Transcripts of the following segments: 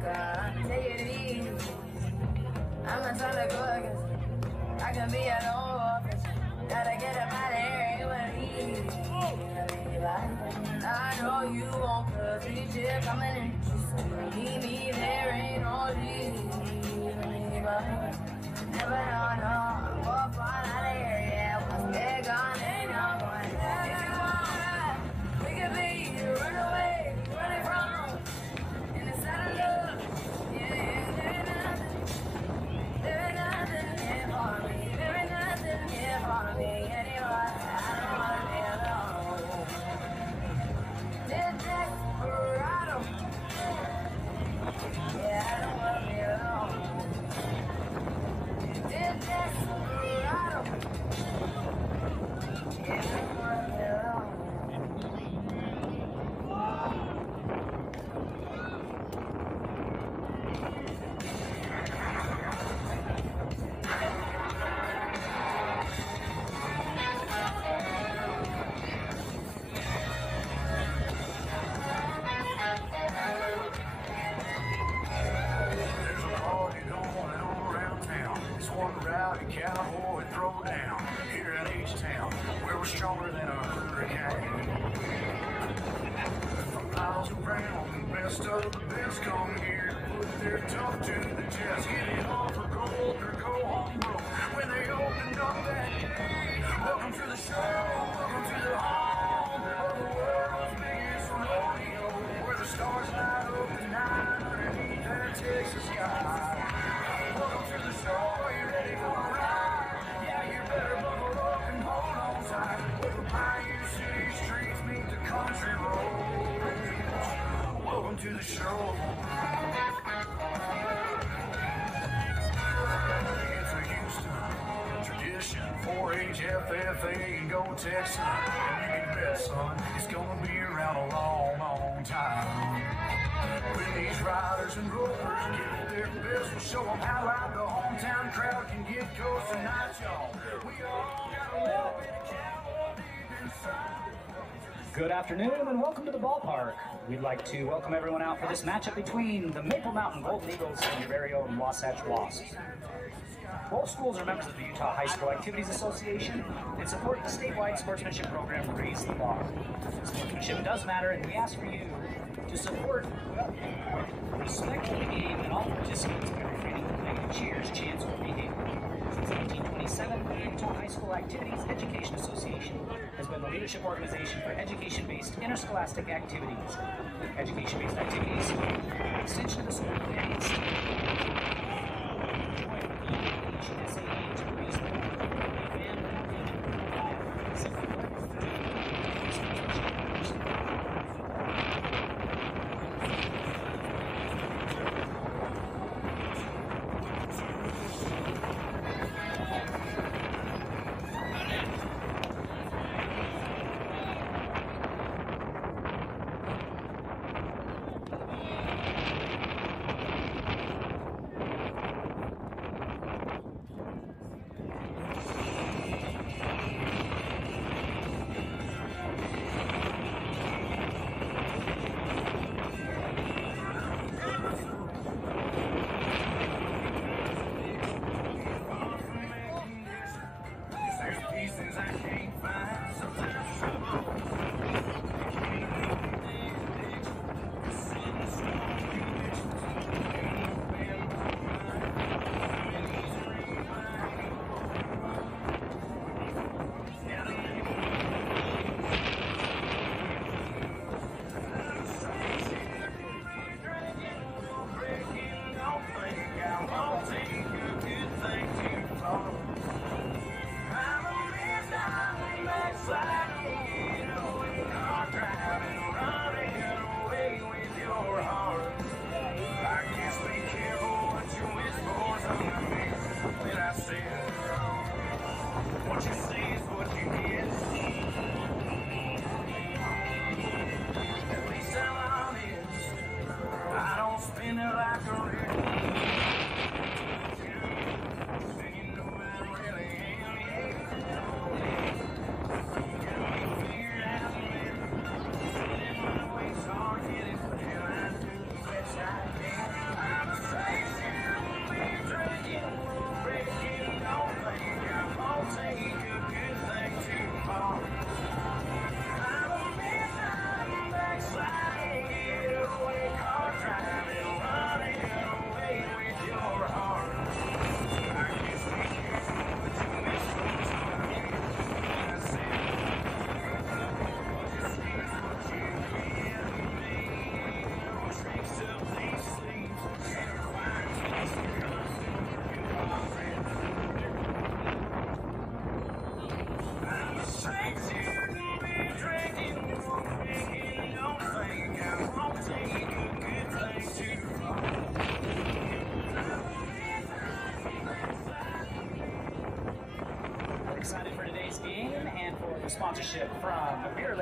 Take it easy. I'm not trying to go against. I can be a lone office. Gotta get up out of here. It wasn't easy. I know you won't, cause each year coming in. Meet me there, ain't no leave. Never know. Go far out of here, yeah. Once they're gone, ain't no going back. If you want, we can be run away, running from. In the side of love, yeah, there's nothing here for me. There ain't nothing here for me anymore. I don't wanna be alone. This desperado. Yeah, I don't wanna be alone. This desperado. Yeah, I don't wanna be alone. Rowdy cowboy throwdown here in H-Town, where we're stronger than a hurricane. From miles around, the best of the best come here to put their tough to the test. Get it on for gold or go home broke. When they opened up that gate, welcome to the show, welcome to the home of the world's biggest rodeo, where the stars light up the night underneath that Texas sky. Welcome to the show, are you ready for a ride? Yeah, you better buckle up and hold on tight. Where the Pioneer City streets meet the country roads. Welcome to the show. It's a Houston tradition, 4-H, FFA, and go Texas. And you can bet, son, it's gonna be around a long, long time. When these riders and ropers give their best, we'll show them how loud the hometown crowd can get close tonight, y'all. We all got a little bit of cowboy deep inside. Good afternoon and welcome to the ballpark. We'd like to welcome everyone out for this matchup between the Maple Mountain Golden Eagles and your very own Wasatch Wasps. Both schools are members of the Utah High School Activities Association and support the statewide sportsmanship program Raise the Bar. Sportsmanship does matter, and we ask for you to support respect for the game and all participants by refraining from negative cheers, chants, or behavior. Since 1927, the Utah High School Activities Education Association has been the leadership organization for education-based interscholastic activities. Education-based activities are an extension of the school and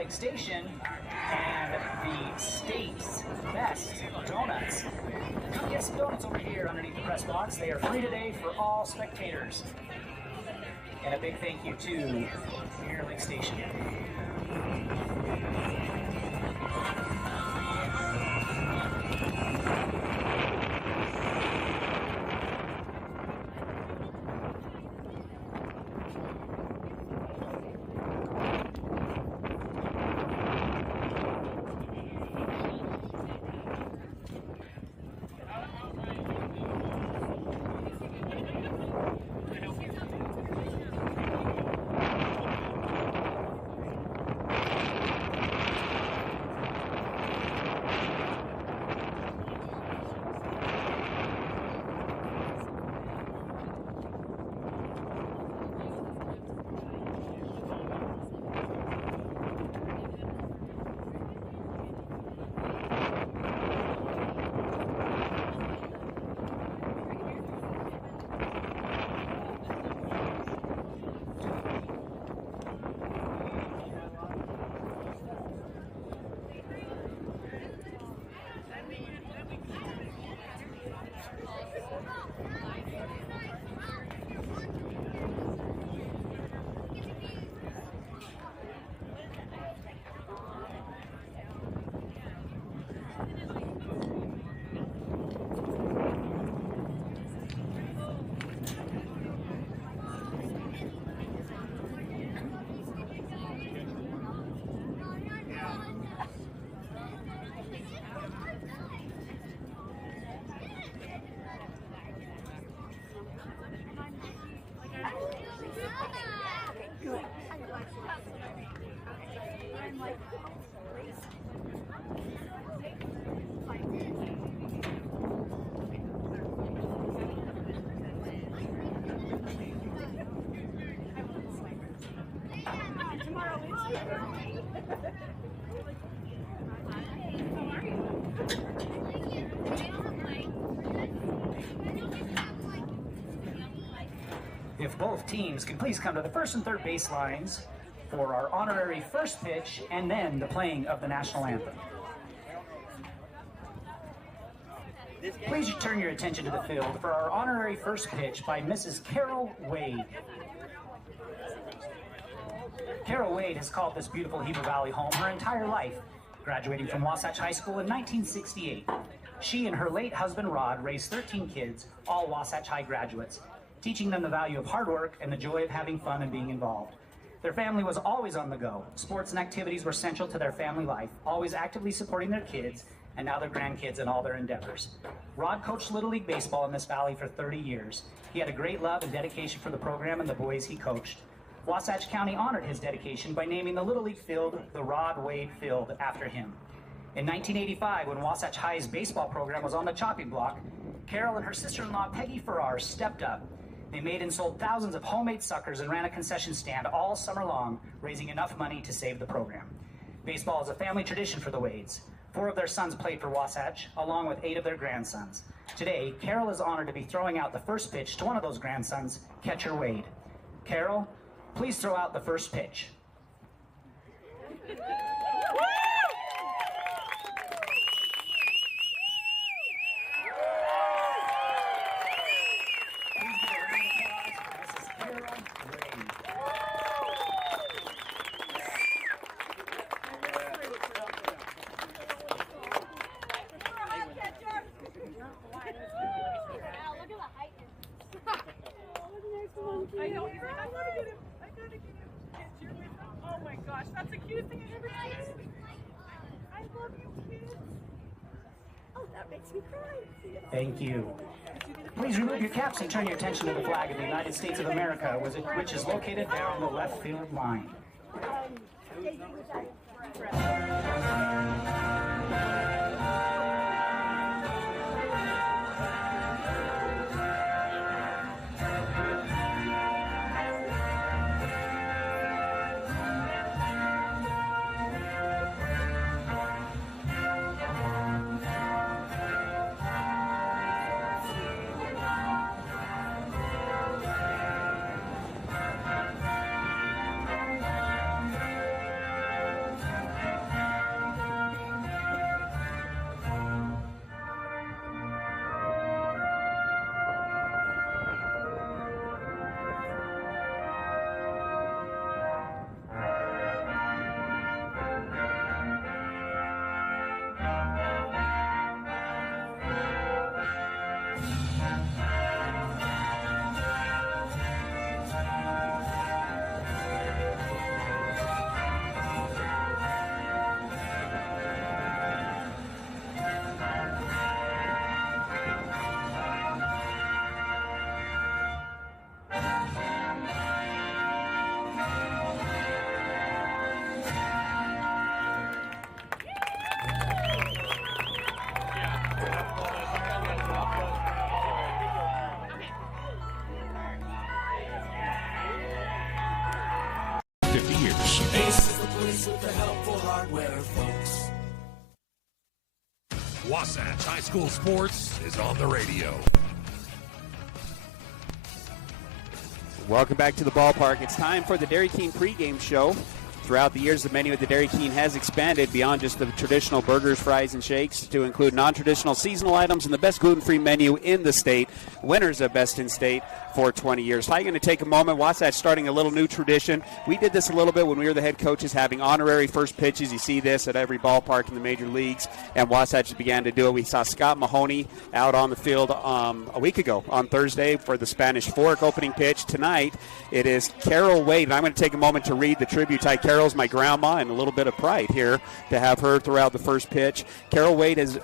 Lake Station and the state's best donuts. Come get some donuts over here underneath the press box. They are free today for all spectators. And a big thank you to Mirror Lake Station. If both teams can please come to the first and third base lines for our honorary first pitch and then the playing of the national anthem. Please turn your attention to the field for our honorary first pitch by Mrs. Carol Wade. Carol Wade has called this beautiful Heber Valley home her entire life, graduating from Wasatch High School in 1968. She and her late husband Rod raised 13 kids, all Wasatch High graduates, teaching them the value of hard work and the joy of having fun and being involved. Their family was always on the go. Sports and activities were central to their family life, always actively supporting their kids and now their grandkids in all their endeavors. Rod coached Little League Baseball in this valley for 30 years. He had a great love and dedication for the program and the boys he coached. Wasatch County honored his dedication by naming the Little League field the Rod Wade Field after him. In 1985, when Wasatch High's baseball program was on the chopping block, Carol and her sister-in-law Peggy Farrar stepped up. They made and sold thousands of homemade suckers and ran a concession stand all summer long, raising enough money to save the program. Baseball is a family tradition for the Wades. 4 of their sons played for Wasatch, along with 8 of their grandsons. Today, Carol is honored to be throwing out the first pitch to one of those grandsons, catcher Wade. Carol, please throw out the first pitch. I know, he's like, I gotta get him a picture with him. Oh my gosh, that's the cutest thing I've ever seen. I love you, kids. Oh, that makes me cry. Thank you. Please remove your caps and turn your attention to the flag of the United States of America, which is located down the left field line. place with the helpful hardware, folks. Wasatch High School Sports is on the radio. Welcome back to the ballpark. It's time for the Dairy King pregame show. Throughout the years, the menu at the Dairy King has expanded beyond just the traditional burgers, fries, and shakes to include non-traditional seasonal items and the best gluten-free menu in the state. Winners of Best in State for 20 years. I'm going to take a moment. Wasatch starting a little new tradition. We did this a little bit when we were the head coaches, having honorary first pitches. You see this at every ballpark in the major leagues, and Wasatch began to do it. We saw Scott Mahoney out on the field a week ago on Thursday for the Spanish Fork opening pitch. Tonight, it is Carol Wade, and I'm going to take a moment to read the tribute. Carol's my grandma, and a little bit of pride here to have her throughout the first pitch. Carol Wade has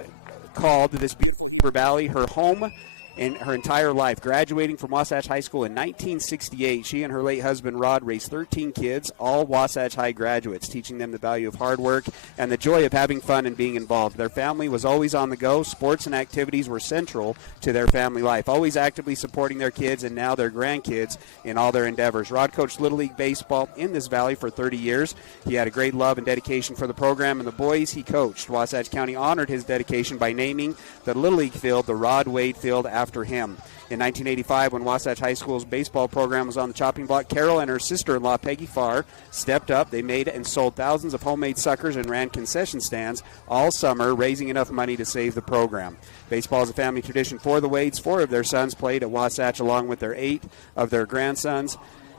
called this beautiful Heber Valley her home in her entire life. Graduating from Wasatch High School in 1968, she and her late husband Rod raised 13 kids, all Wasatch High graduates, teaching them the value of hard work and the joy of having fun and being involved. Their family was always on the go. Sports and activities were central to their family life, always actively supporting their kids and now their grandkids in all their endeavors. Rod coached Little League Baseball in this valley for 30 years. He had a great love and dedication for the program and the boys he coached. Wasatch County honored his dedication by naming the Little League field the Rod Wade Field after him. In 1985, when Wasatch High School's baseball program was on the chopping block, Carol and her sister-in-law, Peggy Farr, stepped up. They made and sold thousands of homemade suckers and ran concession stands all summer, raising enough money to save the program. Baseball is a family tradition for the Wades. 4 of their sons played at Wasatch, along with their 8 of their grandsons.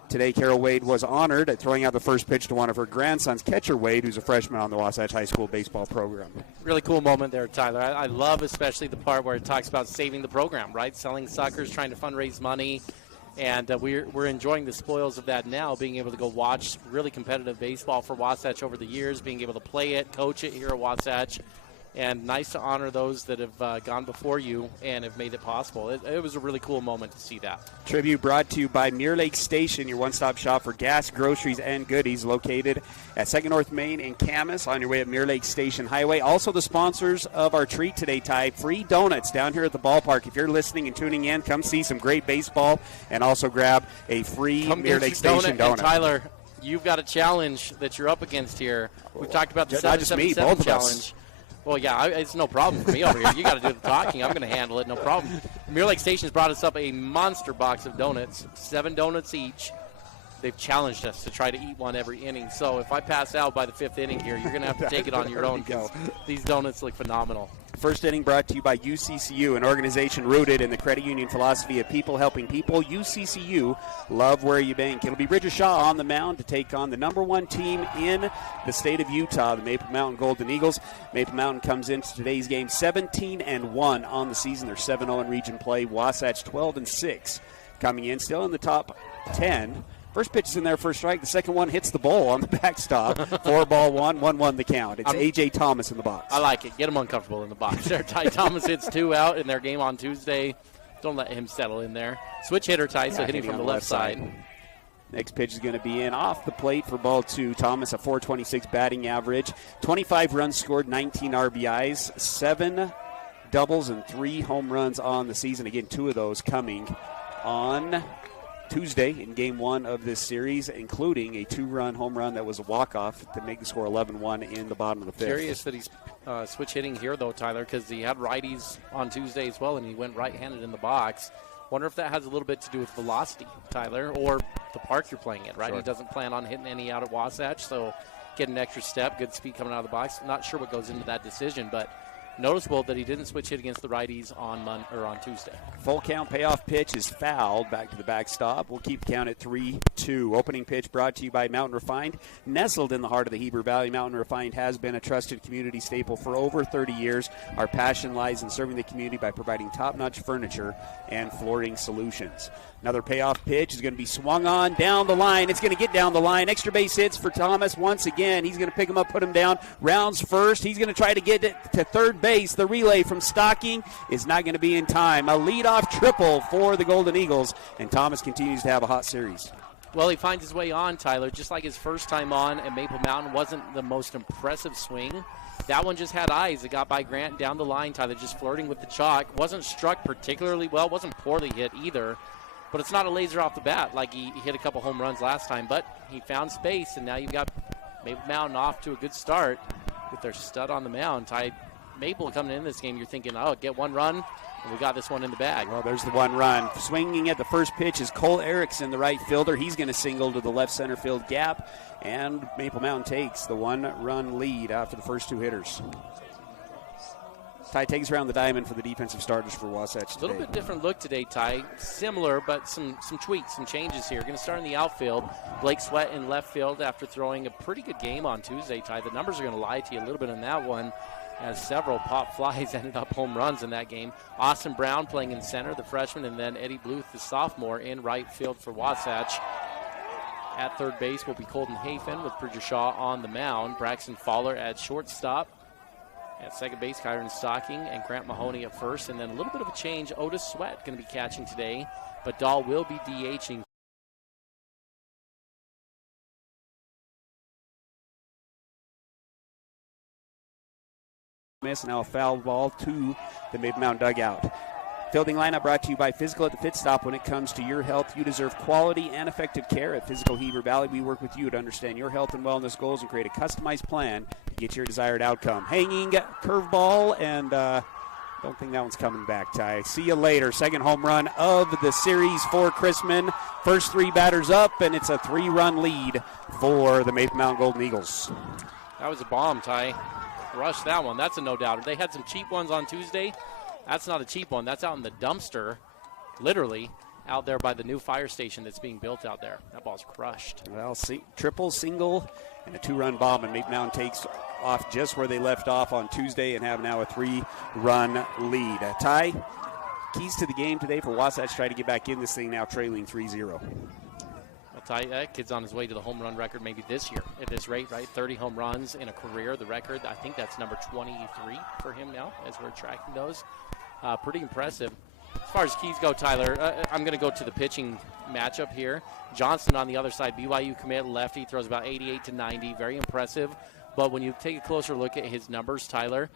Today, Carol Wade was honored at throwing out the first pitch to one of her grandsons, Catcher Wade, who's a freshman on the Wasatch High School baseball program. Really cool moment there, Tyler. I love especially the part where it talks about saving the program, right? Selling suckers, trying to fundraise money. And we're enjoying the spoils of that now, being able to go watch really competitive baseball for Wasatch over the years, being able to play it, coach it here at Wasatch. And nice to honor those that have gone before you and have made it possible. It was a really cool moment to see that. Tribute brought to you by Mirror Lake Station, your one-stop shop for gas, groceries, and goodies, located at 2nd North Main in Camas on your way at Mirror Lake Station Highway. Also the sponsors of our treat today, Ty, free donuts down here at the ballpark. If you're listening and tuning in, come see some great baseball and also grab a free Mirror Lake Station donut. And Tyler, you've got a challenge that you're up against here. We've talked about the Not just me, 777 both of challenge. us. Well, yeah, it's no problem for me over here. You got to do the talking. I'm going to handle it, no problem. Mirror Lake Station's brought us up a monster box of donuts, 7 donuts each. They've challenged us to try to eat one every inning. So if I pass out by the 5th inning here, you're going to have to take it on your own. These donuts look phenomenal. First inning brought to you by UCCU, an organization rooted in the credit union philosophy of people helping people. UCCU, love where you bank. It'll be Bridger Shaw on the mound to take on the #1 team in the state of Utah, the Maple Mountain Golden Eagles. Maple Mountain comes into today's game 17-1 on the season. They're 7-0 in region play. Wasatch 12-6 coming in, still in the top 10. First pitch is in there for a strike. The second one hits the bowl on the backstop. 4-1, 1-1 the count. It's A.J. Thomas in the box. I like it. Get him uncomfortable in the box there. Ty Thomas hits 2 out in their game on Tuesday. Don't let him settle in there. Switch hitter, Ty, so hitting from the left side. Next pitch is going to be in off the plate for ball 2. Thomas, a .426 batting average. 25 runs scored, 19 RBIs, 7 doubles, and 3 home runs on the season. Again, 2 of those coming on Tuesday in Game 1 of this series, including a 2-run home run that was a walk-off to make the score 11-1 in the bottom of the 5th. Curious that he's switch hitting here, though, Tyler, because he had righties on Tuesday as well, and he went right-handed in the box. Wonder if that has a little bit to do with velocity, Tyler, or the park you're playing at, right? Sure. He doesn't plan on hitting any out at Wasatch, so get an extra step, good speed coming out of the box. Not sure what goes into that decision, but noticeable that he didn't switch hit against the righties on Tuesday. Full count payoff pitch is fouled back to the backstop. We'll keep the count at 3-2. Opening pitch brought to you by Mountain Refined. Nestled in the heart of the Heber Valley, Mountain Refined has been a trusted community staple for over 30 years. Our passion lies in serving the community by providing top-notch furniture and flooring solutions. Another payoff pitch is going to be swung on down the line. It's going to get down the line. Extra base hits for Thomas once again. He's going to pick him up, put him down. Rounds first. He's going to try to get it to third base. The relay from Stocking is not going to be in time. A leadoff triple for the Golden Eagles, and Thomas continues to have a hot series. Well, he finds his way on, Tyler, just like his first time on at Maple Mountain. Wasn't the most impressive swing. That one just had eyes. It got by Grant down the line, Tyler, just flirting with the chalk. Wasn't struck particularly well. Wasn't poorly hit either. But it's not a laser off the bat like he hit a couple home runs last time. But he found space, and now you've got Maple Mountain off to a good start with their stud on the mound. Maple coming in this game, you're thinking, oh, get one run, and we got this one in the bag. Well, there's the one run. Swinging at the first pitch is Cole Erickson, the right fielder. He's going to single to the left center field gap, and Maple Mountain takes the one-run lead after the first two hitters. Ty takes around the diamond for the defensive starters for Wasatch today. A little bit different look today, Ty. Similar, but some tweaks, some changes here. Going to start in the outfield. Blake Sweat in left field after throwing a pretty good game on Tuesday, Ty. The numbers are going to lie to you a little bit in that one, as several pop flies ended up home runs in that game. Austin Brown playing in center, the freshman, and then Eddie Bluth, the sophomore, in right field for Wasatch. At third base will be Colton Hafen with Bridger Shaw on the mound. Braxton Fowler at shortstop. At second base, Kyron Stocking and Grant Mahoney at first. And then a little bit of a change. Otis Sweat going to be catching today, but Dahl will be DHing. Miss, now a foul ball to the Maple Mountain dugout. Fielding lineup brought to you by Physical at the Pit Stop. When it comes to your health, you deserve quality and effective care. At Physical Heber Valley, we work with you to understand your health and wellness goals and create a customized plan to get your desired outcome. Hanging curveball, and don't think that one's coming back, Ty. See you later. Second home run of the series for Chrisman. First three batters up, and it's a 3-run lead for the Maple Mountain Golden Eagles. That was a bomb, Ty. Rushed that one. That's a no-doubter. They had some cheap ones on Tuesday. That's not a cheap one. That's out in the dumpster, literally, out there by the new fire station that's being built out there. That ball's crushed. Well, triple, single, and a 2-run bomb, and Maple Mountain takes off just where they left off on Tuesday and have now a 3-run lead. Ty, keys to the game today for Wasatch, try to get back in this thing now trailing 3-0. Well, Ty, that kid's on his way to the home run record maybe this year at this rate, right? 30 home runs in a career. The record, I think that's number 23 for him now as we're tracking those. Pretty impressive. As far as keys go, Tyler, I'm going to go to the pitching matchup here. Johnson on the other side, BYU commit, lefty, throws about 88 to 90. Very impressive. But when you take a closer look at his numbers, Tyler,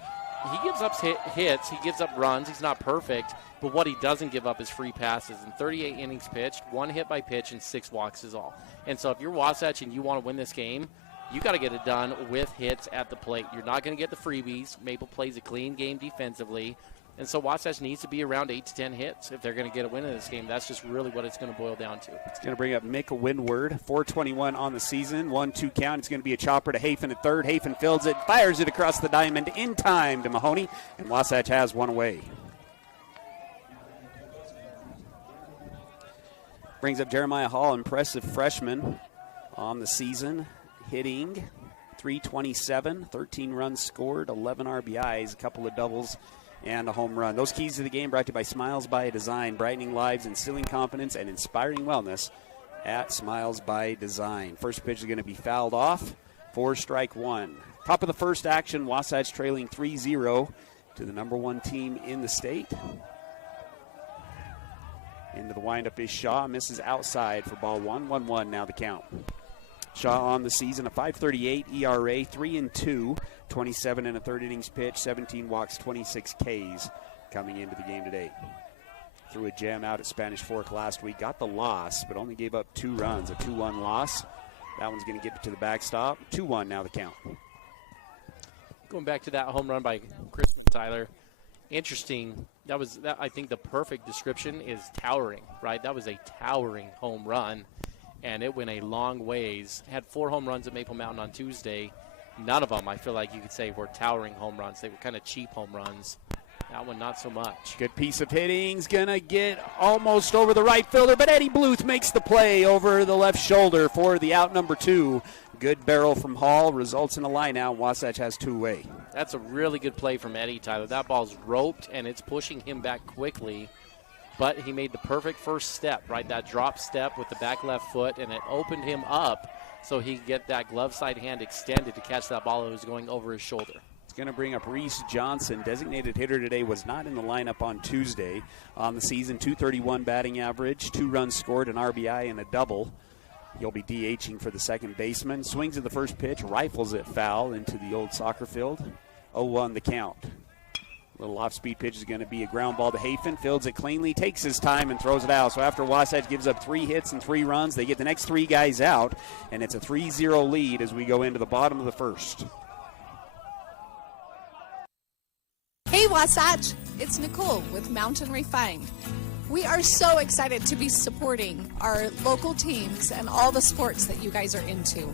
he gives up hits, he gives up runs. He's not perfect, but what he doesn't give up is free passes. In 38 innings pitched, 1 hit by pitch, and 6 walks is all. And so if you're Wasatch and you want to win this game, you got to get it done with hits at the plate. You're not going to get the freebies. Maple plays a clean game defensively. And so Wasatch needs to be around 8 to 10 hits if they're going to get a win in this game. That's just really what it's going to boil down to. It's going to bring up Mick Windward, 421 on the season, 1-2 count. It's going to be a chopper to Hafen at third. Hafen fields it, fires it across the diamond in time to Mahoney, and Wasatch has one away. Brings up Jeremiah Hall, impressive freshman on the season, hitting .327, 13 runs scored, 11 RBIs, a couple of doubles, and a home run. Those keys to the game brought to you by Smiles by Design, brightening lives, instilling confidence, and inspiring wellness at Smiles by Design. First pitch is going to be fouled off for strike one. Top of the first action, Wasatch trailing 3-0 to the number 1 team in the state. Into the windup is Shaw, misses outside for ball one. 1-1 now the count. Shaw on the season, a .538 ERA, 3-2, 27 and a third innings pitch, 17 walks, 26 Ks coming into the game today. Threw a jam out at Spanish Fork last week, got the loss, but only gave up 2 runs, a 2-1 loss. That one's going to get to the backstop. 2-1 now the count. Going back to that home run by Chrisman, Tyler, interesting. I think the perfect description is towering, right? That was a towering home run. And it went a long ways. Had 4 home runs at Maple Mountain on Tuesday. None of them, I feel like you could say, were towering home runs. They were kind of cheap home runs. That one, not so much. Good piece of hitting's going to get almost over the right fielder, but Eddie Bluth makes the play over the left shoulder for the out number 2. Good barrel from Hall, results in a line out. Wasatch has 2 away. That's a really good play from Eddie, Tyler. That ball's roped, and it's pushing him back quickly. But he made the perfect first step, right? That drop step with the back left foot, and it opened him up so he could get that glove side hand extended to catch that ball that was going over his shoulder. It's going to bring up Reese Johnson. Designated hitter today, was not in the lineup on Tuesday. On the season, .231 batting average, 2 runs scored, an RBI, and a double. He'll be DHing for the second baseman. Swings at the first pitch, rifles it foul into the old soccer field. 0-1 the count. Little off-speed pitch is going to be a ground ball to Hafen. Fields it cleanly, takes his time, and throws it out. So after Wasatch gives up 3 hits and 3 runs, they get the next 3 guys out, and it's a 3-0 lead as we go into the bottom of the first. Hey Wasatch, it's Nicole with Mountain Refined. We are so excited to be supporting our local teams and all the sports that you guys are into.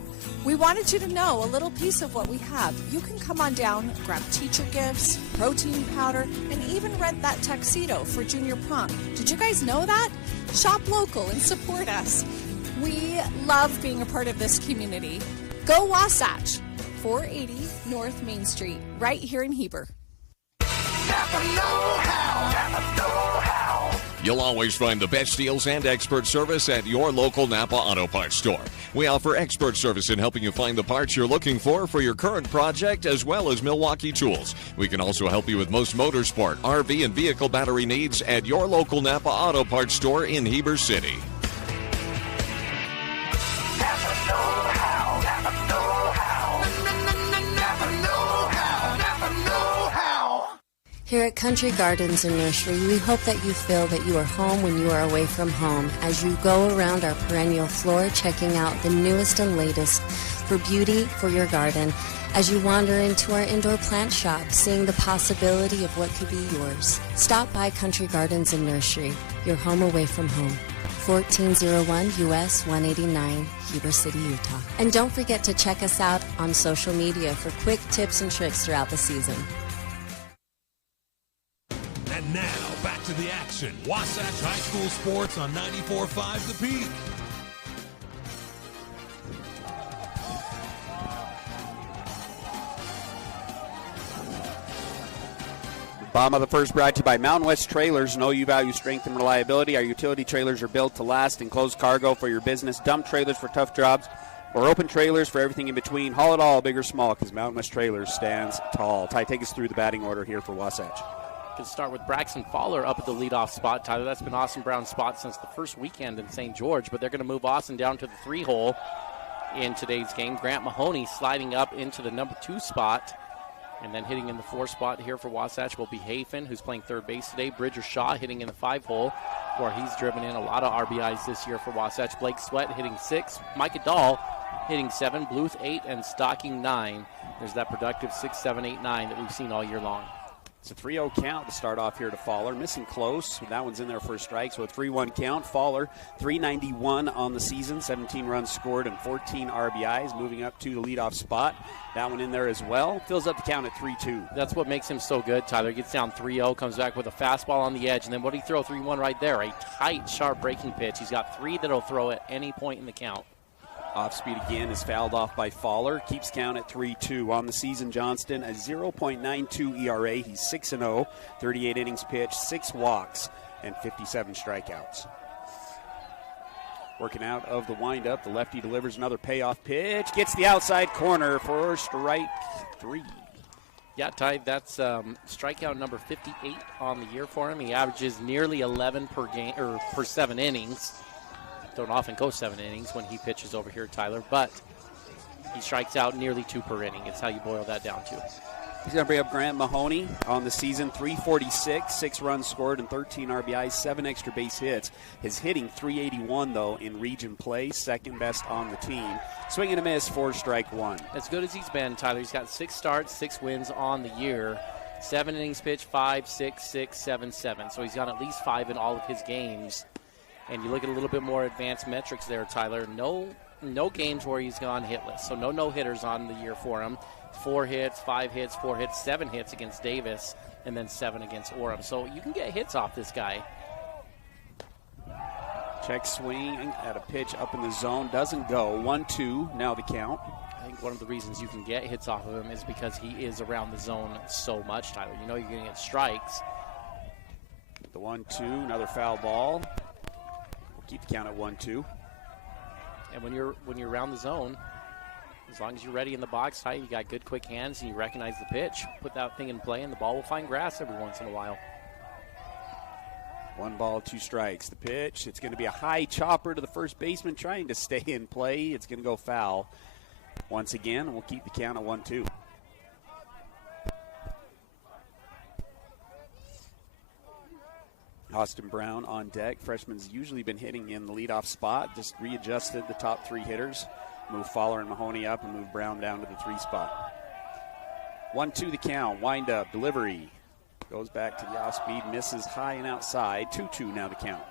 We wanted you to know a little piece of what we have. You can come on down, grab teacher gifts, protein powder, and even rent that tuxedo for junior prom. Did you guys know that? Shop local and support us. We love being a part of this community. Go Wasatch, 480 North Main Street, right here in Heber. You'll always find the best deals and expert service at your local Napa Auto Parts store. We offer expert service in helping you find the parts you're looking for your current project, as well as Milwaukee tools. We can also help you with most motorsport, RV, and vehicle battery needs at your local Napa Auto Parts store in Heber City. Here at Country Gardens and Nursery, we hope that you feel that you are home when you are away from home as you go around our perennial floor checking out the newest and latest for beauty for your garden, as you wander into our indoor plant shop, seeing the possibility of what could be yours. Stop by Country Gardens and Nursery, your home away from home. 1401 US 189, Heber City, Utah. And don't forget to check us out on social media for quick tips and tricks throughout the season. And now, back to the action. Wasatch High School Sports on 94.5 The Peak. Bottom of the first brought to you by Mountain West Trailers. Know you value strength and reliability. Our utility trailers are built to last. Enclosed cargo for your business. Dump trailers for tough jobs. Or open trailers for everything in between. Haul it all, big or small, because Mountain West Trailers stands tall. Ty, take us through the batting order here for Wasatch. Can start with Braxton Fowler up at the leadoff spot, Tyler. That's been Austin Brown's spot since the first weekend in St. George, but they're going to move Austin down to the 3-hole in today's game. Grant Mahoney sliding up into the number 2 spot, and then hitting in the 4 spot here for Wasatch will be Hafen, who's playing third base today. Bridger Shaw hitting in the 5-hole, where he's driven in a lot of RBIs this year for Wasatch. Blake Sweat hitting 6, Micah Dahl hitting 7, Bluth 8, and Stocking 9. There's that productive 6, 7, 8, 9 that we've seen all year long. It's a 3-0 count to start off here to Fowler. Missing close. That one's in there for a strike, so a 3-1 count. Fowler, 391 on the season, 17 runs scored and 14 RBIs, moving up to the leadoff spot. That one in there as well. Fills up the count at 3-2. That's what makes him so good, Tyler. Gets down 3-0, comes back with a fastball on the edge, and then what did he throw? 3-1 right there. A tight, sharp breaking pitch. He's got 3 that'll throw at any point in the count. Off speed again is fouled off by Fowler. Keeps count at 3-2. On the season, Johnston, a 0.92 ERA. He's 6-0, 38 innings pitched, 6 walks, and 57 strikeouts. Working out of the windup, the lefty delivers another payoff pitch. Gets the outside corner for strike 3. Yeah, Ty, that's strikeout number 58 on the year for him. He averages nearly 11 per game or per 7 innings. Don't often go 7 innings when he pitches over here, Tyler, but he strikes out nearly 2 per inning. It's how you boil that down to. He's going to bring up Grant Mahoney on the season, 346, 6 runs scored and 13 RBIs, 7 extra base hits. His hitting 381, though, in region play, second best on the team. Swing and a miss for strike 1. As good as he's been, Tyler, he's got 6 starts, 6 wins on the year, 7 innings pitched, 5, 6, 6, 7, 7. So he's got at least 5 in all of his games. And you look at a little bit more advanced metrics there, Tyler. No games where he's gone hitless. So no no-hitters on the year for him. 4 hits, 5 hits, 4 hits, 7 hits against Davis, and then 7 against Orem. So you can get hits off this guy. Check swing at a pitch up in the zone. Doesn't go. 1-2, now the count. I think one of the reasons you can get hits off of him is because he is around the zone so much, Tyler. You know you're going to get strikes. The 1-2, another foul ball. Keep the count at 1-2. And when you're around the zone, as long as you're ready in the box, Ty, you got good quick hands and you recognize the pitch, put that thing in play, and the ball will find grass every once in a while. 1 ball, 2 strikes. The pitch, it's going to be a high chopper to the first baseman trying to stay in play. It's going to go foul once again, and we'll keep the count at 1-2. Austin Brown on deck. Freshman's usually been hitting in the leadoff spot. Just readjusted the top 3 hitters. Move Fowler and Mahoney up and move Brown down to the 3 spot. 1-2 the count. Wind up. Delivery. Goes back to the off speed. Misses high and outside. 2-2 now the count.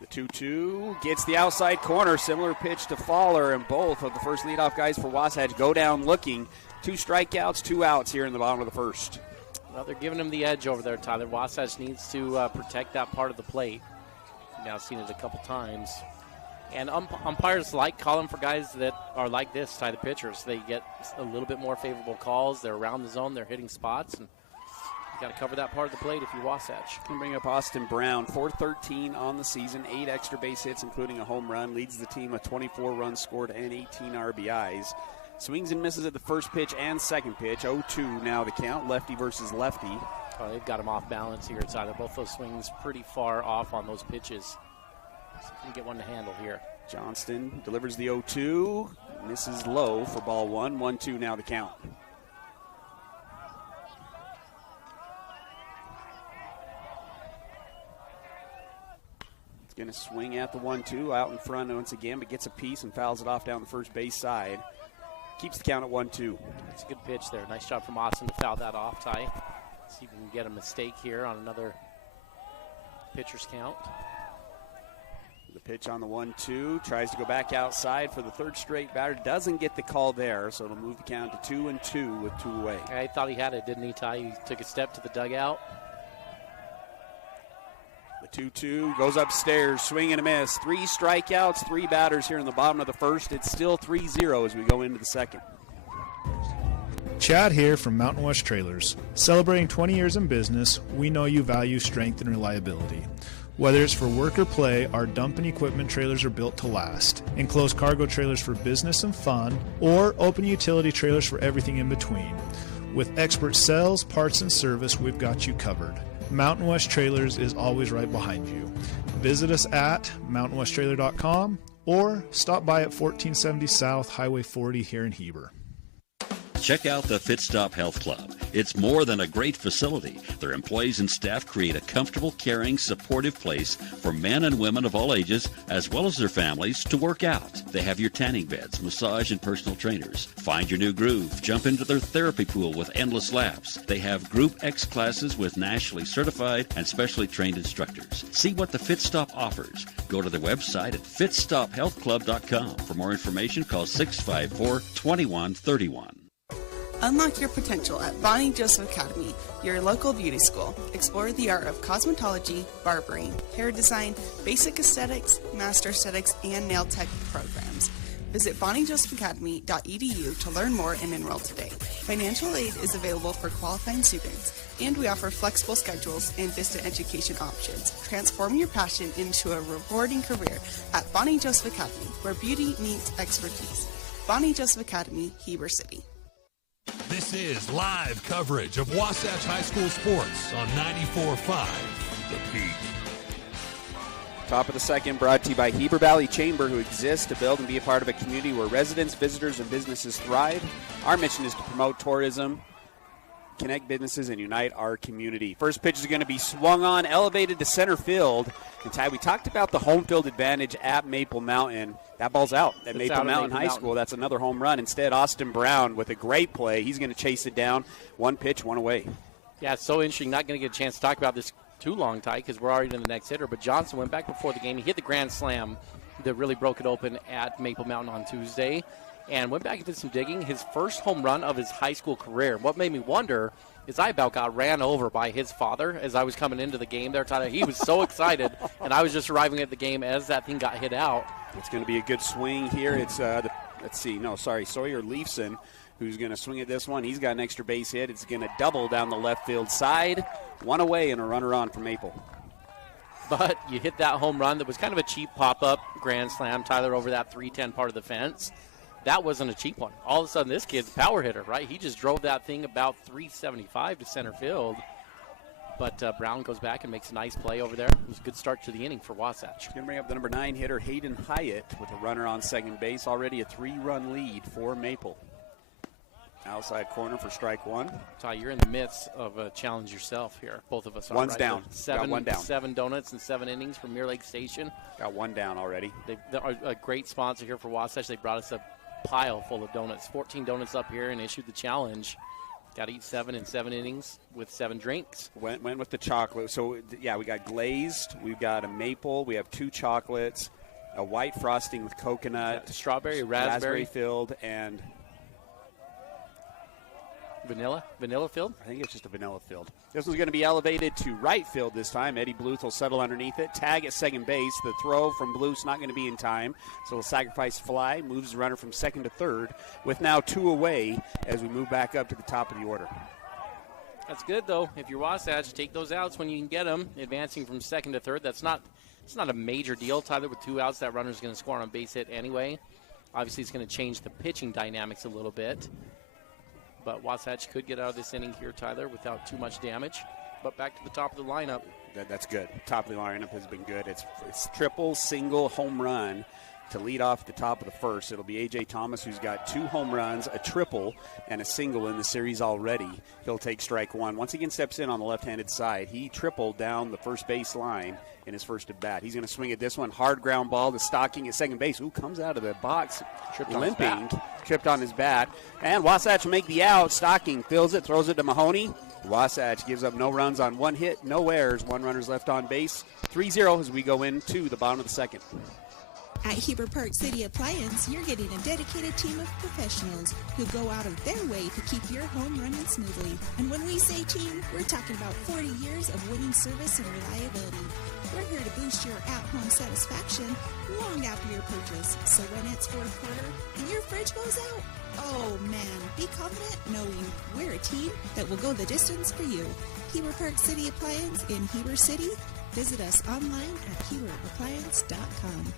The 2-2 gets the outside corner. Similar pitch to Fowler, and both of the first leadoff guys for Wasatch go down looking. 2 strikeouts, 2 outs here in the bottom of the first. Well, they're giving him the edge over there, Tyler. Wasatch needs to protect that part of the plate. Now seen it a couple times. And umpires like calling for guys that are like this, Ty, the pitchers. They get a little bit more favorable calls. They're around the zone. They're hitting spots. And you got to cover that part of the plate if you're Wasatch. Can bring up Austin Brown, 413 on the season, 8 extra base hits, including a home run. Leads the team with 24 runs scored and 18 RBIs. Swings and misses at the first pitch and second pitch. 0-2 now the count. Lefty versus lefty. Oh, they've got him off balance here, Tyler. Both those swings pretty far off on those pitches. So can get one to handle here. Johnston delivers the 0-2. Misses low for ball 1. 1-2 now the count. It's going to swing at the 1-2 out in front once again, but gets a piece and fouls it off down the first base side. Keeps the count at 1-2. It's a good pitch there. Nice job from Austin to foul that off, Ty. See if we can get a mistake here on another pitcher's count. The pitch on the 1-2. Tries to go back outside for the third straight batter. Doesn't get the call there, so it'll move the count to 2-2 with 2 away. I thought he had it, didn't he, Ty? He took a step to the dugout. The 2-2 goes upstairs, swing and a miss. 3 strikeouts, 3 batters here in the bottom of the first. It's still 3-0 as we go into the second. Chad here from Mountain West Trailers. Celebrating 20 years in business, we know you value strength and reliability. Whether it's for work or play, our dump and equipment trailers are built to last. Enclosed cargo trailers for business and fun, or open utility trailers for everything in between. With expert sales, parts, and service, we've got you covered. Mountain West Trailers is always right behind you. Visit us at mountainwesttrailer.com or stop by at 1470 South Highway 40 here in Heber. Check out the Fit Stop Health Club. It's more than a great facility. Their employees and staff create a comfortable, caring, supportive place for men and women of all ages, as well as their families, to work out. They have your tanning beds, massage, and personal trainers. Find your new groove. Jump into their therapy pool with endless laps. They have Group X classes with nationally certified and specially trained instructors. See what the Fit Stop offers. Go to their website at fitstophealthclub.com. For more information, call 654-2131. Unlock your potential at Bonnie Joseph Academy, your local beauty school. Explore the art of cosmetology, barbering, hair design, basic aesthetics, master aesthetics, and nail tech programs. Visit bonniejosephacademy.edu to learn more and enroll today. Financial aid is available for qualifying students, and we offer flexible schedules and distant education options. Transform your passion into a rewarding career at Bonnie Joseph Academy, where beauty meets expertise. Bonnie Joseph Academy, Heber City. This is live coverage of Wasatch High School sports on 94.5 The Peak. Top of the second, brought to you by Heber Valley Chamber, who exists to build and be a part of a community where residents, visitors, and businesses thrive. Our mission is to promote tourism, connect businesses, and unite our community. First pitch is going to be swung on, elevated to center field. And Ty, we talked about the home field advantage at Maple Mountain. That ball's out at Maple Mountain High School. That's another home run. Instead, Austin Brown with a great play. He's going to chase it down. 1 pitch, 1 away. Yeah, it's so interesting. Not going to get a chance to talk about this too long, Ty, because we're already in the next hitter. But Johnson went back before the game. He hit the grand slam that really broke it open at Maple Mountain on Tuesday and went back and did some digging. His first home run of his high school career. What made me wonder is I about got ran over by his father as I was coming into the game there, Tyler. He was so excited, and I was just arriving at the game as that thing got hit out. It's going to be a good swing here. It's, Sawyer Leifson, who's going to swing at this one. He's got an extra base hit. It's going to double down the left field side. 1 away and a runner on for Maple. But you hit that home run that was kind of a cheap pop-up grand slam, Tyler, over that 310 part of the fence. That wasn't a cheap one. All of a sudden, this kid's a power hitter, right? He just drove that thing about 375 to center field. But Brown goes back and makes a nice play over there. It was a good start to the inning for Wasatch. Going to bring up the number 9 hitter, Hayden Hyatt, with a runner on second base. Already a 3-run lead for Maple. Outside corner for strike one. Ty, you're in the midst of a challenge yourself here. Both of us are. One's right? down. Got one down. 7 donuts and 7 innings from Mirror Lake Station. Got one down already. They're a great sponsor here for Wasatch. They brought us a pile full of donuts. 14 donuts up here and issued the challenge. Got to eat 7 in 7 innings with 7 drinks. Went with the chocolate. So, yeah, we got glazed. We've got a maple. We have 2 chocolates, a white frosting with coconut. Strawberry, raspberry filled, and vanilla filled? I think it's just a vanilla filled. This one's going to be elevated to right field this time. Eddie Bluth will settle underneath it. Tag at second base. The throw from Bluth's not going to be in time, so he'll sacrifice fly, moves the runner from second to third, with now 2 away as we move back up to the top of the order. That's good, though. If you're Wasatch, take those outs when you can get them. Advancing from second to third, it's not a major deal, Tyler. With 2 outs, that runner's going to score on a base hit anyway. Obviously, it's going to change the pitching dynamics a little bit. But Wasatch could get out of this inning here, Tyler, without too much damage. But back to the top of the lineup. That's good. Top of the lineup has been good. It's triple, single, home run to lead off at the top of the first. It'll be A.J. Thomas, who's got 2 home runs, a triple, and a single in the series already. He'll take strike one. Once again steps in on the left-handed side. He tripled down the first base line in his first at bat. He's going to swing at this one. Hard ground ball to Stocking at second base. Ooh, comes out of the box, limping, tripped on his bat. And Wasatch will make the out. Stocking fills it, throws it to Mahoney. Wasatch gives up no runs on 1 hit, no errors. 1 runner's left on base. 3-0 as we go into the bottom of the second. At Heber Park City Appliance, you're getting a dedicated team of professionals who go out of their way to keep your home running smoothly. And when we say team, we're talking about 40 years of winning service and reliability. We're here to boost your at-home satisfaction long after your purchase. So when it's fourth quarter and your fridge goes out, oh man, be confident knowing we're a team that will go the distance for you. Heber Park City Appliance in Heber City. Visit us online at HeberAppliance.com.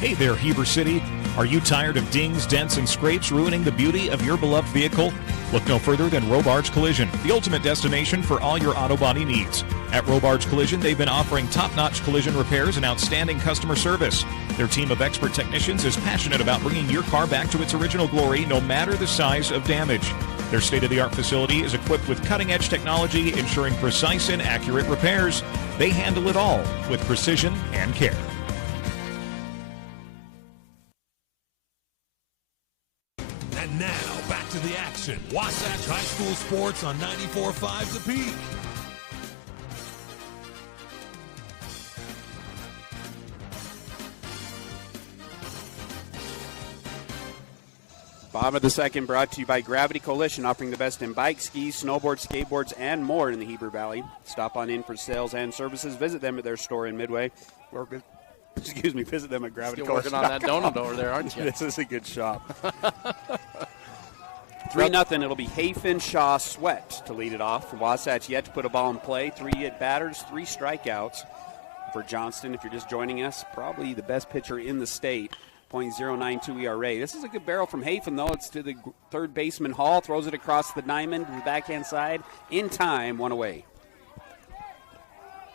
Hey there, Heber City. Are you tired of dings, dents, and scrapes ruining the beauty of your beloved vehicle? Look no further than Robards Collision, the ultimate destination for all your auto body needs. At Robards Collision, they've been offering top-notch collision repairs and outstanding customer service. Their team of expert technicians is passionate about bringing your car back to its original glory, no matter the size of damage. Their state-of-the-art facility is equipped with cutting-edge technology, ensuring precise and accurate repairs. They handle it all with precision and care. And now, back to the action. Wasatch High School Sports on 94.5 The Peak. Bottom of the second brought to you by Gravity Coalition, offering the best in bikes, skis, snowboards, skateboards, and more in the Heber Valley. Stop on in for sales and services. Visit them at their store in Midway. Visit them at Gravity Still Coalition. working on that donut over there, aren't you? This is a good shop. 3-0. It'll be Hafen, Shaw, Sweat to lead it off. Wasatch yet to put a ball in play. 3 hit batters, 3 strikeouts for Johnston. If you're just joining us, probably the best pitcher in the state. .092 ERA. This is a good barrel from Hafen, though. It's to the third baseman Hall. Throws it across the diamond to the backhand side. In time, 1 away.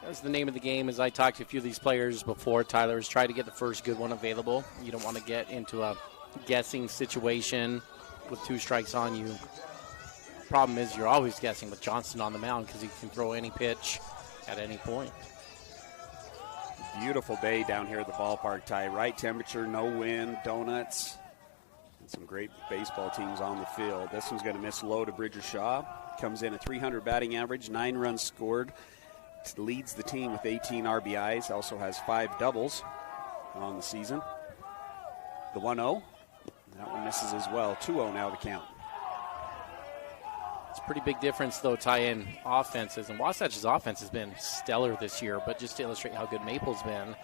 That's the name of the game. As I talked to a few of these players before, Tyler, is try to get the first good one available. You don't want to get into a guessing situation with 2 strikes on you. Problem is you're always guessing with Johnston on the mound because he can throw any pitch at any point. Beautiful day down here at the ballpark, Ty. Right temperature, no wind, donuts, and some great baseball teams on the field. This one's going to miss low to Bridger Shaw. Comes in at .300 batting average, 9 runs scored. Leads the team with 18 RBIs. Also has 5 doubles on the season. The 1-0. That one misses as well. 2-0 now the count. It's a pretty big difference, though, tie-in offenses. And Wasatch's offense has been stellar this year, but just to illustrate how good Maple's been.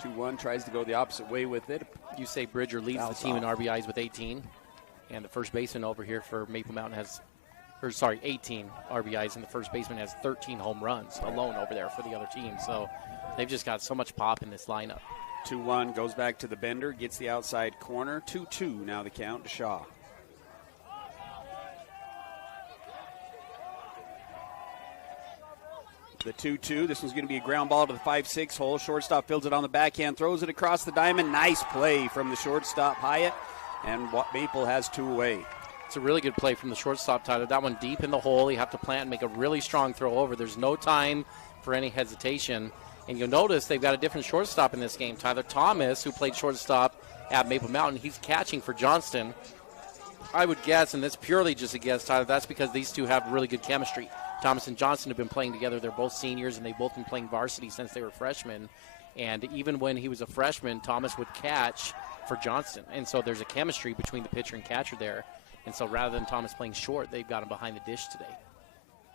2-1 tries to go the opposite way with it. You say Bridger leads the team in RBIs with 18. And the first baseman over here for Maple Mountain has, 18 RBIs, and the first baseman has 13 home runs alone over there for the other team. So they've just got so much pop in this lineup. 2-1 goes back to the bender, gets the outside corner. 2-2 now the count to Shaw. The 2-2. This one's going to be a ground ball to the 5-6 hole. Shortstop fields it on the backhand, throws it across the diamond. Nice play from the shortstop, Hyatt. And Maple has 2 away. It's a really good play from the shortstop, Tyler. That one deep in the hole. You have to plant and make a really strong throw over. There's no time for any hesitation. And you'll notice they've got a different shortstop in this game. Tyler Thomas, who played shortstop at Maple Mountain, he's catching for Johnston. I would guess, and that's purely just a guess, Tyler, that's because these two have really good chemistry. Thomas and Johnston have been playing together. They're both seniors, and they've both been playing varsity since they were freshmen. And even when he was a freshman, Thomas would catch for Johnston. And so there's a chemistry between the pitcher and catcher there. And so rather than Thomas playing short, they've got him behind the dish today.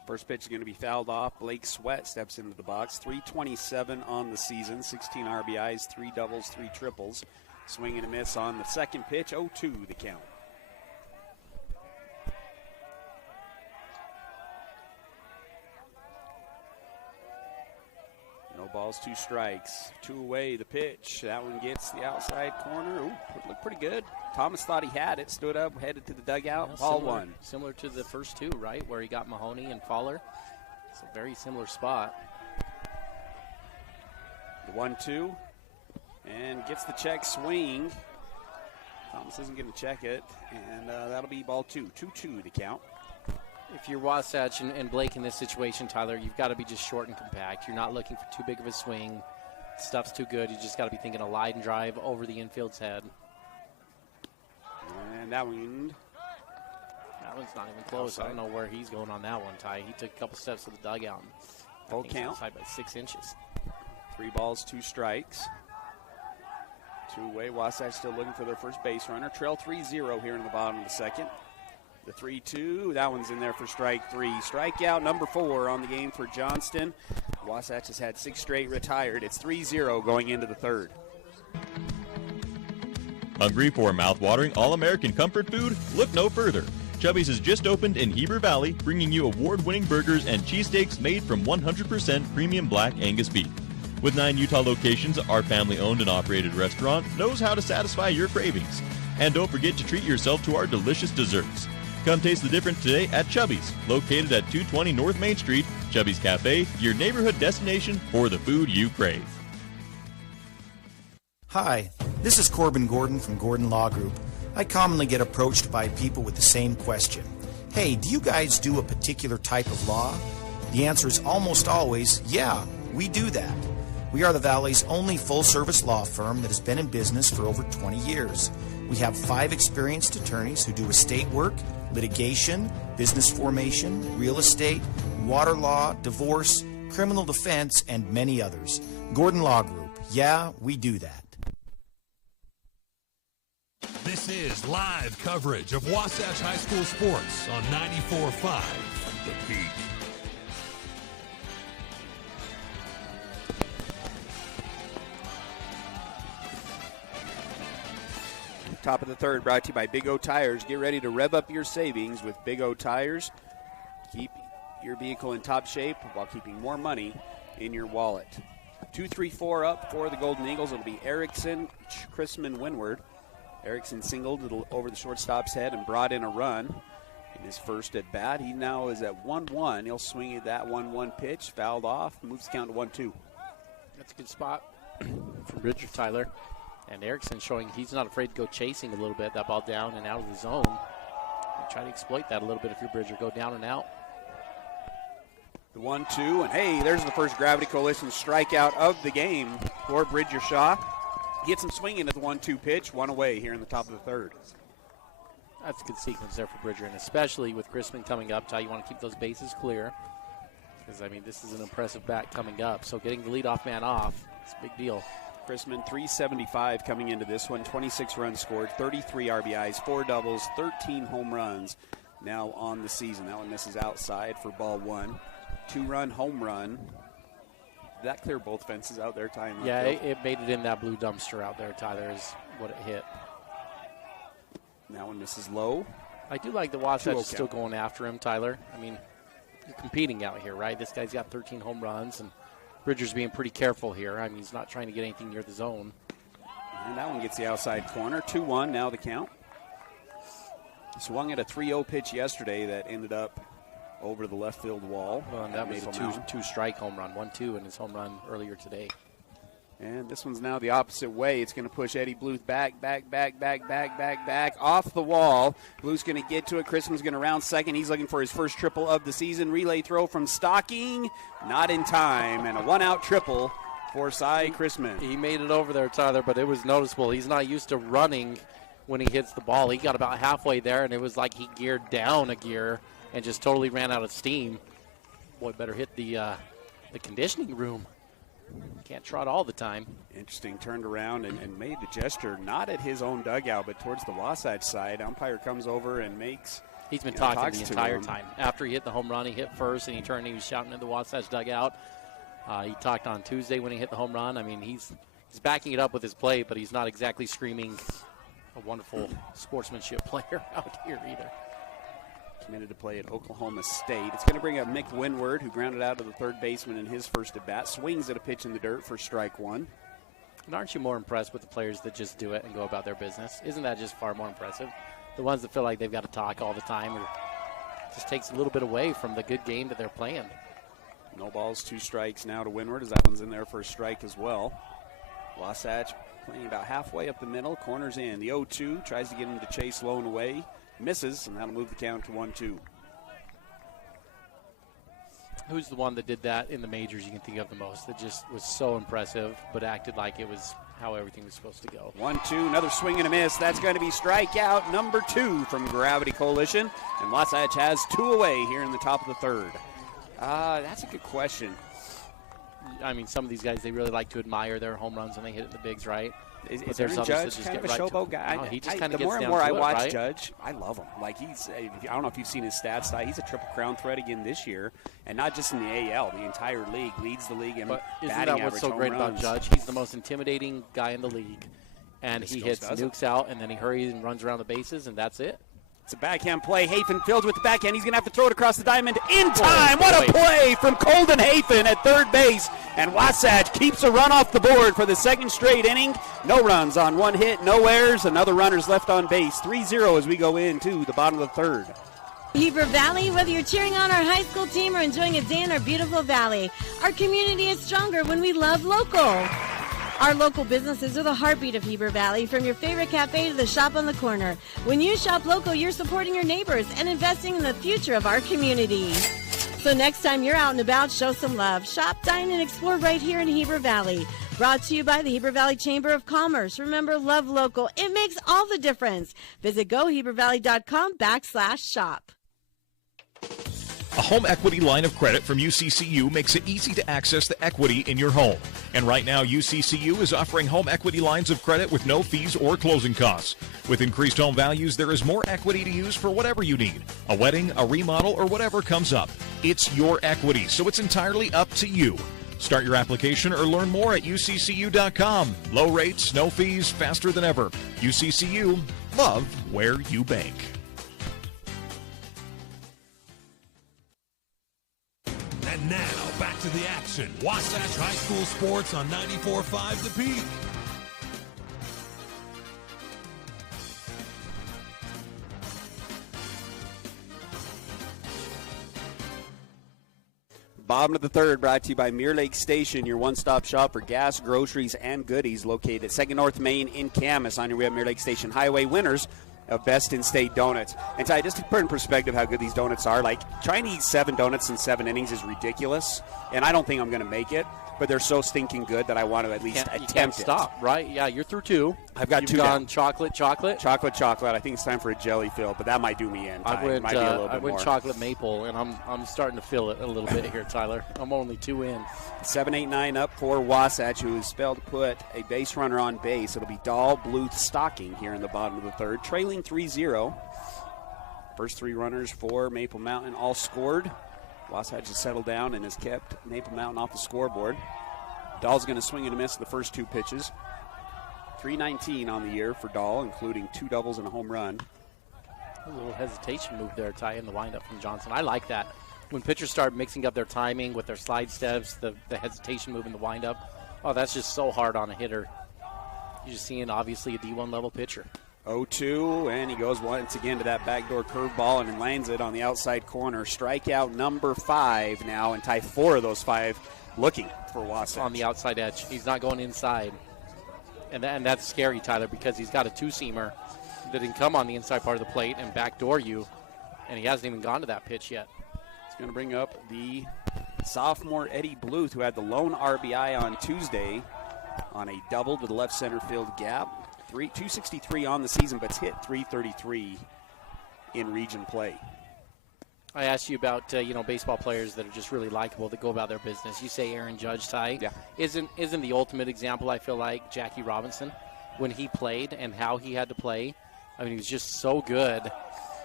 First pitch is going to be fouled off. Blake Sweat steps into the box. 327 on the season, 16 RBIs, 3 doubles, 3 triples. Swing and a miss on the second pitch, 0-2 the count. No balls, 2 strikes. 2 away, the pitch. That one gets the outside corner. Ooh, it looked pretty good. Thomas thought he had it, stood up, headed to the dugout. Yeah, ball 1. Similar to the first 2, right, where he got Mahoney and Fowler. It's a very similar spot. The 1-2. And gets the check swing. Thomas isn't going to check it. And that'll be ball 2. 2-2 the count. If you're Wasatch and Blake in this situation, Tyler, you've got to be just short and compact. You're not looking for too big of a swing. Stuff's too good. You just got to be thinking a line drive over the infield's head. And that one's not even close. Outside. I don't know where he's going on that one, Ty. He took a couple steps to the dugout. Full count. Outside by 6 inches. 3 balls, 2 strikes. 2 away. Wasatch still looking for their first base runner. Trail 3-0 here in the bottom of the second. The 3-2, that one's in there for strike 3. Strikeout number 4 on the game for Johnston. Wasatch has had 6 straight retired. It's 3-0 going into the third. Hungry for mouth-watering all-American comfort food? Look no further. Chubby's has just opened in Heber Valley, bringing you award-winning burgers and cheesesteaks made from 100% premium black Angus beef. With 9 Utah locations, our family-owned and operated restaurant knows how to satisfy your cravings. And don't forget to treat yourself to our delicious desserts. Come taste the difference today at Chubby's, located at 220 North Main Street. Chubby's Cafe, your neighborhood destination for the food you crave. Hi, this is Corbin Gordon from Gordon Law Group. I commonly get approached by people with the same question. Hey, do you guys do a particular type of law? The answer is almost always, yeah, we do that. We are the Valley's only full-service law firm that has been in business for over 20 years. We have 5 experienced attorneys who do estate work, litigation, business formation, real estate, water law, divorce, criminal defense, and many others. Gordon Law Group. Yeah, we do that. This is live coverage of Wasatch High School sports on 94.5 The Peak. Top of the third, brought to you by Big O Tires. Get ready to rev up your savings with Big O Tires. Keep your vehicle in top shape while keeping more money in your wallet. 2-3-4 up for the Golden Eagles. It'll be Erickson, Chrisman, Windward. Erickson singled over the shortstop's head and brought in a run in his first at bat. He now is at 1-1. He'll swing at that 1-1 pitch, fouled off, moves the count to 1-2. That's a good spot from Bridger, Tyler. And Erickson showing he's not afraid to go chasing a little bit, that ball down and out of the zone. You try to exploit that a little bit if you're Bridger, go down and out. The 1-2, and hey, there's the first Gravity Coalition strikeout of the game for Bridger Shaw. Gets him swinging at the 1-2 pitch, 1 away here in the top of the third. That's a good sequence there for Bridger, and especially with Chrisman coming up, Ty, you want to keep those bases clear. Because, I mean, this is an impressive bat coming up. So getting the leadoff man off, it's a big deal. Chrisman, 375 coming into this one, 26 runs scored, 33 RBIs, 4 doubles, 13 home runs now on the season. That one misses outside for ball 1. 2-run home run. Did that clear both fences out there, Ty? Yeah, it made it in that blue dumpster out there, Tyler, is what it hit. That one misses low. I do like the Wasatch still going after him, Tyler. I mean, you're competing out here, right? This guy's got 13 home runs, and Bridger's being pretty careful here. I mean, he's not trying to get anything near the zone. And that one gets the outside corner. 2-1 now the count. Swung at a 3-0 pitch yesterday that ended up over the left field wall. Well, and that was a two-strike home run, 1-2 in his home run earlier today. And this one's now the opposite way. It's going to push Eddie Bluth back, off the wall. Bluth's going to get to it. Chrisman's going to round second. He's looking for his first triple of the season. Relay throw from Stocking, not in time, and a one-out triple for Cy Chrisman. He made it over there, Tyler, but it was noticeable. He's not used to running when he hits the ball. He got about halfway there, and it was like he geared down a gear and just totally ran out of steam. Boy, better hit the conditioning room. Can't trot all the time. Interesting, turned around and made the gesture, not at his own dugout, but towards the Wasatch side. Umpire comes over and makes. He's been talking the entire time. After he hit the home run, he hit first, and he turned and he was shouting at the Wasatch dugout. He talked on Tuesday when he hit the home run. I mean, he's backing it up with his play, but he's not exactly screaming a wonderful sportsmanship player out here either. Committed to play at Oklahoma State. It's going to bring up Mick Windward, who grounded out to the third baseman in his first at-bat. Swings at a pitch in the dirt for strike one. And aren't you more impressed with the players that just do it and go about their business? Isn't that just far more impressive? The ones that feel like they've got to talk all the time or just takes a little bit away from the good game that they're playing. No balls, 2 strikes now to Windward, as that one's in there for a strike as well. Wasatch playing about halfway up the middle, corners in. The 0-2 tries to get him to chase low and away. Misses, and that'll move the count to 1-2. Who's the one that did that in the majors you can think of the most? That just was so impressive, but acted like it was how everything was supposed to go. 1-2, another swing and a miss. That's going to be strikeout number 2 from Gravity Coalition. And Wasatch has 2 away here in the top of the third. That's a good question. I mean, some of these guys, they really like to admire their home runs when they hit it in the bigs, right? Is Aaron Judge kind of a showboat guy? No, he just kind of gets the more and down more to I it, watch right? Judge, I love him. Like I don't know if you've seen his stats. He's a Triple Crown threat again this year, and not just in the AL. The entire league leads the league in but batting isn't that average, what's so home great runs. about Judge? He's the most intimidating guy in the league, and he hits nukes out, and then he hurries and runs around the bases, and that's it. It's a backhand play. Hafen fields with the backhand. He's going to have to throw it across the diamond in time. What a play from Colden Hafen at third base. And Wasatch keeps a run off the board for the second straight inning. No runs on 1 hit, no errors. Another runner's left on base. 3-0 as we go into the bottom of the third. Heber Valley, whether you're cheering on our high school team or enjoying a day in our beautiful valley, our community is stronger when we love local. Our local businesses are the heartbeat of Heber Valley, from your favorite cafe to the shop on the corner. When you shop local, you're supporting your neighbors and investing in the future of our community. So next time you're out and about, show some love. Shop, dine, and explore right here in Heber Valley. Brought to you by the Heber Valley Chamber of Commerce. Remember, love local. It makes all the difference. Visit gohebervalley.com/shop. A home equity line of credit from UCCU makes it easy to access the equity in your home. And right now, UCCU is offering home equity lines of credit with no fees or closing costs. With increased home values, there is more equity to use for whatever you need. A wedding, a remodel, or whatever comes up. It's your equity, so it's entirely up to you. Start your application or learn more at uccu.com. Low rates, no fees, faster than ever. UCCU, love where you bank. And now, back to the action. Wasatch High School Sports on 94.5 The Peak. Bottom of the third, brought to you by Mirror Lake Station, your one-stop shop for gas, groceries, and goodies, located at 2nd North Main in Camas on your way up Mirror Lake Station Highway. Winners of Best in State Donuts. And Ty, just to put in perspective how good these donuts are, like trying to eat 7 donuts in 7 innings is ridiculous, and I don't think I'm going to make it, but they're so stinking good that I want to at least attempt you can't stop, right? Yeah, you're through 2. I've got You've 2 gone down. chocolate. I think it's time for a jelly fill, but that might do me in. I went, might be a little bit I went more. chocolate maple, and I'm starting to feel it a little bit here, Tyler. I'm only 2 in. 7-8-9 up for Wasatch, who is spelled to put a base runner on base. It'll be Dahl, Bluth, Stocking here in the bottom of the third, trailing 3-0. First 3 runners for Maple Mountain all scored. Wasatch has settled down and has kept Maple Mountain off the scoreboard. Dahl's going to swing and a miss the first 2 pitches. 319 on the year for Dahl, including 2 doubles and a home run. A little hesitation move there, Ty, in the windup from Johnson. I like that. When pitchers start mixing up their timing with their slide steps, the hesitation move in the windup, oh, that's just so hard on a hitter. You're just seeing, obviously, a D1 level pitcher. 0-2, and he goes once again to that backdoor curveball and lands it on the outside corner. Strikeout number 5 now, and tie 4 of those 5 looking for Wasatch. On the outside edge. He's not going inside. And that's scary, Tyler, because he's got a two-seamer that can come on the inside part of the plate and backdoor you, and he hasn't even gone to that pitch yet. It's going to bring up the sophomore Eddie Bluth, who had the lone RBI on Tuesday on a double to the left center field gap. 263 on the season, but it's hit 333 in region play. I asked you about baseball players that are just really likable, that go about their business. You say Aaron Judge, Ty. Yeah. Isn't the ultimate example, I feel like, Jackie Robinson, when he played and how he had to play. I mean, he was just so good,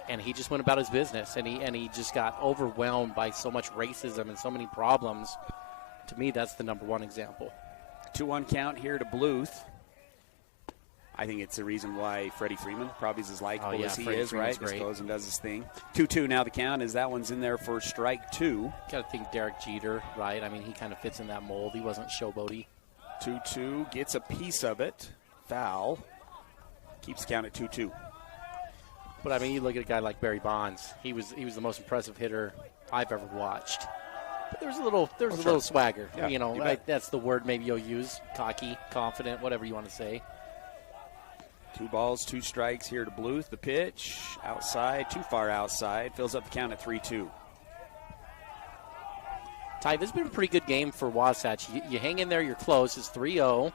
and he just went about his business, and he just got overwhelmed by so much racism and so many problems. To me, that's the number one example. 2-1 count here to Bluth. I think it's the reason why Freddie Freeman probably is as likable as he Freddie is, Freeman's right? Just great. goes and does his thing. 2-2 now the count, as that one's in there for strike 2. Got to think Derek Jeter, right? I mean, he kind of fits in that mold. He wasn't showboaty. 2-2, gets a piece of it. Foul. Keeps the count at 2-2. But, I mean, you look at a guy like Barry Bonds. He was the most impressive hitter I've ever watched. But there's a little swagger. Yeah, that's the word maybe you'll use. Cocky, confident, whatever you want to say. 2 balls, 2 strikes here to Bluth. The pitch, outside, too far outside. Fills up the count at 3-2. Ty, this has been a pretty good game for Wasatch. You hang in there, you're close. It's 3-0.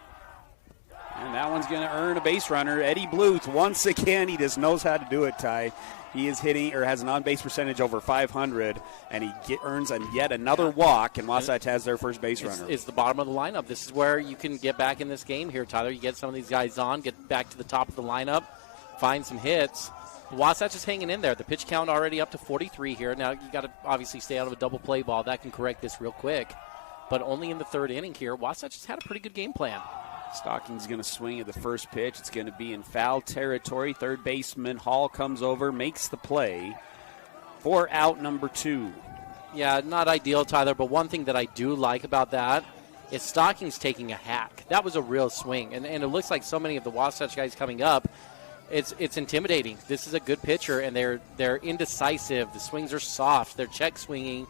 And that one's going to earn a base runner. Eddie Bluth, once again, he just knows how to do it, Ty. He is hitting, or has an on-base percentage over 500, and he earns yet another walk, and Wasatch has their first base runner. It's the bottom of the lineup. This is where you can get back in this game here, Tyler. You get some of these guys on, get back to the top of the lineup, find some hits. Wasatch is hanging in there. The pitch count already up to 43 here. Now, you got to obviously stay out of a double play ball. That can correct this real quick. But only in the 3rd inning here, Wasatch has had a pretty good game plan. Stocking's going to swing at the first pitch. It's going to be in foul territory. Third baseman Hall comes over, makes the play for out number 2. Yeah, not ideal, Tyler, but one thing that I do like about that is Stocking's taking a hack. That was a real swing, and it looks like so many of the Wasatch guys coming up, it's intimidating. This is a good pitcher, and they're indecisive. The swings are soft. They're check swinging.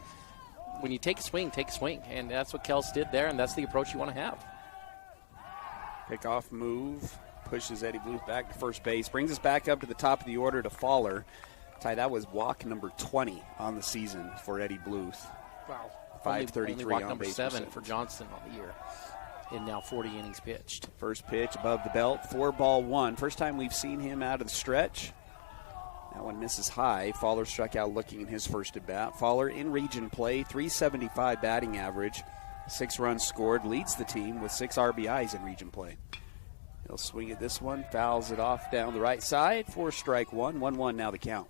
When you take a swing, and that's what Kels did there, and that's the approach you want to have. Pickoff move, pushes Eddie Bluth back to first base, brings us back up to the top of the order to Faller. Ty, that was walk number 20 on the season for Eddie Bluth. Wow. 533 only walk on number base 7 percentage. for Johnston on the year. In now 40 innings pitched. First pitch above the belt, 4-1. First time we've seen him out of the stretch. That one misses high. Faller struck out looking in his first at bat. Faller in region play, 375 batting average. 6 runs scored, leads the team with 6 RBIs in region play. He'll swing at this one, fouls it off down the right side for strike 1. 1-1 now the count.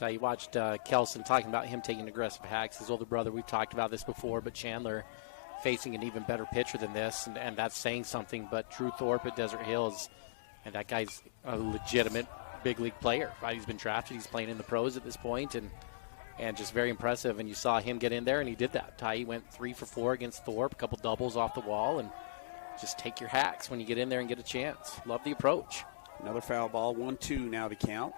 You watched Kelson talking about him taking aggressive hacks. His older brother, we've talked about this before, but Chandler facing an even better pitcher than this, and that's saying something. But Drew Thorpe at Desert Hills, and that guy's a legitimate big league player, right? He's been drafted. He's playing in the pros at this point, and just very impressive. And you saw him get in there, and he did that. Ty went 3 for 4 against Thorpe, a couple doubles off the wall, and just take your hacks when you get in there and get a chance. Love the approach. Another foul ball, 1-2 now the count.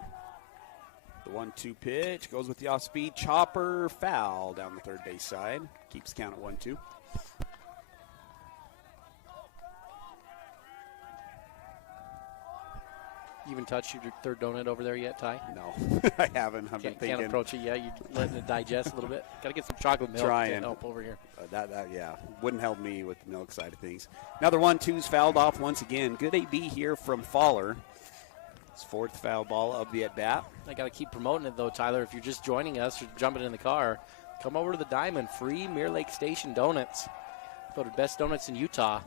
The 1-2 pitch goes with the off-speed chopper, foul down the third base side. Keeps the count at 1-2. You even touched your third donut over there yet, Ty? No, I haven't. I've been thinking. Can't approach it yet. You letting it digest a little bit. Got to get some chocolate milk to help over here. Yeah, wouldn't help me with the milk side of things. Another 1-2's fouled off once again. Good AB here from Faller. His 4th foul ball of the at-bat. I got to keep promoting it, though, Tyler. If you're just joining us or jumping in the car, come over to the Diamond. Free Mirror Lake Station donuts. Voted best donuts in Utah.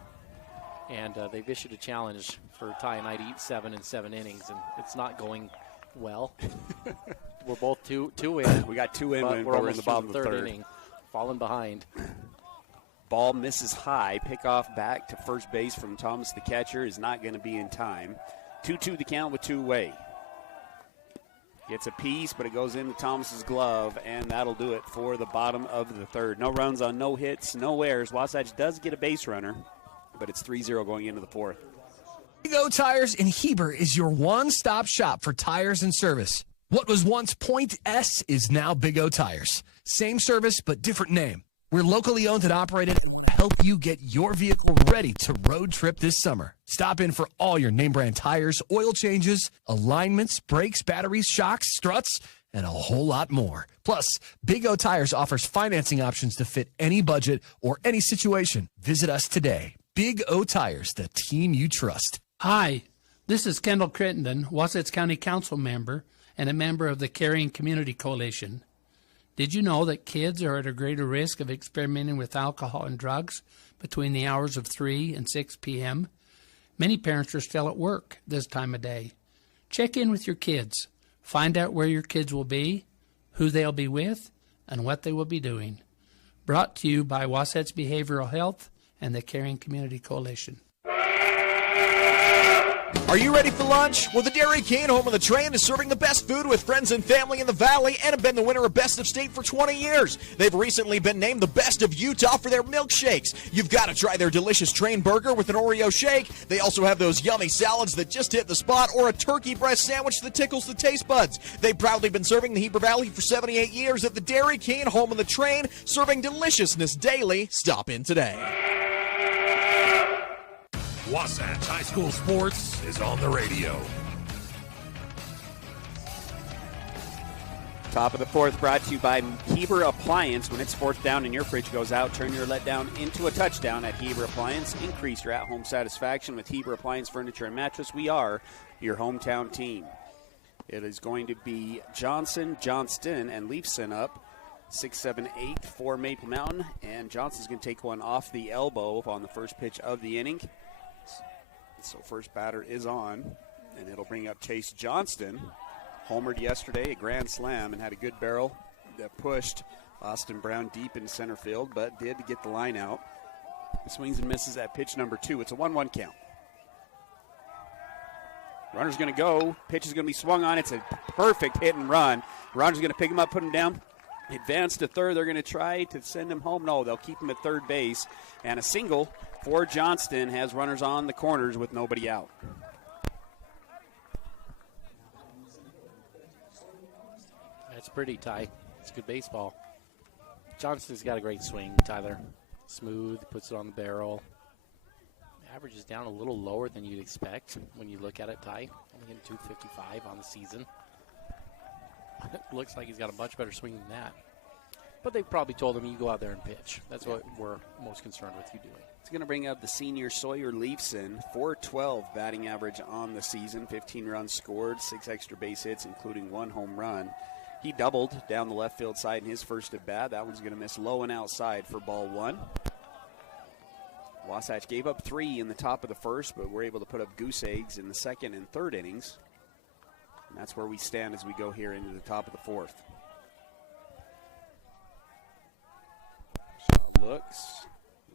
And they've issued a challenge for Ty and I to eat 7 in 7 innings, and it's not going well. We're both two in. We got 2 in, but we're in the bottom of the third inning. Falling behind. Ball misses high. Pickoff back to first base from Thomas, the catcher, is not going to be in time. 2-2 the count with 2 away. Gets a piece, but it goes into Thomas's glove, and that'll do it for the bottom of the third. No runs on no hits, no errors. Wasatch does get a base runner, but it's 3-0 going into the 4th. Big O Tires in Heber is your one-stop shop for tires and service. What was once Point S is now Big O Tires. Same service, but different name. We're locally owned and operated and want to help you get your vehicle ready to road trip this summer. Stop in for all your name brand tires, oil changes, alignments, brakes, batteries, shocks, struts, and a whole lot more. Plus, Big O Tires offers financing options to fit any budget or any situation. Visit us today. Big O Tires, the team you trust. Hi, this is Kendall Crittenden, Wasatch County Council member and a member of the Caring Community Coalition. Did you know that kids are at a greater risk of experimenting with alcohol and drugs between the hours of 3 and 6 p.m.? Many parents are still at work this time of day. Check in with your kids. Find out where your kids will be, who they'll be with, and what they will be doing. Brought to you by Wasatch Behavioral Health and the Caring Community Coalition. Are you ready for lunch? Well, the Dairy King, home of the train, is serving the best food with friends and family in the Valley and have been the winner of Best of State for 20 years. They've recently been named the best of Utah for their milkshakes. You've got to try their delicious train burger with an Oreo shake. They also have those yummy salads that just hit the spot or a turkey breast sandwich that tickles the taste buds. They've proudly been serving the Heber Valley for 78 years at the Dairy King, home of the train, serving deliciousness daily. Stop in today. Wasatch High School Sports is on the radio. Top of the fourth brought to you by Heber Appliance. When it's fourth down and your fridge goes out, turn your letdown into a touchdown at Heber Appliance. Increase your at-home satisfaction with Heber Appliance Furniture and Mattress. We are your hometown team. It is going to be Johnson, Johnston, and Leafson up. 6-7-8 for Maple Mountain. And Johnson's going to take one off the elbow on the first pitch of the inning. So first batter is on, and it'll bring up Chase Johnston. Homered yesterday, a grand slam, and had a good barrel that pushed Austin Brown deep into center field, but did get the line out. Swings and misses at pitch number 2. It's a 1-1 count. Runner's going to go. Pitch is going to be swung on. It's a perfect hit and run. Runner's going to pick him up, put him down. Advance to third. They're going to try to send him home. No, they'll keep him at third base. And a single for Johnston has runners on the corners with nobody out. That's pretty, Ty. It's good baseball. Johnston's got a great swing, Tyler. Smooth, puts it on the barrel. Average is down a little lower than you'd expect when you look at it, Ty. Only in 255 on the season. It looks like he's got a much better swing than that. But they probably told him, you go out there and pitch. That's what we're most concerned with you doing. It's going to bring up the senior Sawyer Leafson. 412 batting average on the season. 15 runs scored, 6 extra base hits, including 1 home run. He doubled down the left field side in his first at bat. That one's going to miss low and outside for ball 1. Wasatch gave up 3 in the top of the first, but were able to put up goose eggs in the second and third innings. And that's where we stand as we go here into the top of the fourth. Shaw looks.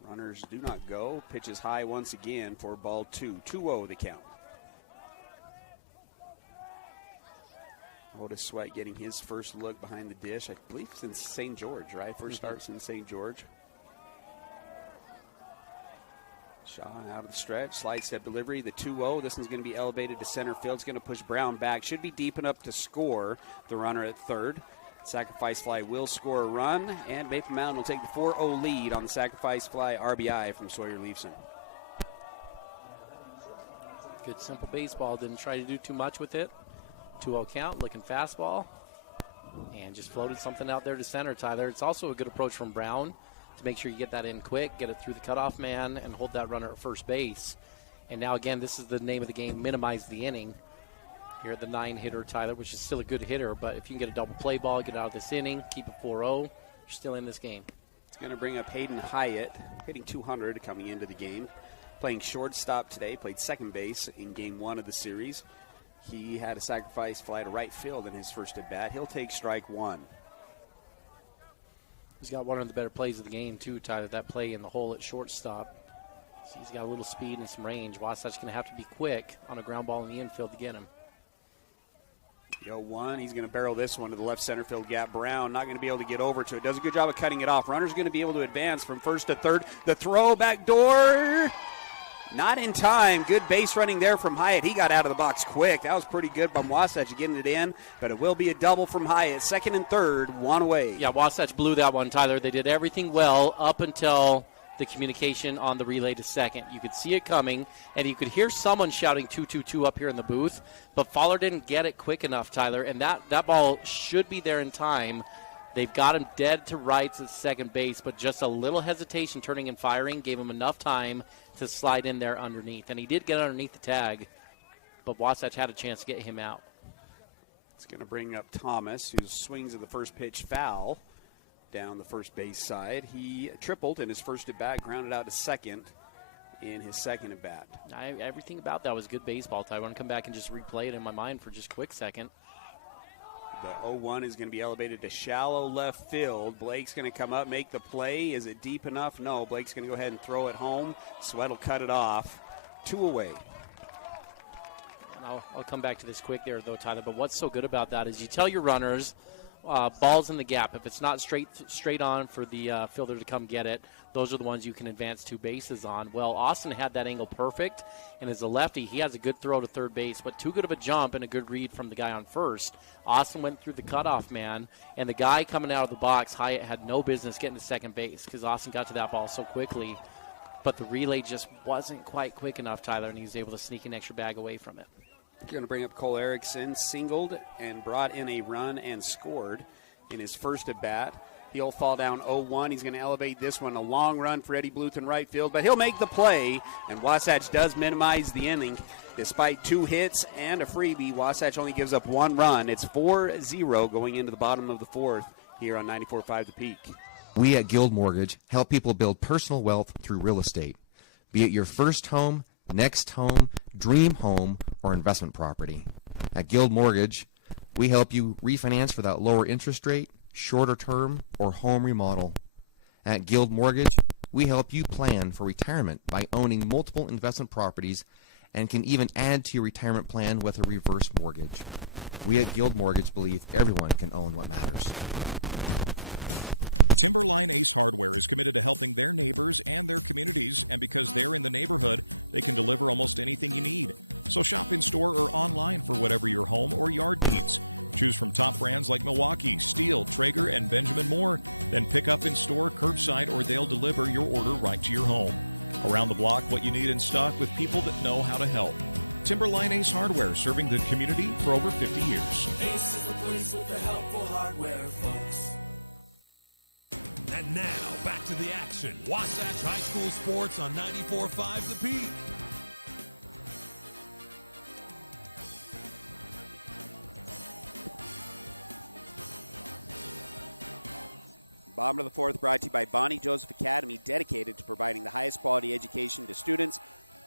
Runners do not go. Pitches high once again for ball 2. 2-0 the count. Otis Sweat getting his first look behind the dish. I believe it's in St. George, right? First starts in St. George. Shaw out of the stretch, slide step delivery, the 2-0. This one's going to be elevated to center field. It's going to push Brown back. Should be deep enough to score the runner at third. Sacrifice fly will score a run, and Maple Mountain will take the 4-0 lead on the sacrifice fly RBI from Sawyer Leafson. Good simple baseball. Didn't try to do too much with it. 2-0 count, looking fastball. And just floated something out there to center, Tyler. It's also a good approach from Brown to make sure you get that in quick, get it through the cutoff man, and hold that runner at first base. And now, again, this is the name of the game, minimize the inning. Here at the 9-hitter, Tyler, which is still a good hitter, but if you can get a double play ball, get out of this inning, keep it 4-0, you're still in this game. It's going to bring up Hayden Hyatt, hitting 200 coming into the game. Playing shortstop today, played second base in game 1 of the series. He had a sacrifice fly to right field in his first at-bat. He'll take strike 1. He's got one of the better plays of the game, too, Tyler, that play in the hole at shortstop. So he's got a little speed and some range. Wasatch's going to have to be quick on a ground ball in the infield to get him. 0-1. He's going to barrel this one to the left center field gap. Brown not going to be able to get over to it. Does a good job of cutting it off. Runner's going to be able to advance from first to third. The throw back door. Not in time. Good base running there from Hyatt. He got out of the box quick. That was pretty good by Wasatch getting it in, but it will be a double from Hyatt. Second and third, one away. Yeah, Wasatch blew that one, Tyler. They did everything well up until the communication on the relay to second. You could see it coming, and you could hear someone shouting 2-2-2 up here in the booth, but Fowler didn't get it quick enough, Tyler, and that ball should be there in time. They've got him dead to rights at second base, but just a little hesitation turning and firing gave him enough time to slide in there underneath. And he did get underneath the tag, but Wasatch had a chance to get him out. It's going to bring up Thomas, who swings at the first pitch foul down the first base side. He tripled in his first at-bat, grounded out to second in his second at-bat. Everything about that was good baseball. I want to come back and just replay it in my mind for just a quick second. The 0-1 is going to be elevated to shallow left field. Blake's going to come up, make the play. Is it deep enough? No. Blake's going to go ahead and throw it home. Sweat will cut it off. 2 away. And I'll come back to this quick there, though, Tyler. But what's so good about that is you tell your runners, balls in the gap. If it's not straight on for the fielder to come get it, those are the ones you can advance 2 bases on. Well, Austin had that angle perfect, and as a lefty, he has a good throw to third base, but too good of a jump and a good read from the guy on first. Austin went through the cutoff man, and the guy coming out of the box, Hyatt, had no business getting to second base because Austin got to that ball so quickly, but the relay just wasn't quite quick enough, Tyler, and he was able to sneak an extra bag away from it. Going to bring up Cole Erickson, singled and brought in a run and scored in his first at-bat. He'll fall down 0-1. He's going to elevate this one. A long run for Eddie Bluth in right field, but he'll make the play, and Wasatch does minimize the inning. Despite 2 hits and a freebie, Wasatch only gives up 1 run. It's 4-0 going into the bottom of the 4th here on 94.5 The Peak. We at Guild Mortgage help people build personal wealth through real estate, be it your first home, next home, dream home, or investment property. At Guild Mortgage, we help you refinance for that lower interest rate, shorter term, or home remodel. At Guild Mortgage, we help you plan for retirement by owning multiple investment properties and can even add to your retirement plan with a reverse mortgage. We at Guild Mortgage believe everyone can own what matters. Timberline Ace Hardware is committed to helping their neighbors and their communities, and because they're in the neighborhood, they can deliver almost anything you need. So shop in store or online for whatever your home or yard needs. Choose from top brands like Milwaukee, Stihl, Traeger, and Benjamin Moore. Then pick up in store, curbside, or they'll deliver your order right to your home. Around the block, what you need in stock with people that know how to help. Timberline Ace Hardware, serving the community for over 50 years. Ace is the place with the helpful hardware, folks. And now, back to the action. Wasatch High School Sports on 94.5 The Peak. Bottom of the 4th brought to you by Bonnie Joseph Academy, dedicated to providing the highest quality education to students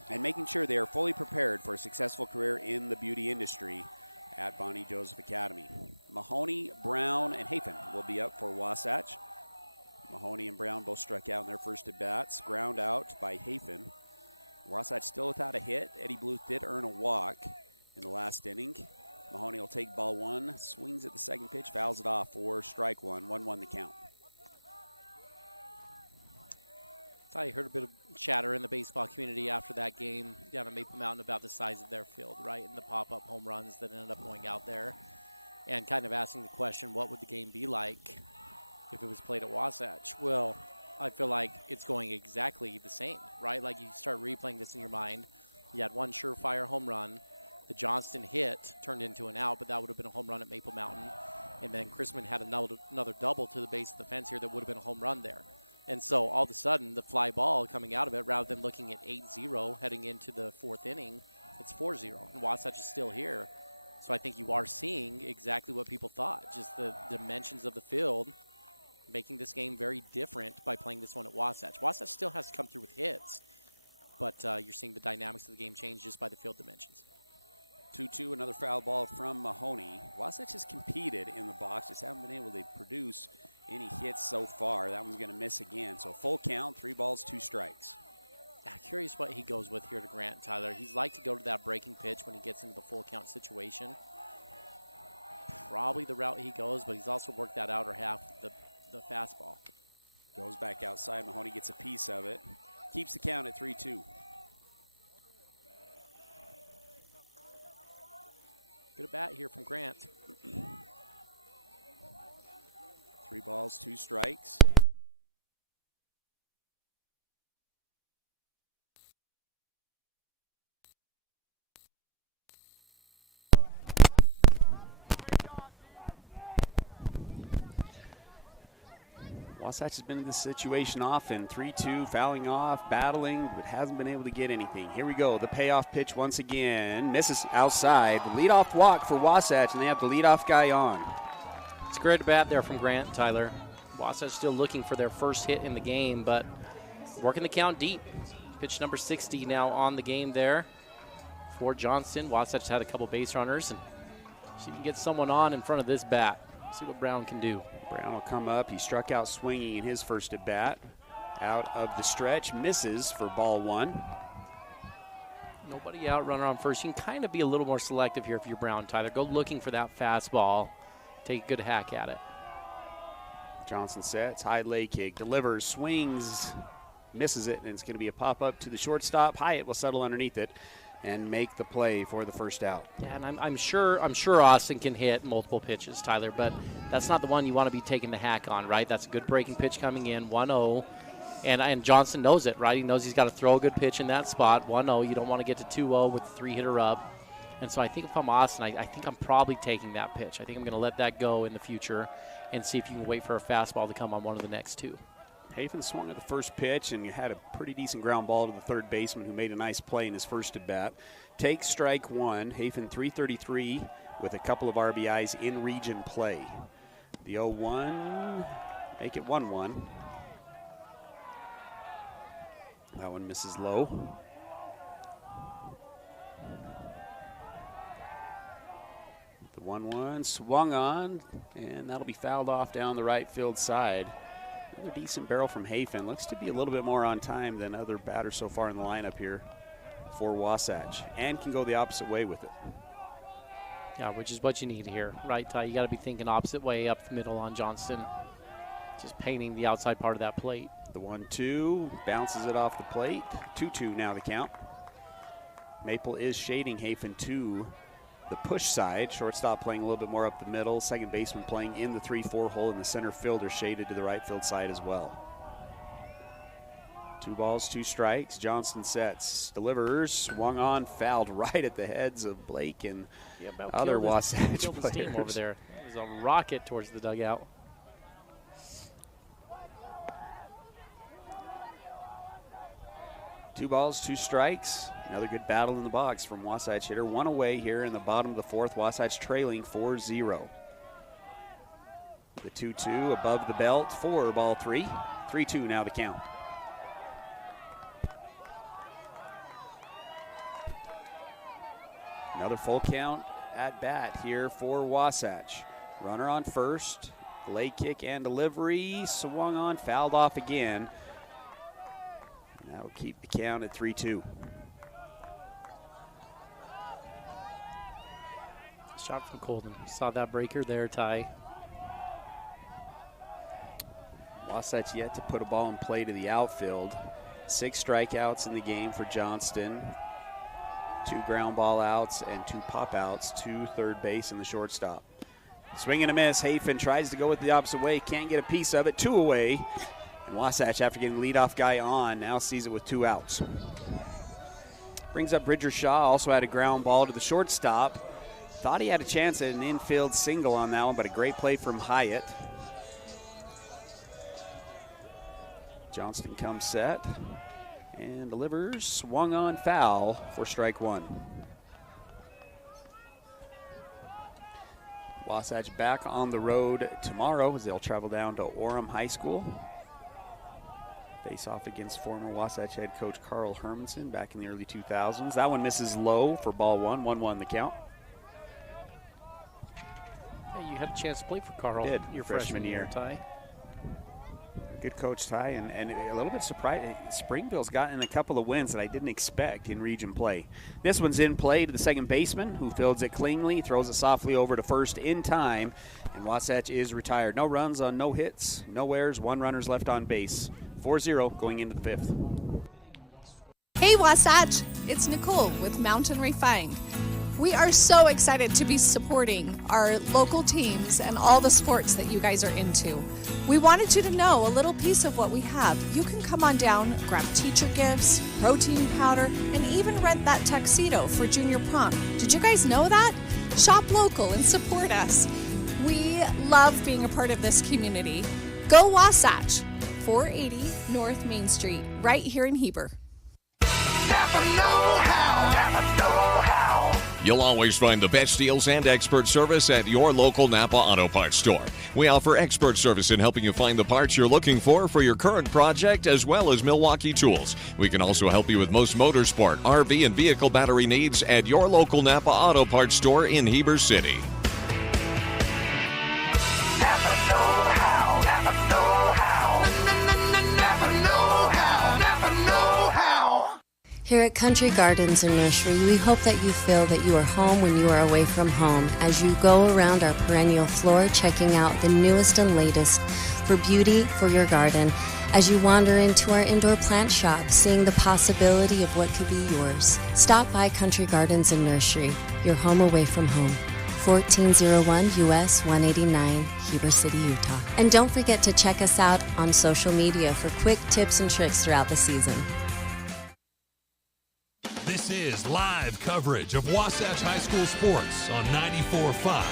and making sure they are fully prepared for a successful career in the beauty industry at Bonnie Joseph Academy. Mahoney, Brown, and Hafen will be up for Wasatch. Mahoney and Brown both struck out in their first at-bats. Ground out by Hafen. Wasatch still without a hit. Eddie Bluth did earn a walk in the last inning. Mahoney will take ball 1, swings at the second pitch, fouls it off for strike 1. 1-1 the count. I heard a bit of chatter in the baseball community after that game down at Maple Mountain about the size of their field, right, and the pop-up home runs that ended up going out there, and kind of asking the question, what would the game be like if it was played at Wasatch? Well, I feel like it's going exactly the same, right? Like you start replaying this in your mind. You had one surefire home run. The Johnston hit turned into an out, but that would have been a home run at Maple Mountain. And then Chrisman had another double to the base of the fence here that would have been a home run there. And so all of a sudden, the fly ball coming out of it, rather than looking at 8-0 heading into the 4th inning, it's 4-0. And Wasatch is still here. So I think you are seeing exactly what people thought, just the dimensions of the field, making this game very different by playing this one at Wasatch. Wasatch still has to come through with hits, but you're seeing the dynamics of the game change just by the field dimensions. 2-2, another foul ball from Mahoney. Wasatch has competed in the box, just haven't been able to produce any hits so far. That one's going to miss again. So full count, 3 balls, 2 strikes. Yeah, curious what he goes with here to Grant, Tyler. He's like to go to that breaking pitch when he gets into the full count situation. Probably the route he goes, but he's also worked that outer half of the fastball. Goes back outside. Mahoney gets a piece of it. Keeps the count at 3-2. Good at bat here from Grant. 3 balls, 2 strikes. Wasatch has been in this situation often. 3-2, fouling off, battling, but hasn't been able to get anything. Here we go. The payoff pitch once again. Misses outside. The leadoff walk for Wasatch, and they have the leadoff guy on. It's a great at bat there from Grant, Tyler. Wasatch still looking for their first hit in the game, but working the count deep. Pitch number 60 now on the game there for Johnston. Wasatch had a couple base runners, and see if you can get someone on in front of this bat. See what Brown can do. Brown will come up. He struck out swinging in his first at bat. Out of the stretch, misses for ball 1. Nobody out, runner on first. You can kind of be a little more selective here if you're Brown, Tyler. Go looking for that fastball. Take a good hack at it. Johnson sets, high leg kick, delivers, swings, misses it, and it's going to be a pop-up to the shortstop. Hyatt will settle underneath it and make the play for the first out. Yeah, and I'm sure Austin can hit multiple pitches, Tyler, but that's not the one you want to be taking the hack on, right? That's a good breaking pitch coming in, 1-0, and Johnson knows it, right? He knows he's got to throw a good pitch in that spot, 1-0. You don't want to get to 2-0 with the 3-hitter up. And so I think if I'm Austin, I think I'm probably taking that pitch. I think I'm going to let that go in the future and see if you can wait for a fastball to come on one of the next 2. Hafen swung at the first pitch and had a pretty decent ground ball to the third baseman who made a nice play in his first at bat. Takes strike 1. Hafen 333 with a couple of RBIs in region play. The 0-1, make it 1-1. That one misses low. The 1-1 swung on, and that'll be fouled off down the right field side. Another decent barrel from Hafen. Looks to be a little bit more on time than other batters so far in the lineup here for Wasatch, and can go the opposite way with it. Yeah, which is what you need here, right, Ty? You got to be thinking opposite way up the middle on Johnston. Just painting the outside part of that plate. The 1-2 bounces it off the plate. 2-2 now the count. Maple is shading Hafen to the push side. Shortstop playing a little bit more up the middle. Second baseman playing in the 3-4 hole, and the center fielder shaded to the right field side as well. 2 balls, 2 strikes. Johnston sets, delivers, swung on, fouled right at the heads of Blake and other Wasatch players. Steam over there. It was a rocket towards the dugout. Two balls, 2 strikes. Another good battle in the box from Wasatch hitter. 1 away here in the bottom of the 4th. Wasatch trailing 4-0. The 2-2 above the belt for ball 3. 3-2 now the count. Another full count at bat here for Wasatch. Runner on first. Leg kick and delivery. Swung on, fouled off again. And that will keep the count at 3-2. Shot from Colden. Saw that breaker there, Ty. Wasatch yet to put a ball in play to the outfield. 6 strikeouts in the game for Johnston. 2 ground ball outs and 2 pop outs to third base and the shortstop. Swing and a miss. Hafen tries to go with the opposite way. Can't get a piece of it. 2 away. And Wasatch, after getting the leadoff guy on, now sees it with 2 outs. Brings up Bridger Shaw. Also had a ground ball to the shortstop. Thought he had a chance at an infield single on that one, but a great play from Hyatt. Johnston comes set and delivers. Swung on, foul for strike 1. Wasatch back on the road tomorrow as they'll travel down to Orem High School. Face off against former Wasatch head coach Carl Hermanson back in the early 2000s. That one misses low for ball 1. 1-1 the count. Hey, you had a chance to play for Carl your freshman year, Ty. Good coach, Ty, and a little bit surprised. Springville's gotten a couple of wins that I didn't expect in region play. This one's in play to the second baseman, who fields it cleanly, throws it softly over to first in time, and Wasatch is retired. No runs on no hits, no errors, 1 runner's left on base. 4-0 going into the 5th. Hey Wasatch, it's Nicole with Mountain Refined. We are so excited to be supporting our local teams and all the sports that you guys are into. We wanted you to know a little piece of what we have. You can come on down, grab teacher gifts, protein powder, and even rent that tuxedo for junior prom. Did you guys know that? Shop local and support us. We love being a part of this community. Go Wasatch, 480 North Main Street, right here in Heber. Napa know-how. Napa know-how. You'll always find the best deals and expert service at your local Napa Auto Parts store. We offer expert service in helping you find the parts you're looking for your current project, as well as Milwaukee tools. We can also help you with most motorsport, RV, and vehicle battery needs at your local Napa Auto Parts store in Heber City. Napa know-how. Napa know-how. Napa know-how. Napa know-how. Here at Country Gardens and Nursery, we hope that you feel that you are home when you are away from home as you go around our perennial floor checking out the newest and latest for beauty for your garden, as you wander into our indoor plant shop seeing the possibility of what could be yours. Stop by Country Gardens and Nursery, your home away from home. 1401 US 189, Heber City, Utah. And don't forget to check us out on social media for quick tips and tricks throughout the season. This is live coverage of Wasatch High School sports on 94.5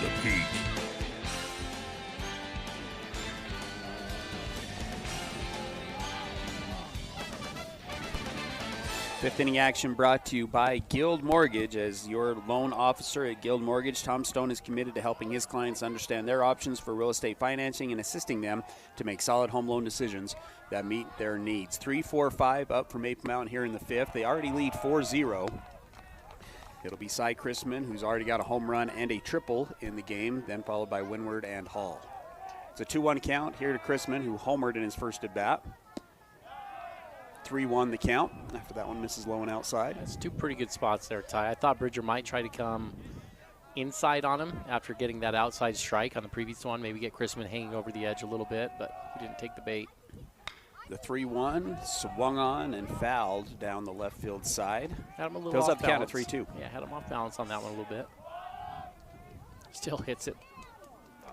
The Peak. Fifth inning action brought to you by Guild Mortgage. As your loan officer at Guild Mortgage, Tom Stone is committed to helping his clients understand their options for real estate financing and assisting them to make solid home loan decisions that meet their needs. 3-4-5 up for Maple Mountain here in the fifth. They already lead 4-0. It'll be Cy Chrisman, who's already got a home run and a triple in the game, then followed by Windward and Hall. It's a 2-1 count here to Chrisman, who homered in his first at bat. 3-1 the count after that one misses low and outside. That's two pretty good spots there, Ty. I thought Bridger might try to come inside on him after getting that outside strike on the previous one, maybe get Chrisman hanging over the edge a little bit, but he didn't take the bait. The 3-1 swung on and fouled down the left field side. Had him a little Fills off up the count at balance. 3-2. Yeah, had him off balance on that one a little bit. Still hits it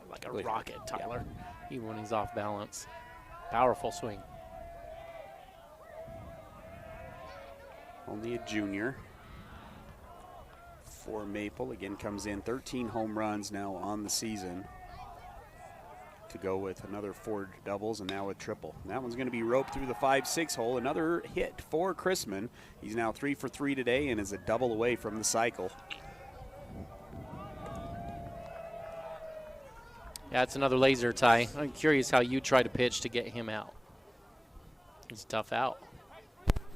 like a rocket, Tyler, even when he's off balance. Powerful swing. Only a junior for Maple. Again, comes in 13 home runs now on the season, to go with another 4 doubles and now a triple. And that one's going to be roped through the 5-6 hole. Another hit for Chrisman. He's now 3 for 3 today and is a double away from the cycle. Yeah, it's another laser, Ty. I'm curious how you try to pitch to get him out. It's a tough out.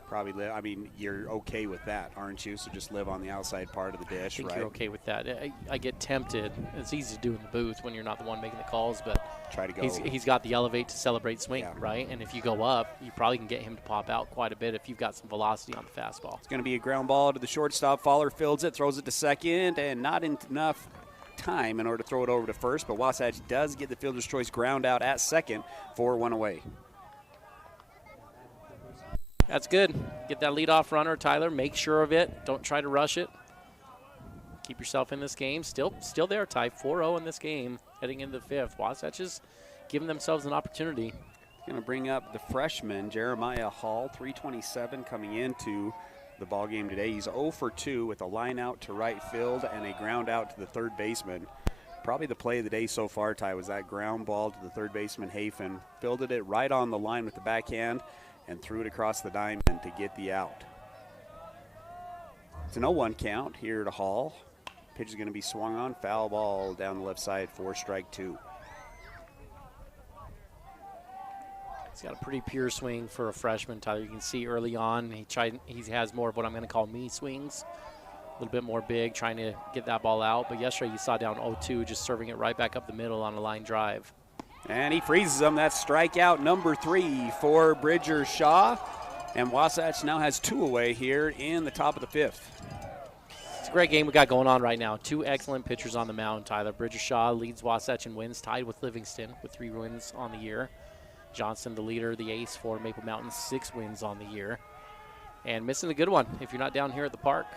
Probably, I mean, you're okay with that, aren't you? So just live on the outside part of the dish, I think right? you're okay with that. I get tempted. It's easy to do in the booth when you're not the one making the calls, but try to go. He's got the elevate to celebrate swing, right? And if you go up, you probably can get him to pop out quite a bit if you've got some velocity on the fastball. It's going to be a ground ball to the shortstop. Fowler fields it, throws it to second, and not enough time in order to throw it over to first, but Wasatch does get the fielder's choice ground out at second for 1 away. That's good. Get that leadoff runner, Tyler. Make sure of it. Don't try to rush it. Keep yourself in this game. Still there, Ty. 4-0 in this game heading into the fifth. Wasatch is giving themselves an opportunity. Going to bring up the freshman, Jeremiah Hall, 327 coming into the ball game today. He's 0 for 2 with a line out to right field and a ground out to the third baseman. Probably the play of the day so far, Ty, was that ground ball to the third baseman, Hafen. Fielded it right on the line with the backhand and threw it across the diamond to get the out. It's an 0-1 count here to Hall. Pitch is going to be swung on. Foul ball down the left side for strike 2. He's got a pretty pure swing for a freshman, Tyler. You can see early on he has more of what I'm going to call me swings. A little bit more big, trying to get that ball out. But yesterday you saw down 0-2, just serving it right back up the middle on a line drive. And he freezes them. That's strikeout number 3 for Bridger Shaw. And Wasatch now has 2 away here in the top of the fifth. It's a great game we got going on right now. 2 excellent pitchers on the mound, Tyler. Bridger Shaw leads Wasatch in wins, tied with Livingston with 3 wins on the year. Johnson, the leader, the ace for Maple Mountain, 6 wins on the year. And missing a good one if you're not down here at the park.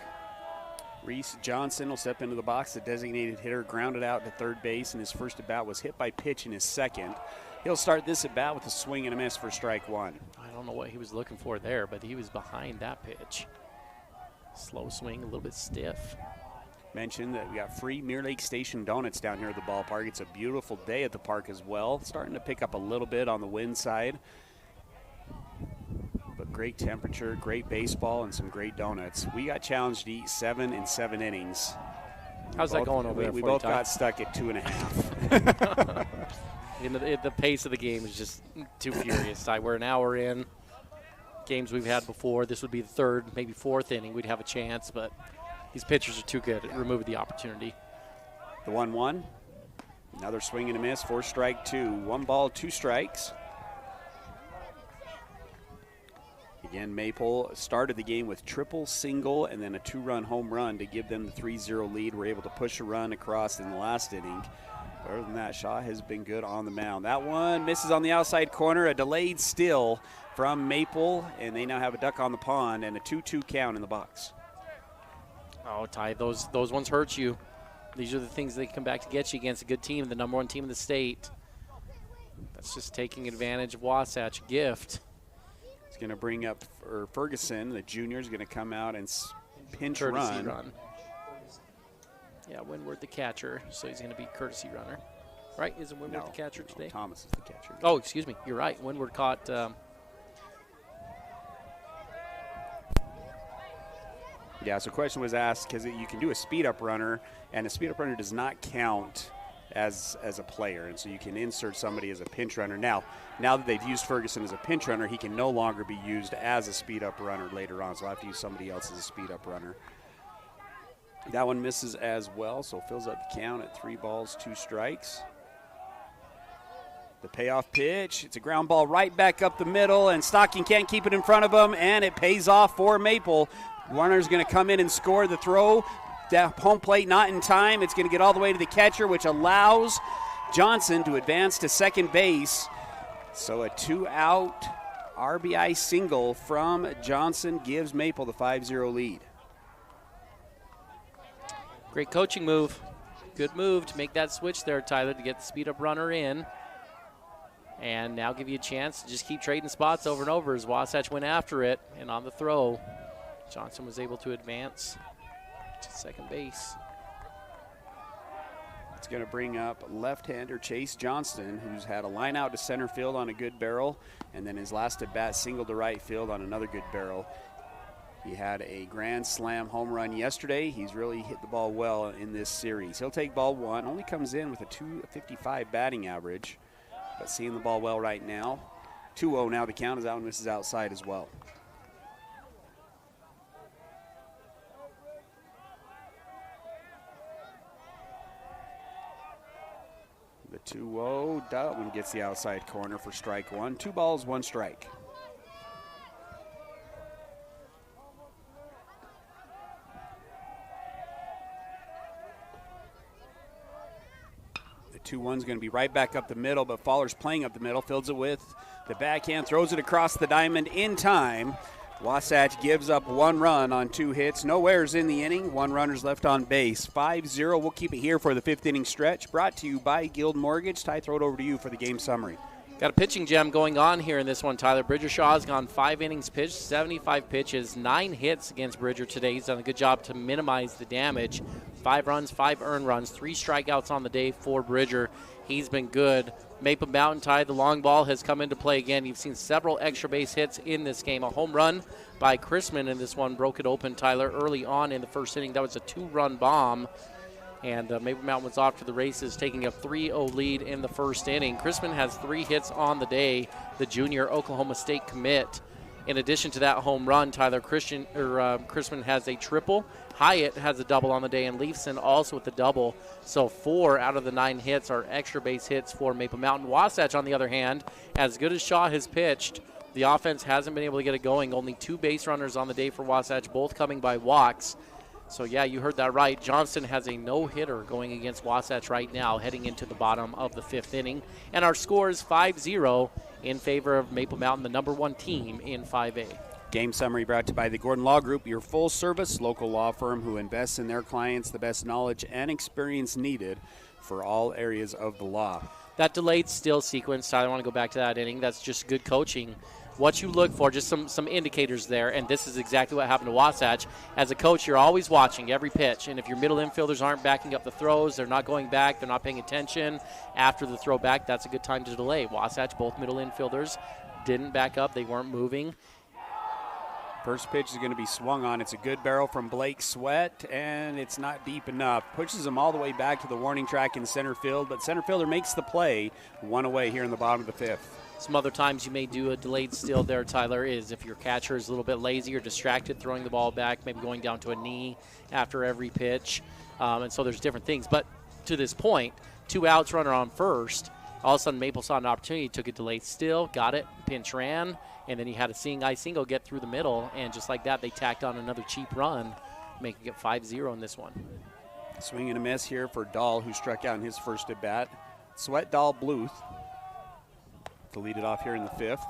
Reese Johnson will step into the box. The designated hitter grounded out to third base, and his first at-bat was hit by pitch in his second. He'll start this at-bat with a swing and a miss for strike one. I don't know what he was looking for there, but he was behind that pitch. Slow swing, a little bit stiff. Mentioned that we got free Mirror Lake Station donuts down here at the ballpark. It's a beautiful day at the park as well. Starting to pick up a little bit on the wind side. But great temperature, great baseball, and some great donuts. We got challenged to eat 7 in 7 innings. How's that going over there? We both got stuck at 2.5. The pace of the game is just too furious. We're an hour in. Games we've had before, this would be the third, maybe fourth inning. We'd have a chance, but these pitchers are too good at removing the opportunity. The 1-1. Another swing and a miss for strike two. 1 ball, 2 strikes. Again, Maple started the game with triple, single, and then a 2-run home run to give them the 3-0 lead. We're able to push a run across in the last inning. Other than that, Shaw has been good on the mound. That one misses on the outside corner, a delayed steal from Maple, and they now have a duck on the pond and a 2-2 count in the box. Oh, Ty, those ones hurt you. These are the things that come back to get you against a good team, the number 1 team in the state. That's just taking advantage of Wasatch. Gift. It's going to bring up Ferguson. The junior is going to come out and pinch courtesy run. Yeah, Windward the catcher, so he's going to be courtesy runner. Right? Isn't Windward the catcher today? Thomas is the catcher. Oh, excuse me. You're right. Windward caught. Yeah, so a question was asked because you can do a speed-up runner, and a speed-up runner does not count as a player, and so you can insert somebody as a pinch runner. Now that they've used Ferguson as a pinch runner, he can no longer be used as a speed-up runner later on, so I'll have to use somebody else as a speed-up runner. That one misses as well, so fills up the count at 3 balls, 2 strikes. The payoff pitch, it's a ground ball right back up the middle, and Stocking can't keep it in front of him, and it pays off for Maple. Runner's going to come in and score the throw. Home plate not in time. It's going to get all the way to the catcher, which allows Johnson to advance to second base. So a 2-out RBI single from Johnson gives Maple the 5-0 lead. Great coaching move. Good move to make that switch there, Tyler, to get the speed-up runner in. And now give you a chance to just keep trading spots over and over as Wasatch went after it. And on the throw, Johnson was able to advance to second base. It's going to bring up left-hander Chase Johnston, who's had a line out to center field on a good barrel, and then his last at-bat single to right field on another good barrel. He had a grand slam home run yesterday. He's really hit the ball well in this series. He'll take ball 1, only comes in with a .255 batting average, but seeing the ball well right now. 2-0 now the count as that one misses outside as well. The 2-0, that one gets the outside corner for strike 1. 2 balls, 1 strike. The 2-1's going to be right back up the middle, but Faller's playing up the middle, fills it with the backhand, throws it across the diamond in time. Wasatch gives up 1 run on 2 hits. No errors in the inning. 1 runner's left on base. 5-0. We'll keep it here for the 5th inning stretch. Brought to you by Guild Mortgage. Ty, throw it over to you for the game summary. Got a pitching gem going on here in this one, Tyler. Bridger Shaw's gone 5 innings pitched, 75 pitches, 9 hits against Bridger today. He's done a good job to minimize the damage. 5 runs, 5 earned runs, 3 strikeouts on the day for Bridger. He's been good. Maple Mountain Tide, the long ball has come into play again. You've seen several extra base hits in this game. A home run by Chrisman in this one broke it open, Tyler, early on in the first inning. That was a 2-run bomb. And Maple Mountain was off to the races, taking a 3-0 lead in the first inning. Chrisman has 3 hits on the day, the junior Oklahoma State commit. In addition to that home run, Tyler, Chrisman has a triple. Hyatt has a double on the day, and Leafson also with the double. So 4 out of the 9 hits are extra base hits for Maple Mountain. Wasatch, on the other hand, as good as Shaw has pitched, the offense hasn't been able to get it going. Only 2 base runners on the day for Wasatch, both coming by walks. So, yeah, you heard that right. Johnston has a no-hitter going against Wasatch right now, heading into the bottom of the 5th inning. And our score is 5-0 in favor of Maple Mountain, the number 1 team in 5A. Game summary brought to you by the Gordon Law Group, your full-service local law firm who invests in their clients the best knowledge and experience needed for all areas of the law. That delayed steal sequence, I want to go back to that inning. That's just good coaching. What you look for, just some indicators there, and this is exactly what happened to Wasatch. As a coach, you're always watching every pitch, and if your middle infielders aren't backing up the throws, they're not going back, they're not paying attention after the throw back, that's a good time to delay. Wasatch, both middle infielders, didn't back up, they weren't moving. First pitch is going to be swung on. It's a good barrel from Blake Sweat, and it's not deep enough. Pushes him all the way back to the warning track in center field, but center fielder makes the play. One away here in the bottom of the fifth. Some other times you may do a delayed steal there, Tyler, is if your catcher is a little bit lazy or distracted throwing the ball back, maybe going down to a knee after every pitch. And so there's different things. But to this point, 2 outs, runner on first. All of a sudden, Maple saw an opportunity, took a delayed steal, got it, pinch ran, and then he had a seeing eye single get through the middle, and just like that, they tacked on another cheap run, making it 5-0 in this one. Swing and a miss here for Dahl, who struck out in his first at bat. Sweat, Dahl, Bluth to lead it off here in the fifth.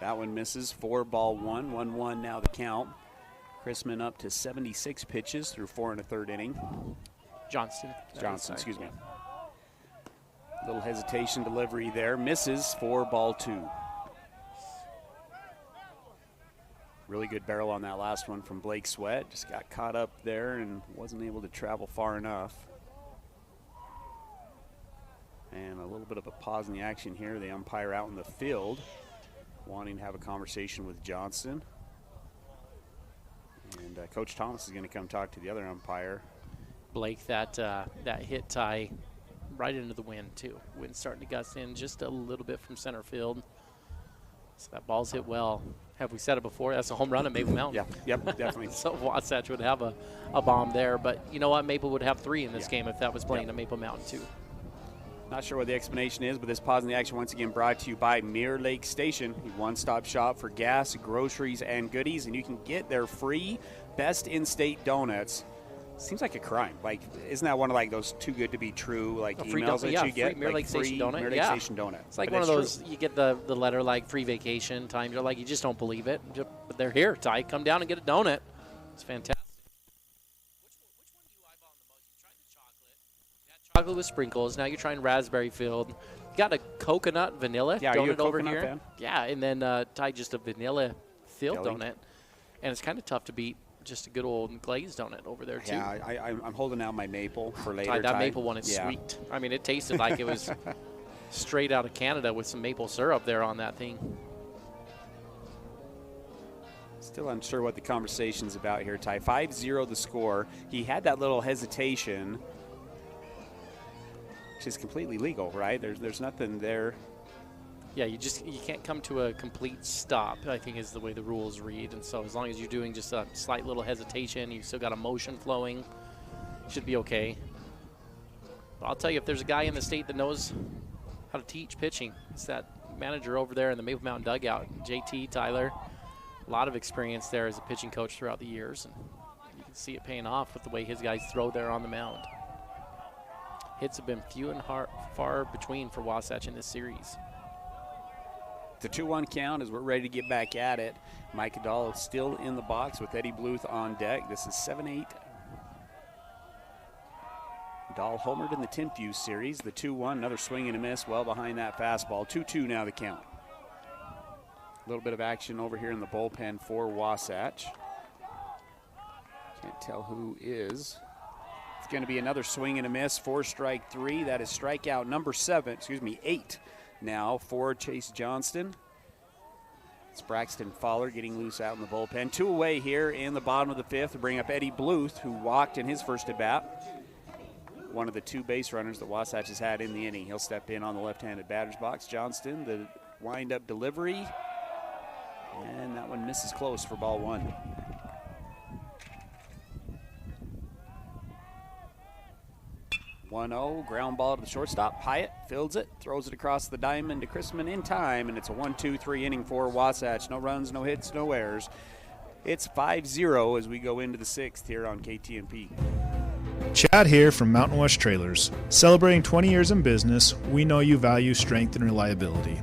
That one misses. 4-1, 1-1 now the count. Chrisman up to 76 pitches through 4 1/3 inning. Johnson, excuse me. Little hesitation delivery there. Misses. 4-2. Really good barrel on that last one from Blake Sweat. Just got caught up there and wasn't able to travel far enough. And a little bit of a pause in the action here. The umpire out in the field wanting to have a conversation with Johnson. And Coach Thomas is going to come talk to the other umpire. Blake, that hit Ty right into the wind, too. Wind starting to gust in just a little bit from center field. So that ball's hit well. Have we said it before? That's a home run at Maple Mountain. Yep, definitely. So Wasatch would have a bomb there. But you know what? Maple would have 3 in this game if that was playing at Maple Mountain, too. Not sure what the explanation is, but this pause in the action once again brought to you by Mirror Lake Station, a one-stop shop for gas, groceries, and goodies, and you can get their free best in-state donuts. Seems like a crime. Like, isn't that one of like those too good to be true like emails that you get? Mirror Lake Station donut. Mirror Lake Station donut. It's like one of those. You get the letter like free vacation time. You're like, you just don't believe it, but they're here. Ty, come down and get a donut. It's fantastic. Chocolate with sprinkles. Now you're trying raspberry filled. You got a coconut vanilla donut over here. Fan? Yeah, and then Ty just a vanilla filled donut, and it's kind of tough to beat just a good old glazed donut over there too. Yeah, I'm holding out my maple for later. That maple one is sweet. I mean, it tasted like it was straight out of Canada with some maple syrup there on that thing. Still unsure what the conversation's about here, Ty. 5-0 the score. He had that little hesitation, which is completely legal, right? There's nothing there. Yeah, you can't come to a complete stop, I think is the way the rules read. And so as long as you're doing just a slight little hesitation, you've still got a motion flowing, should be okay. But I'll tell you, if there's a guy in the state that knows how to teach pitching, it's that manager over there in the Maple Mountain dugout, JT Tyler. A lot of experience there as a pitching coach throughout the years, and you can see it paying off with the way his guys throw there on the mound. Hits have been few and far between for Wasatch in this series. The 2-1 count as we're ready to get back at it. Mike Dahl still in the box with Eddie Bluth on deck. This is 7-8. Dahl homered in the Timpview series. The 2-1, another swing and a miss well behind that fastball. 2-2 now the count. A little bit of action over here in the bullpen for Wasatch. Can't tell who is. It's going to be another swing and a miss for strike 3. That is strikeout number 8 now for Chase Johnston. It's Braxton Fowler getting loose out in the bullpen. 2 away here in the bottom of the 5th to bring up Eddie Bluth, who walked in his first at bat. One of the 2 base runners that Wasatch has had in the inning. He'll step in on the left-handed batter's box. Johnston, the wind-up delivery. And that one misses close for ball 1. Ground ball to the shortstop. Hyatt fields it, throws it across the diamond to Chrisman in time, and it's a 1-2-3 inning for Wasatch. No runs, no hits, no errors. It's 5-0 as we go into the 6th here on KTMP. Chad here from Mountain West Trailers. Celebrating 20 years in business, we know you value strength and reliability.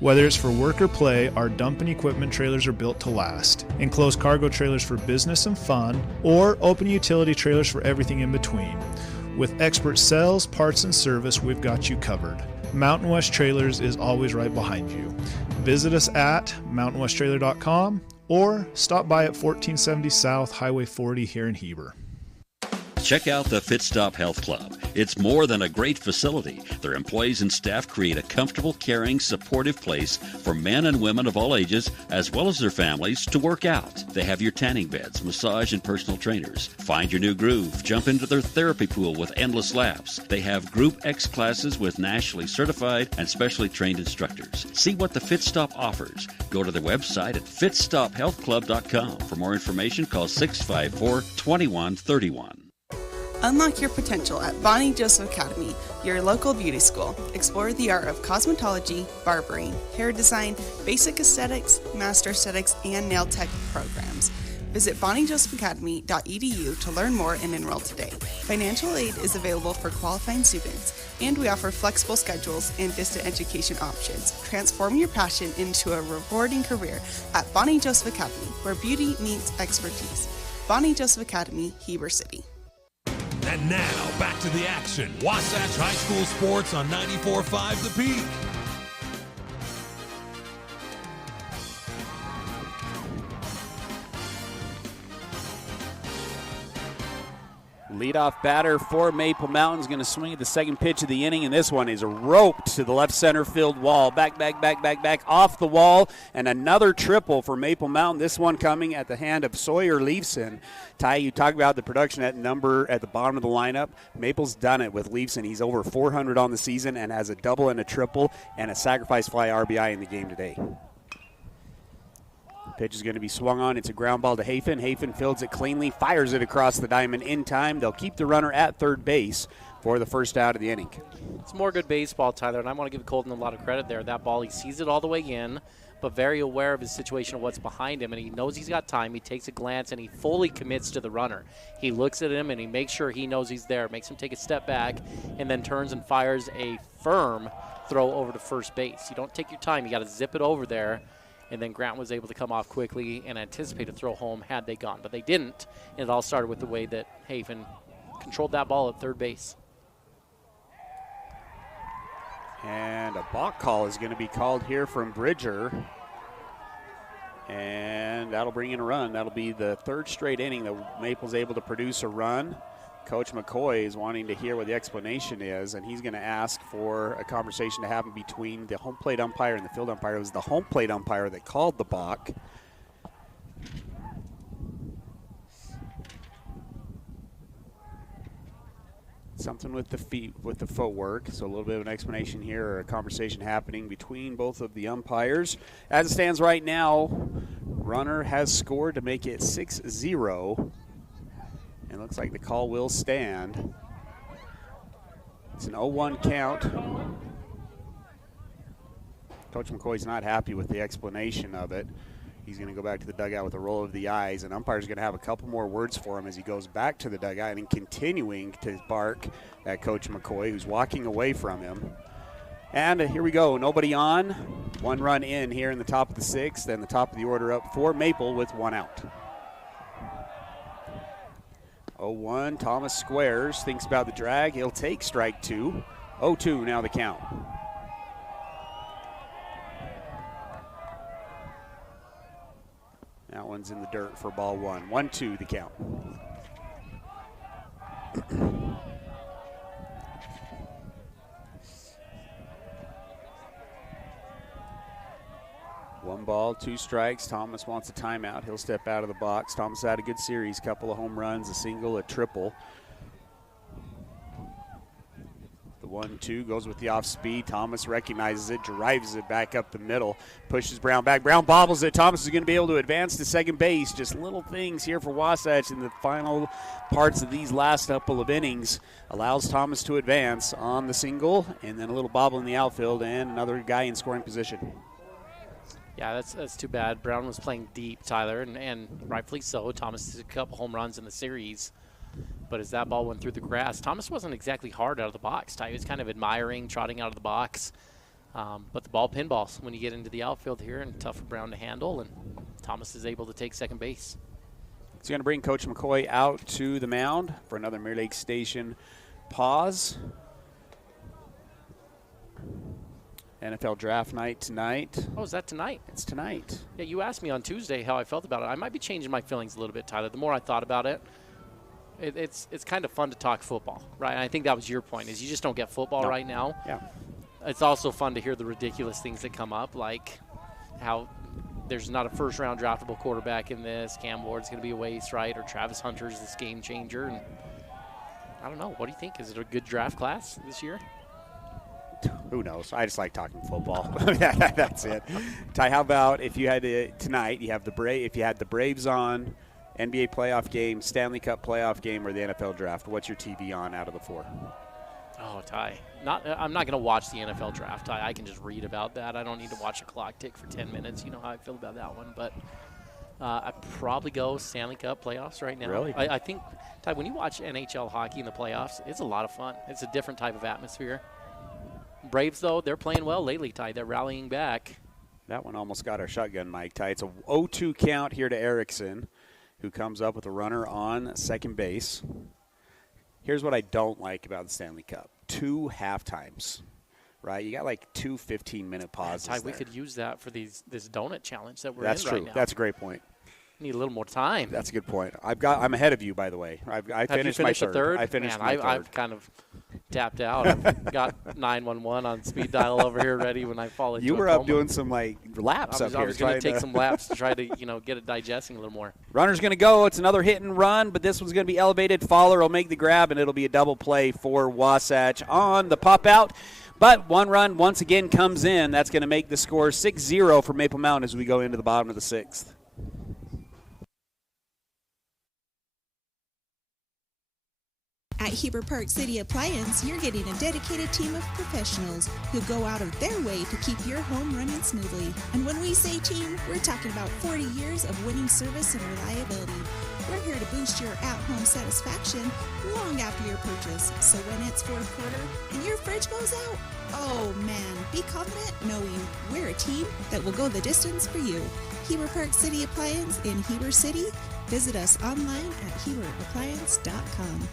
Whether it's for work or play, our dump and equipment trailers are built to last. Enclosed cargo trailers for business and fun, or open utility trailers for everything in between. With expert sales, parts, and service, we've got you covered. Mountain West Trailers is always right behind you. Visit us at mountainwesttrailer.com or stop by at 1470 South Highway 40 here in Heber. Check out the Fit Stop Health Club. It's more than a great facility. Their employees and staff create a comfortable, caring, supportive place for men and women of all ages, as well as their families, to work out. They have your tanning beds, massage, and personal trainers. Find your new groove. Jump into their therapy pool with endless laughs. They have Group X classes with nationally certified and specially trained instructors. See what the Fit Stop offers. Go to their website at fitstophealthclub.com. For more information, call 654-2131. Unlock your potential at Bonnie Joseph Academy, your local beauty school. Explore the art of cosmetology, barbering, hair design, basic aesthetics, master aesthetics, and nail tech programs. Visit bonniejosephacademy.edu to learn more and enroll today. Financial aid is available for qualifying students, and we offer flexible schedules and distant education options. Transform your passion into a rewarding career at Bonnie Joseph Academy, where beauty meets expertise. Bonnie Joseph Academy, Heber City. And now, back to the action. Wasatch High School Sports on 94.5 The Peak. Leadoff batter for Maple Mountain's going to swing at the second pitch of the inning, and this one is roped to the left center field wall. Back, off the wall, and another triple for Maple Mountain. This one coming at the hand of Sawyer Leifson. Ty, you talk about the production at number at the bottom of the lineup. Maple's done it with Leifson. He's over 400 on the season and has a double and a triple and a sacrifice fly RBI in the game today. Pitch is going to be swung on. It's a ground ball to Hafen. Hafen fields it cleanly, fires it across the diamond in time. They'll keep the runner at third base for the first out of the inning. It's more good baseball, Tyler, and I want to give Colton a lot of credit there. That ball, he sees it all the way in, but very aware of his situation of what's behind him, and he knows he's got time. He takes a glance, and he fully commits to the runner. He looks at him, and he makes sure he knows he's there, makes him take a step back, and then turns and fires a firm throw over to first base. You don't take your time. You got to zip it over there. And then Grant was able to come off quickly and anticipate a throw home had they gone. But they didn't, and it all started with the way that Hafen controlled that ball at third base. And a balk call is going to be called here from Bridger. And that'll bring in a run. That'll be the third straight inning that Maple's able to produce a run. Coach McCoy is wanting to hear what the explanation is, and he's going to ask for a conversation to happen between the home plate umpire and the field umpire. It was the home plate umpire that called the balk. Something with the feet, with the footwork. So a little bit of an explanation here, or a conversation happening between both of the umpires. As it stands right now, runner has scored to make it 6-0. And looks like the call will stand. It's an 0-1 count. Coach McCoy's not happy with the explanation of it. He's going to go back to the dugout with a roll of the eyes, and umpire's going to have a couple more words for him as he goes back to the dugout and continuing to bark at Coach McCoy, who's walking away from him. And here we go, nobody on. One run in here in the top of the sixth, and the top of the order up for Maple with one out. 0-1, Thomas squares, thinks about the drag. He'll take strike two. 0-2 now the count. That one's in the dirt for ball one. 1-2 the count. One ball, two strikes. Thomas wants a timeout. He'll step out of the box. Thomas had a good series, couple of home runs, a single, a triple. The 1-2 goes with the off speed. Thomas recognizes it, drives it back up the middle, pushes Brown back. Brown bobbles it. Thomas is going to be able to advance to second base. Just little things here for Wasatch in the final parts of these last couple of innings. Allows Thomas to advance on the single, and then a little bobble in the outfield, and another guy in scoring position. Yeah, that's too bad. Brown was playing deep, Tyler, and rightfully so. Thomas took a couple home runs in the series. But as that ball went through the grass, Thomas wasn't exactly hard out of the box. Ty was kind of admiring, trotting out of the box. But the ball pinballs when you get into the outfield here, and tough for Brown to handle, and Thomas is able to take second base. It's going to bring Coach McCoy out to the mound for another Mirror Lake Station pause. NFL draft night tonight. Oh, is that tonight? It's tonight. Yeah, you asked me on Tuesday how I felt about it. I might be changing my feelings a little bit, Tyler. The more I thought about it, it's kind of fun to talk football, right? And I think that was your point, is you just don't get football right now. Yeah. It's also fun to hear the ridiculous things that come up, like how there's not a first-round draftable quarterback in this. Cam Ward's going to be a waste, right? Or Travis Hunter's this game changer. And I don't know. What do you think? Is it a good draft class this year? Who knows? I just like talking football. That's it. Ty, how about if you had tonight? You have if you had the Braves on, NBA playoff game, Stanley Cup playoff game, or the NFL draft. What's your TV on out of the four? Oh, Ty. I'm not going to watch the NFL draft, Ty. I can just read about that. I don't need to watch a clock tick for 10 minutes. You know how I feel about that one. But I'd probably go Stanley Cup playoffs right now. Really? I think, Ty, when you watch NHL hockey in the playoffs, it's a lot of fun. It's a different type of atmosphere. Braves, though, they're playing well lately, Ty. They're rallying back. That one almost got our shotgun mic, Ty. It's a 0-2 count here to Erickson, who comes up with a runner on second base. Here's what I don't like about the Stanley Cup. 2 halftimes, right? You got like 2 15-minute pauses. Ty, we could use that for this donut challenge that we're That's in true. right now. That's a great point. Need a little more time. That's a good point. I'm ahead of you, by the way. I finished my third. I finished my third. I've kind of tapped out. I've got 911 on speed dial over here ready when I fall into You were a up coma. doing some laps up here. I was going to take some laps to try to get it digesting a little more. Runner's going to go. It's another hit and run, but this one's going to be elevated. Fowler will make the grab, and it'll be a double play for Wasatch on the pop out. But one run once again comes in. That's going to make the score 6-0 for Maple Mountain as we go into the bottom of the 6th. At Heber Park City Appliance, you're getting a dedicated team of professionals who go out of their way to keep your home running smoothly. And when we say team, we're talking about 40 years of winning service and reliability. We're here to boost your at-home satisfaction long after your purchase. So when it's fourth quarter and your fridge goes out, oh man, be confident knowing we're a team that will go the distance for you. Heber Park City Appliance in Heber City. Visit us online at HeberAppliance.com.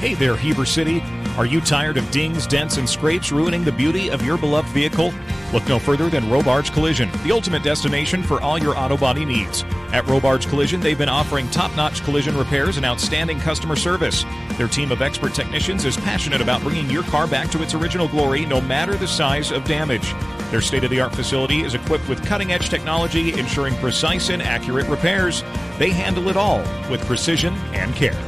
Hey there, Heber City. Are you tired of dings, dents, and scrapes ruining the beauty of your beloved vehicle? Look no further than Robards Collision, the ultimate destination for all your auto body needs. At Robards Collision, they've been offering top-notch collision repairs and outstanding customer service. Their team of expert technicians is passionate about bringing your car back to its original glory, no matter the size of damage. Their state-of-the-art facility is equipped with cutting-edge technology, ensuring precise and accurate repairs. They handle it all with precision and care.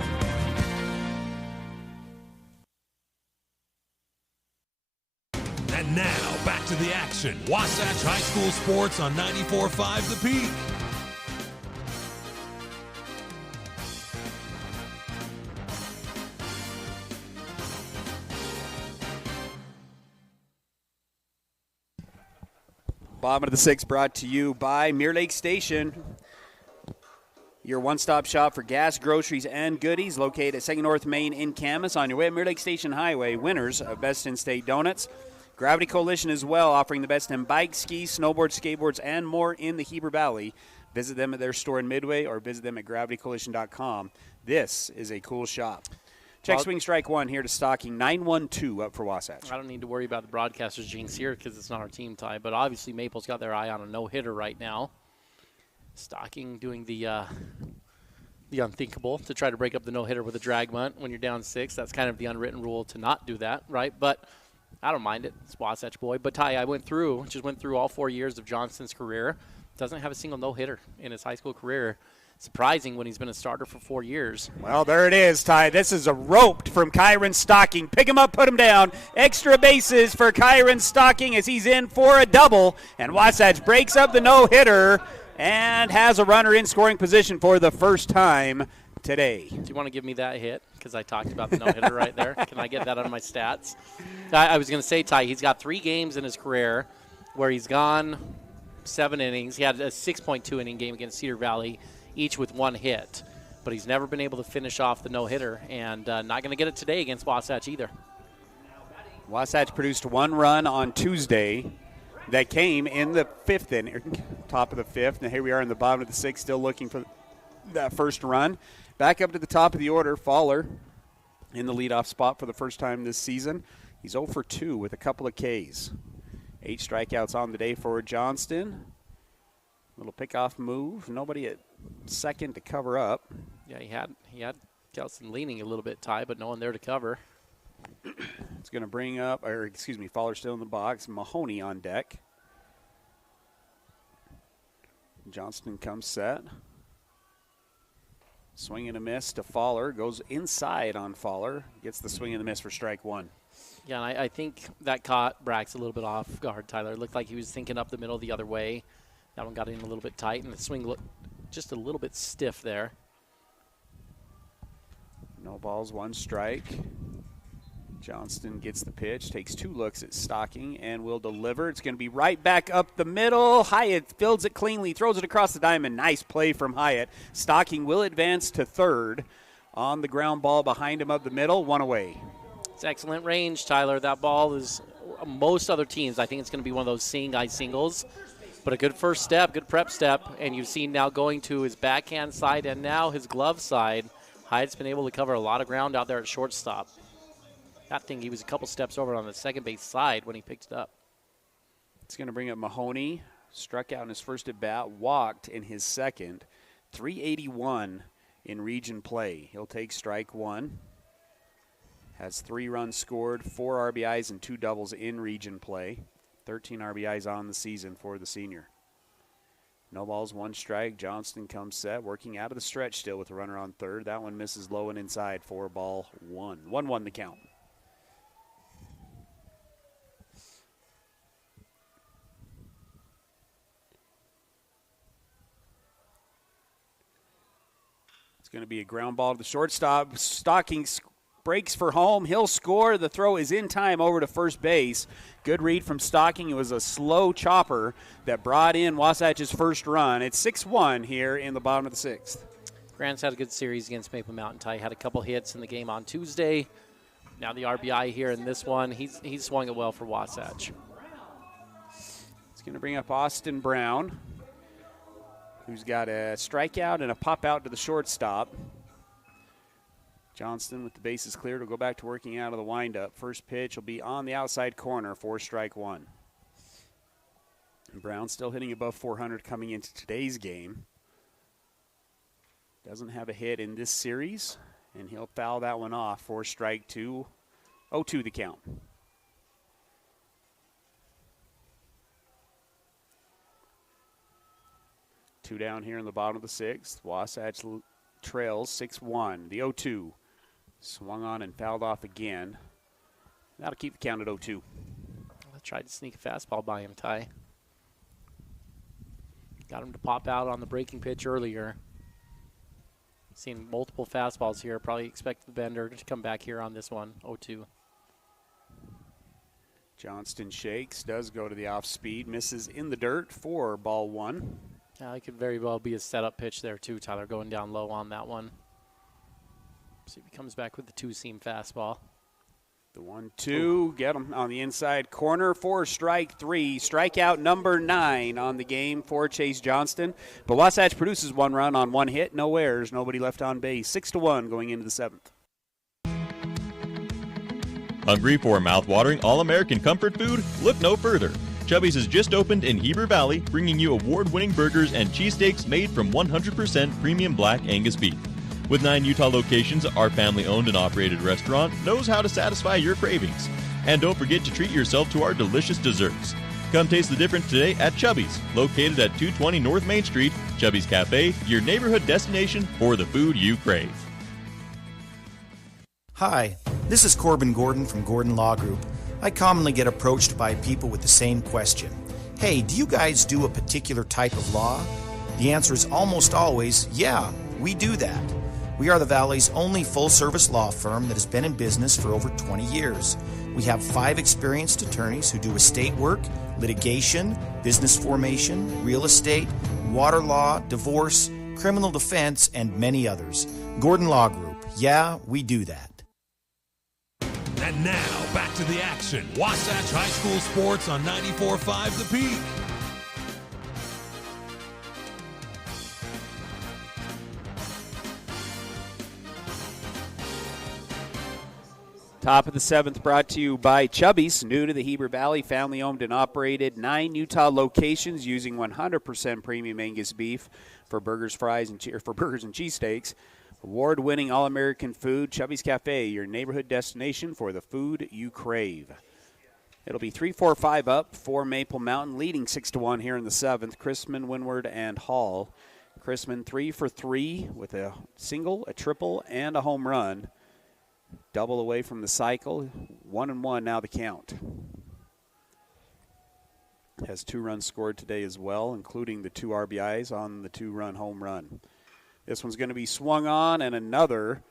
And now, back to the action. Wasatch High School Sports on 94.5 The Peak. Bottom of the 6th brought to you by Mirror Lake Station. Your one-stop shop for gas, groceries, and goodies, located at 2nd North Main in Camas. On your way at Mirror Lake Station Highway, winners of Best in State Donuts. Gravity Coalition as well, offering the best in bikes, skis, snowboards, skateboards, and more in the Heber Valley. Visit them at their store in Midway or visit them at gravitycoalition.com. This is a cool shop. Check swing strike one here to Stocking, 9-1-2 up for Wasatch. I don't need to worry about the broadcaster's jinx here because it's not our team, Ty. But obviously Maple's got their eye on a no-hitter right now. Stocking doing the unthinkable to try to break up the no-hitter with a drag bunt when you're down 6. That's kind of the unwritten rule to not do that, right? But I don't mind it. It's Wasatch boy. But Ty, I went through all 4 years of Johnston's career. Doesn't have a single no-hitter in his high school career. Surprising when he's been a starter for 4 years. Well, there it is, Ty. This is a rope from Kyron Stocking. Pick him up, put him down. Extra bases for Kyron Stocking as he's in for a double. And Wasatch breaks up the no-hitter and has a runner in scoring position for the first time today. Do you want to give me that hit? Because I talked about the no-hitter right there. Can I get that on my stats? I was going to say, Ty, he's got 3 games in his career where he's gone 7 innings. He had a 6.2 inning game against Cedar Valley, each with 1 hit. But he's never been able to finish off the no-hitter, and not going to get it today against Wasatch either. Wasatch produced 1 run on Tuesday that came in the 5th inning, top of the 5th. And here we are in the bottom of the 6th, still looking for that first run. Back up to the top of the order, Fowler in the leadoff spot for the first time this season. He's 0 for 2 with a couple of Ks. 8 strikeouts on the day for Johnston. Little pickoff move. Nobody at second to cover up. Yeah, he had Kelson leaning a little bit, Ty, but no one there to cover. It's going to bring up, Fowler still in the box. Mahoney on deck. Johnston comes set. Swing and a miss to Fowler. Goes inside on Fowler. Gets the swing and a miss for strike 1. Yeah, and I think that caught Brax a little bit off guard, Tyler. It looked like he was thinking up the middle the other way. That one got in a little bit tight, and the swing looked just a little bit stiff there. No balls, 1 strike. Johnston gets the pitch, takes 2 looks at Stocking, and will deliver. It's going to be right back up the middle. Hyatt fields it cleanly, throws it across the diamond. Nice play from Hyatt. Stocking will advance to third on the ground ball behind him up the middle, 1 away. It's excellent range, Tyler. That ball is, most other teams, I think it's going to be one of those seeing eye singles. But a good first step, good prep step, and you've seen now going to his backhand side and now his glove side. Hyatt's been able to cover a lot of ground out there at shortstop. That thing, he was a couple steps over on the second base side when he picked it up. It's going to bring up Mahoney. Struck out in his first at bat, walked in his second. 381 in region play. He'll take strike 1. Has 3 runs scored, 4 RBIs, and 2 doubles in region play. 13 RBIs on the season for the senior. No balls, 1 strike. Johnston comes set, working out of the stretch still with a runner on third. That one misses low and inside for ball 1. 1-1 the count. It's going to be a ground ball to the shortstop. Stocking breaks for home. He'll score. The throw is in time over to first base. Good read from Stocking. It was a slow chopper that brought in Wasatch's first run. It's 6-1 here in the bottom of the 6th. Grant's had a good series against Maple Mountain. Ty had a couple hits in the game on Tuesday. Now the RBI here in this one. He's swung it well for Wasatch. It's going to bring up Austin Brown, who's got a strikeout and a pop out to the shortstop. Johnston with the bases cleared will go back to working out of the windup. First pitch will be on the outside corner for strike 1. And Brown still hitting above 400 coming into today's game. Doesn't have a hit in this series, and he'll foul that one off for strike 2. 0-2 the count. Two down here in the bottom of the 6th. Wasatch trails 6-1. The 0-2. Swung on and fouled off again. That'll keep the count at 0-2. I tried to sneak a fastball by him, Ty. Got him to pop out on the breaking pitch earlier. Seen multiple fastballs here. Probably expect the bender to come back here on this one. 0-2. Johnston shakes, does go to the off speed, misses in the dirt for ball 1. It could very well be a setup pitch there too, Tyler, going down low on that one. See if he comes back with the 2-seam fastball. The 1-2, get him on the inside corner for strike 3. Strikeout number 9 on the game for Chase Johnston. But Wasatch produces 1 run on 1 hit, no errors, nobody left on base. 6-1 going into the 7th. Hungry for mouth-watering all-American comfort food? Look no further. Chubby's has just opened in Heber Valley, bringing you award-winning burgers and cheesesteaks made from 100% premium black Angus beef. With 9 Utah locations, our family-owned and operated restaurant knows how to satisfy your cravings. And don't forget to treat yourself to our delicious desserts. Come taste the difference today at Chubby's, located at 220 North Main Street. Chubby's Cafe, your neighborhood destination for the food you crave. Hi, this is Corbin Gordon from Gordon Law Group. I commonly get approached by people with the same question. Hey, do you guys do a particular type of law? The answer is almost always, yeah, we do that. We are the Valley's only full-service law firm that has been in business for over 20 years. We have 5 experienced attorneys who do estate work, litigation, business formation, real estate, water law, divorce, criminal defense, and many others. Gordon Law Group, yeah, we do that. And now, back to the action. Wasatch High School Sports on 94.5 The Peak. Top of the 7th brought to you by Chubby's, new to the Heber Valley, family-owned and operated, 9 Utah locations using 100% premium Angus beef for burgers, fries, and burgers and cheesesteaks. Award-winning all-American food, Chubby's Cafe, your neighborhood destination for the food you crave. It'll be 3-4-5 up for Maple Mountain, leading 6-1 here in the 7th. Chrisman, Windward, and Hall. Chrisman 3 for 3 with a single, a triple, and a home run. Double away from the cycle. 1-1 now the count. Has 2 runs scored today as well, including the 2 RBIs on the 2-run home run. This one's going to be swung on, and another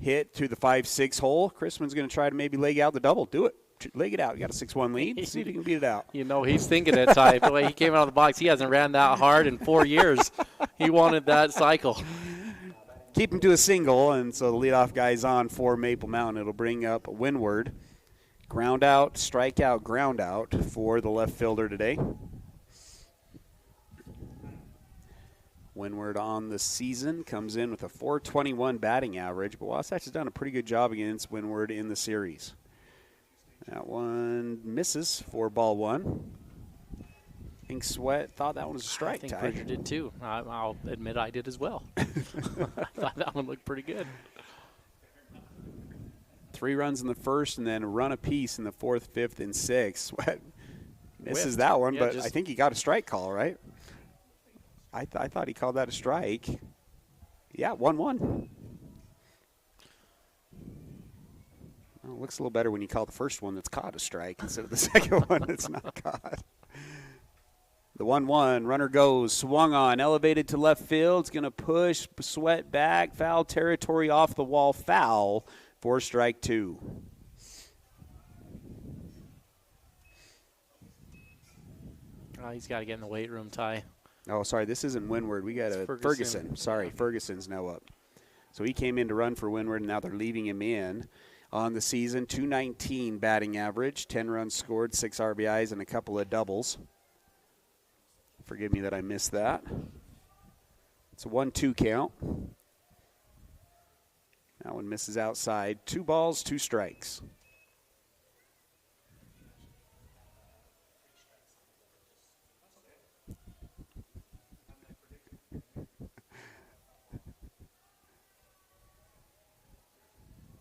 hit to the 5-6 hole. Chrisman's going to try to maybe leg out the double. Do it. Leg it out. You got a 6-1 lead. See if you can beat it out. You know, he's thinking it, Ty. The way he came out of the box, he hasn't ran that hard in 4 years. He wanted that cycle. Keep him to a single, and so the leadoff guy's on for Maple Mountain. It'll bring up Windward. Ground out, strikeout, ground out for the left fielder today. Windward on the season comes in with a .421 batting average, but Wasatch has done a pretty good job against Windward in the series. That one misses for ball 1. I think Sweat thought that one was a strike. I think Bridger did too. I'll admit I did as well. I thought that one looked pretty good. 3 runs in the first and then a run apiece in the 4th, 5th, and 6th. Sweat misses that one, but I think he got a strike call, right? I thought he called that a strike. Yeah, 1-1. Well, it looks a little better when you call the first one that's caught a strike instead of the second one that's not caught. The 1-1, runner goes, swung on, elevated to left field. It's going to push Sweat back, foul territory off the wall, foul for strike 2. Oh, he's got to get in the weight room, Ty. Oh, sorry, this isn't Windward. We got a Ferguson. Sorry, Ferguson's now up. So he came in to run for Windward, and now they're leaving him in. On the season, .219 batting average, 10 runs scored, 6 RBIs, and a couple of doubles. Forgive me that I missed that. It's a 1-2 count. That one misses outside. 2 balls, 2 strikes.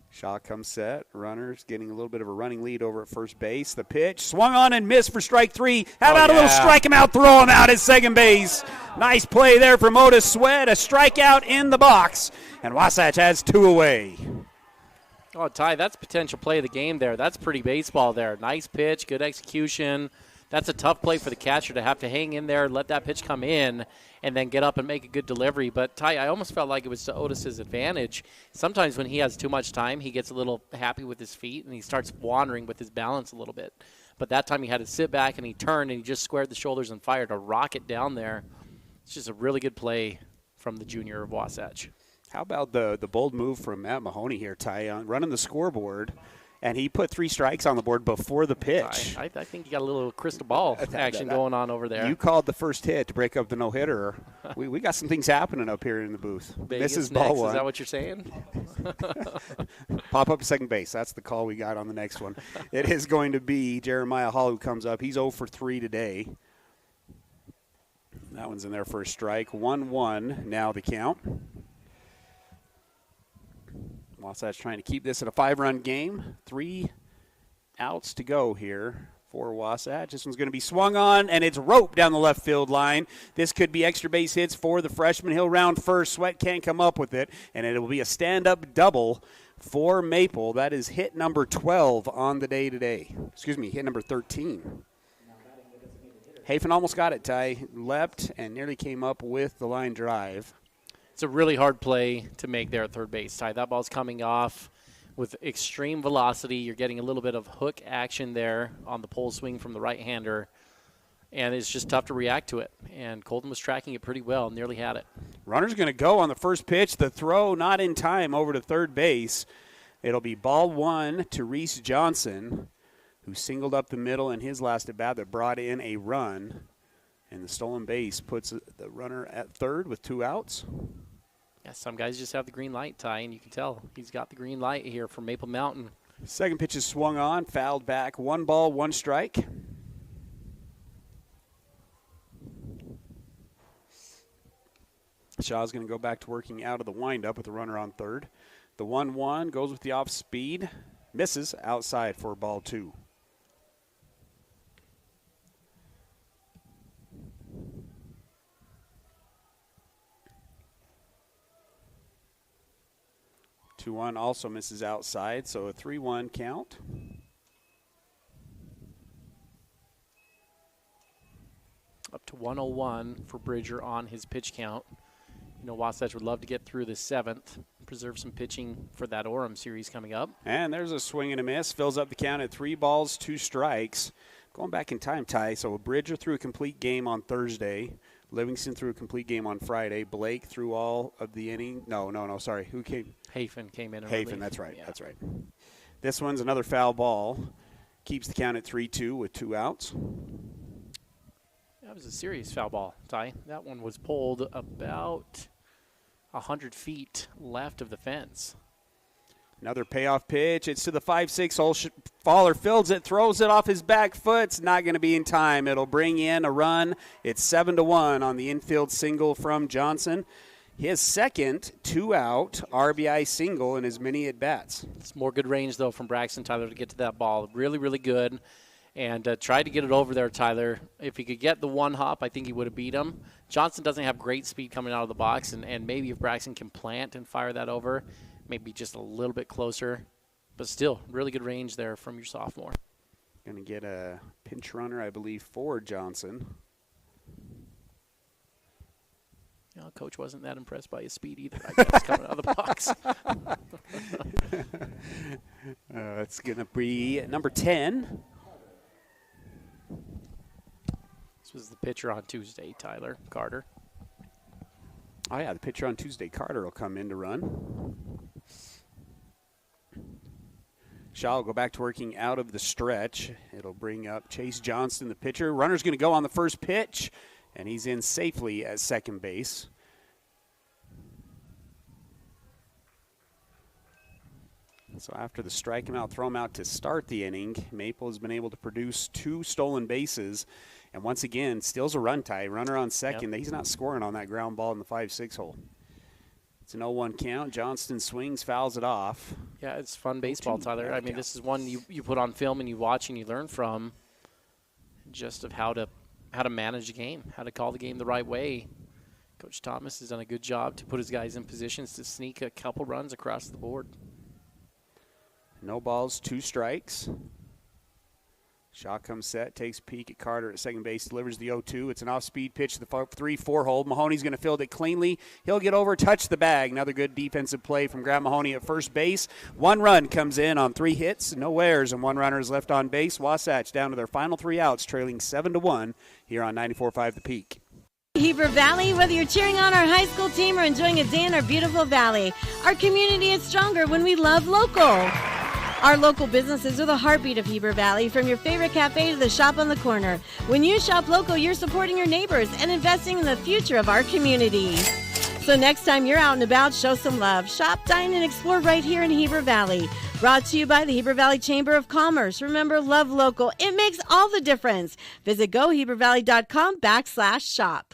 Shaw comes set. Runners getting a little bit of a running lead over at first base. The pitch swung on and missed for strike 3. How about a little strike him out, throw him out at second base. Nice play there from Otis Sweat. A strikeout in the box. And Wasatch has 2 away. Oh, Ty, that's potential play of the game there. That's pretty baseball there. Nice pitch, good execution. That's a tough play for the catcher to have to hang in there, let that pitch come in, and then get up and make a good delivery. But, Ty, I almost felt like it was to Otis's advantage. Sometimes when he has too much time, he gets a little happy with his feet, and he starts wandering with his balance a little bit. But that time he had to sit back, and he turned, and he just squared the shoulders and fired a rocket down there. It's just a really good play from the junior of Wasatch. How about the bold move from Matt Mahoney here, Ty, running the scoreboard. And he put 3 strikes on the board before the pitch. I think you got a little crystal ball action going on over there. You called the first hit to break up the no-hitter. we got some things happening up here in the booth. Misses ball 1. Is that what you're saying? Pop up to second base. That's the call we got on the next one. It is going to be Jeremiah Hall who comes up. He's 0 for 3 today. That one's in there for a strike. 1-1 now the count. Wasatch trying to keep this at a 5-run game. 3 outs to go here for Wasatch. This one's going to be swung on, and it's roped down the left field line. This could be extra base hits for the freshman. He'll round first. Sweat can't come up with it, and it will be a stand-up double for Maple. That is hit number 12 on the day today. Excuse me, hit number 13. Hafen almost got it, Ty. Leapt and nearly came up with the line drive. It's a really hard play to make there at third base, Ty. That ball's coming off with extreme velocity. You're getting a little bit of hook action there on the pole swing from the right-hander, and it's just tough to react to it. And Colton was tracking it pretty well, nearly had it. Runner's going to go on the first pitch. The throw not in time over to third base. It'll be ball 1 to Reese Johnson, who singled up the middle in his last at bat that brought in a run. And the stolen base puts the runner at third with 2 outs. Yeah, some guys just have the green light, Ty, and you can tell he's got the green light here from Maple Mountain. Second pitch is swung on, fouled back. 1 ball, 1 strike. Shaw's going to go back to working out of the windup with the runner on third. The 1-1 goes with the off speed. Misses outside for ball 2. The 2-1 also misses outside, so a 3-1 count. Up to 101 for Bridger on his pitch count. You know, Wasatch would love to get through the 7th, preserve some pitching for that Orem series coming up. And there's a swing and a miss. Fills up the count at 3 balls, 2 strikes. Going back in time, Ty, so Bridger threw a complete game on Thursday. Livingston threw a complete game on Friday. Blake threw all of the inning. No, sorry. Who came? Hafen came in. Hafen, that's right. Yeah. That's right. This one's another foul ball. Keeps the count at 3-2 with 2 outs. That was a serious foul ball, Ty. That one was pulled about 100 feet left of the fence. Another payoff pitch. It's to the 5-6 hole. Fowler fields it, throws it off his back foot. It's not going to be in time. It'll bring in a run. It's 7-1 on the infield single from Johnson. His second 2-out RBI single in as many at-bats. It's more good range, though, from Braxton Tyler to get to that ball. Really, really good. And tried to get it over there, Tyler. If he could get the 1 hop, I think he would have beat him. Johnson doesn't have great speed coming out of the box, and maybe if Braxton can plant and fire that over, maybe just a little bit closer. But still, really good range there from your sophomore. Going to get a pinch runner, I believe, for Johnson. You know, Coach wasn't that impressed by his speed either, I guess, coming out of the box. It's going to be number 10. This was the pitcher on Tuesday, Tyler Carter. Oh, yeah, the pitcher on Tuesday, Carter, will come in to run. Shaw will go back to working out of the stretch. It'll bring up Chase Johnston, the pitcher. Runner's going to go on the first pitch, and he's in safely at second base. So after the strike him out, throw him out to start the inning, Maple has been able to produce 2 stolen bases. And once again, steals a run tie. Runner on second. Yep. He's not scoring on that ground ball in the 5-6 hole. It's an 0-1 count. Johnston swings, fouls it off. Yeah, it's fun baseball, Tyler. I mean, this is one you put on film and you watch and you learn from, just of how to manage the game, how to call the game the right way. Coach Thomas has done a good job to put his guys in positions to sneak a couple runs across the board. No balls, 2 strikes. Shaw comes set, takes a peek at Carter at second base, delivers the 0-2. It's an off-speed pitch to the 3-4 hole. Mahoney's going to field it cleanly. He'll get over, touch the bag. Another good defensive play from Grant Mahoney at first base. 1 run comes in on 3 hits, no errors, and 1 runner is left on base. Wasatch down to their final 3 outs, trailing 7-1 here on 94.5 The Peak. Heber Valley, whether you're cheering on our high school team or enjoying a day in our beautiful valley, our community is stronger when we love local. Our local businesses are the heartbeat of Heber Valley, from your favorite cafe to the shop on the corner. When you shop local, you're supporting your neighbors and investing in the future of our community. So next time you're out and about, show some love. Shop, dine, and explore right here in Heber Valley. Brought to you by the Heber Valley Chamber of Commerce. Remember, love local. It makes all the difference. Visit gohebervalley.com/shop.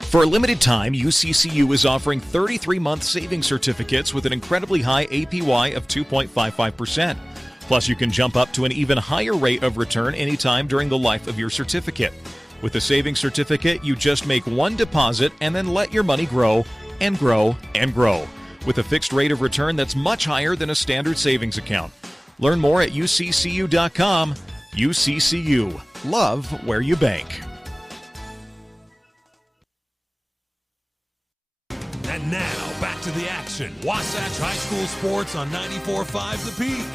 For a limited time, UCCU is offering 33-month savings certificates with an incredibly high APY of 2.55%. Plus, you can jump up to an even higher rate of return anytime during the life of your certificate. With a savings certificate, you just make 1 deposit and then let your money grow and grow and grow, with a fixed rate of return that's much higher than a standard savings account. Learn more at uccu.com. UCCU. Love where you bank. And now, back to the action. Wasatch High School Sports on 94.5 The Peak.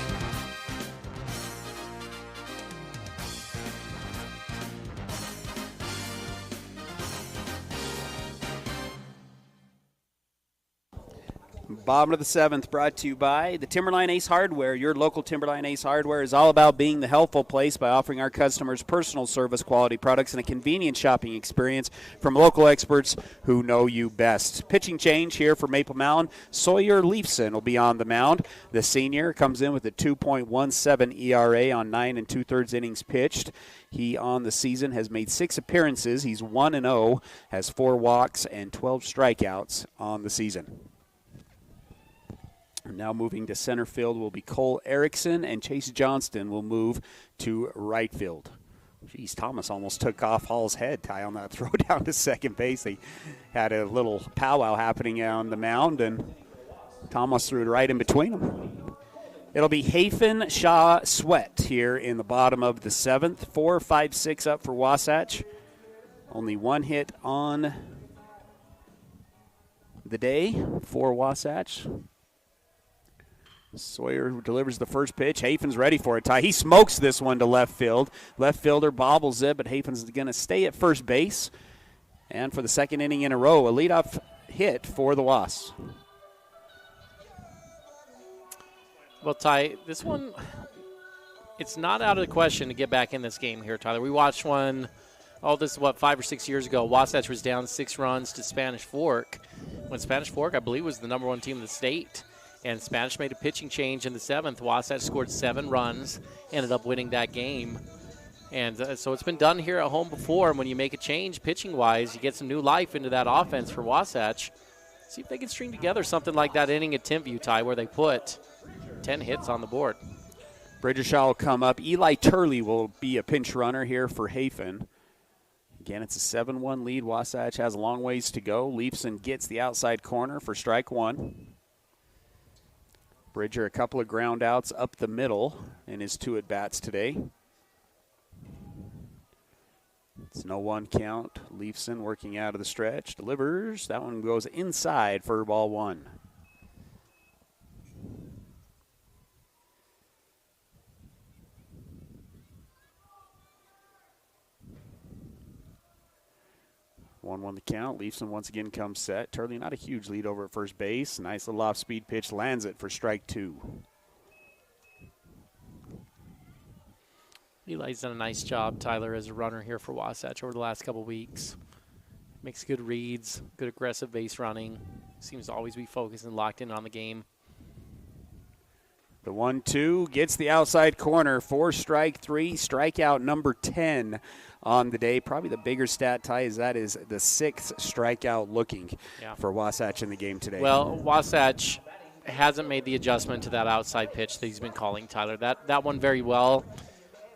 Bottom of the 7th, brought to you by the Timberline Ace Hardware. Your local Timberline Ace Hardware is all about being the helpful place by offering our customers personal service, quality products, and a convenient shopping experience from local experts who know you best. Pitching change here for Maple Mound. Sawyer Leafson will be on the mound. The senior comes in with a 2.17 ERA on 9 2/3 innings pitched. He, on the season, has made 6 appearances. He's 1-0, has 4 walks and 12 strikeouts on the season. Now moving to center field will be Cole Erickson, and Chase Johnston will move to right field. Geez, Thomas almost took off Hall's head, Ty, on that throw down to second base. They had a little powwow happening on the mound, and Thomas threw it right in between them. It'll be Hafen, Shaw, Sweat here in the bottom of the 7th. 4, 5, 6 up for Wasatch. Only 1 hit on the day for Wasatch. Sawyer delivers the first pitch. Hafen's ready for it, Ty. He smokes this one to left field. Left fielder bobbles it, but Hafen's going to stay at first base. And for the second inning in a row, a leadoff hit for the Wasps. Well, Ty, this one, it's not out of the question to get back in this game here, Tyler. We watched one, this is 5 or 6 years ago. Wasatch was down 6 runs to Spanish Fork. When Spanish Fork, I believe, was the #1 team in the state. And Spanish made a pitching change in the 7th. Wasatch scored 7 runs, ended up winning that game. And so it's been done here at home before. And when you make a change pitching-wise, you get some new life into that offense for Wasatch. See if they can string together something like that inning at Timpview, Ty, where they put 10 hits on the board. Bridgershaw will come up. Eli Turley will be a pinch runner here for Hafen. Again, it's a 7-1 lead. Wasatch has a long ways to go. Leafson gets the outside corner for strike 1. Bridger, a couple of ground outs up the middle in his 2 at-bats today. It's no 1 count. Leafson working out of the stretch. Delivers. That one goes inside for ball 1. One the count. Leafson once again comes set. Turley not a huge lead over at first base. Nice little off-speed pitch. Lands it for strike 2. Eli's done a nice job, Tyler, as a runner here for Wasatch over the last couple weeks. Makes good reads, good aggressive base running. Seems to always be focused and locked in on the game. The 1-2 gets the outside corner for strike 3. Strikeout number 10 on the day. Probably the bigger stat, Ty, is that is the 6th strikeout looking for Wasatch in the game today. Well, Wasatch hasn't made the adjustment to that outside pitch that he's been calling, Tyler. That one very well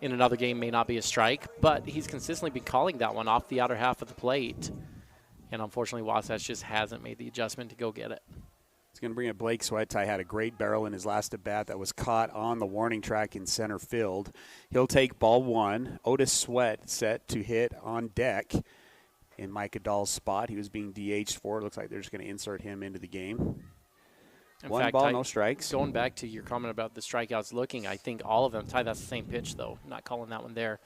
in another game may not be a strike, but he's consistently been calling that one off the outer half of the plate. And unfortunately, Wasatch just hasn't made the adjustment to go get it. It's going to bring up Blake Sweat. Ty had a great barrel in his last at-bat that was caught on the warning track in center field. He'll take ball 1. Otis Sweat set to hit on deck in Micah Dahl's spot. He was being DH'd for. It looks like they're just going to insert him into the game. In 1 fact, ball, Ty, no strikes. Going back to your comment about the strikeouts looking, I think all of them, Ty, that's the same pitch, though. Not calling that one there.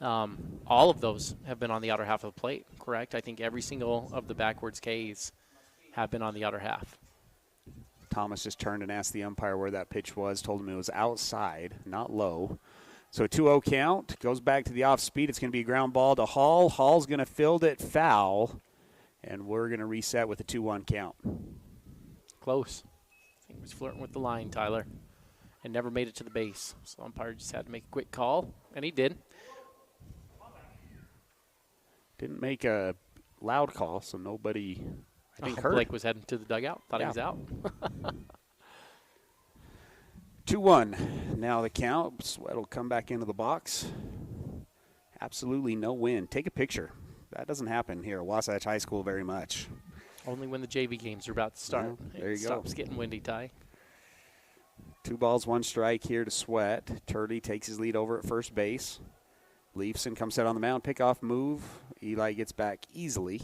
All of those have been on the outer half of the plate, correct? I think every single of the backwards Ks have been on the outer half. Thomas just turned and asked the umpire where that pitch was, told him it was outside, not low. So 2-0 count, goes back to the off speed. It's going to be a ground ball to Hall. Hall's going to field it foul, and we're going to reset with a 2-1 count. Close. I think he was flirting with the line, Tyler, and never made it to the base. So umpire just had to make a quick call, and he did. Didn't make a loud call, so nobody, I think, heard. Blake was heading to the dugout. Thought he was out. 2-1. Now the count. Sweat will come back into the box. Absolutely no wind. Take a picture. That doesn't happen here at Wasatch High School very much. Only when the JV games are about to start. Well, there you go. Stops getting windy, Ty. 2 balls, 1 strike here to Sweat. Turley takes his lead over at first base. Leafson comes out on the mound. Pickoff move. Eli gets back easily.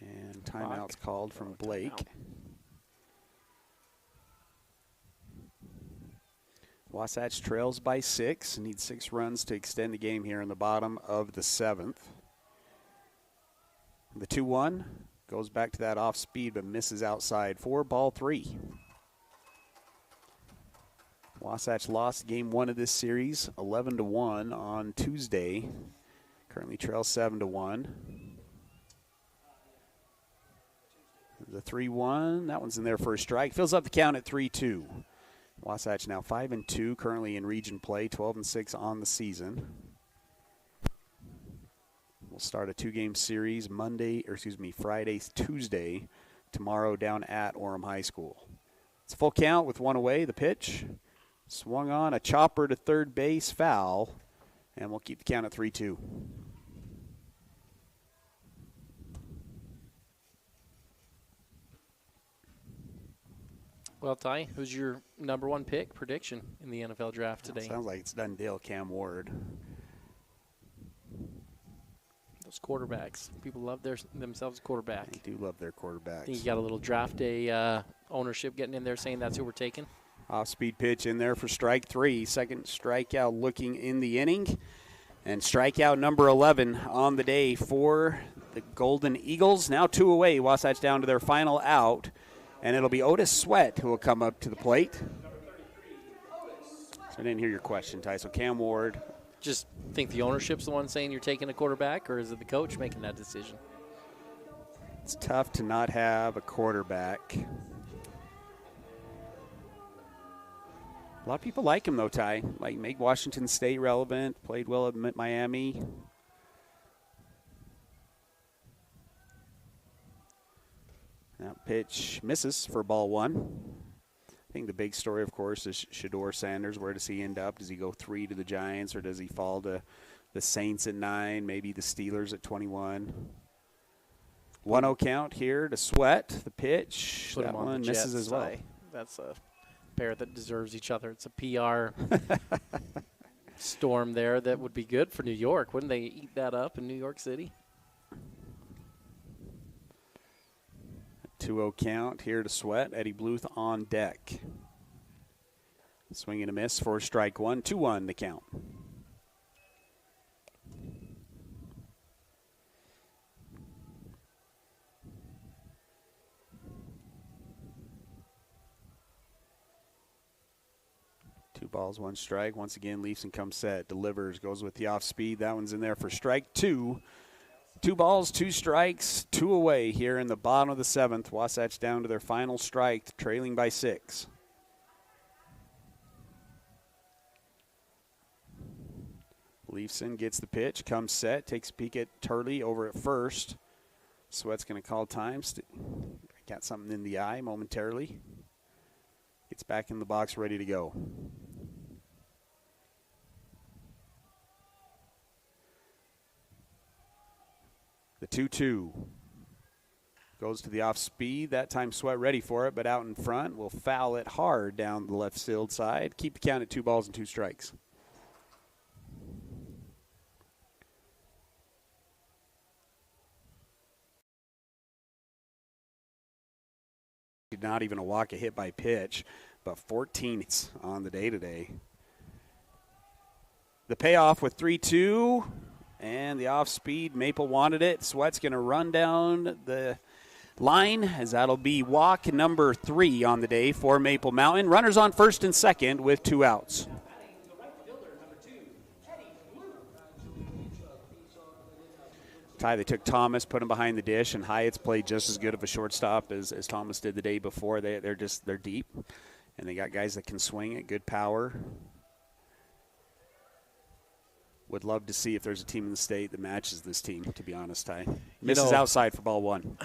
And timeout's called from Blake. Wasatch trails by 6. Needs 6 runs to extend the game here in the bottom of the 7th. The 2-1 goes back to that off speed but misses outside for ball 3. Wasatch lost game 1 of this series 11-1 on Tuesday. Currently trails 7-1. The 3-1, that one's in there for a strike. Fills up the count at 3-2. Wasatch now 5-2, currently in region play, 12-6 on the season. We'll start a 2-game series Friday, Tuesday, tomorrow down at Orem High School. It's a full count with 1 away. The pitch swung on, a chopper to third base, foul, and we'll keep the count at 3-2. Well, Ty, who's your number 1 pick prediction in the NFL draft today? Sounds like it's done deal, Cam Ward. Those quarterbacks. People love themselves a quarterback. They do love their quarterbacks. I think you got a little draft day ownership getting in there saying that's who we're taking. Off-speed pitch in there for strike 3. Second strikeout looking in the inning. And strikeout number 11 on the day for the Golden Eagles. Now 2 away. Wasatch down to their final out. And it'll be Otis Sweat who will come up to the plate. So I didn't hear your question, Ty. So Cam Ward. Just think the ownership's the one saying you're taking a quarterback, or is it the coach making that decision? It's tough to not have a quarterback. A lot of people like him, though, Ty. Like, make Washington State relevant, played well at Miami. That pitch misses for ball 1. I think the big story, of course, is Shedeur Sanders. Where does he end up? Does he go 3 to the Giants, or does he fall to the Saints at 9, maybe the Steelers at 21? 1-0 count here to Sweat. The pitch, Put that him on one the misses Jets, as well. Ty. That's a pair that deserves each other. It's a PR storm there that would be good for New York. Wouldn't they eat that up in New York City? 2-0 count here to Sweat. Eddie Bluth on deck. Swing and a miss for strike 1. 2-1 the count. Two balls, 1 strike. Once again, Leafson comes set, delivers, goes with the off speed. That one's in there for strike 2. 2 balls, 2 strikes, 2 away here in the bottom of the 7th. Wasatch down to their final strike, trailing by 6. Leafson gets the pitch, comes set, takes a peek at Turley over at first. Sweat's going to call times. Got something in the eye momentarily. Gets back in the box, ready to go. The 2-2 goes to the off speed. That time Sweat ready for it, but out in front will foul it hard down the left field side. Keep the count at 2 balls and 2 strikes. Not even a walk, a hit by pitch, but 14 on the day today. The payoff with 3-2. And the off-speed, Maple wanted it. Sweat's going to run down the line, as that'll be walk number 3 on the day for Maple Mountain. Runners on first and second with 2 outs. Ty, they took Thomas, put him behind the dish, and Hyatt's played just as good of a shortstop as Thomas did the day before. They're deep, and they got guys that can swing it, good power. Would love to see if there's a team in the state that matches this team, to be honest, Ty. Misses outside for ball 1.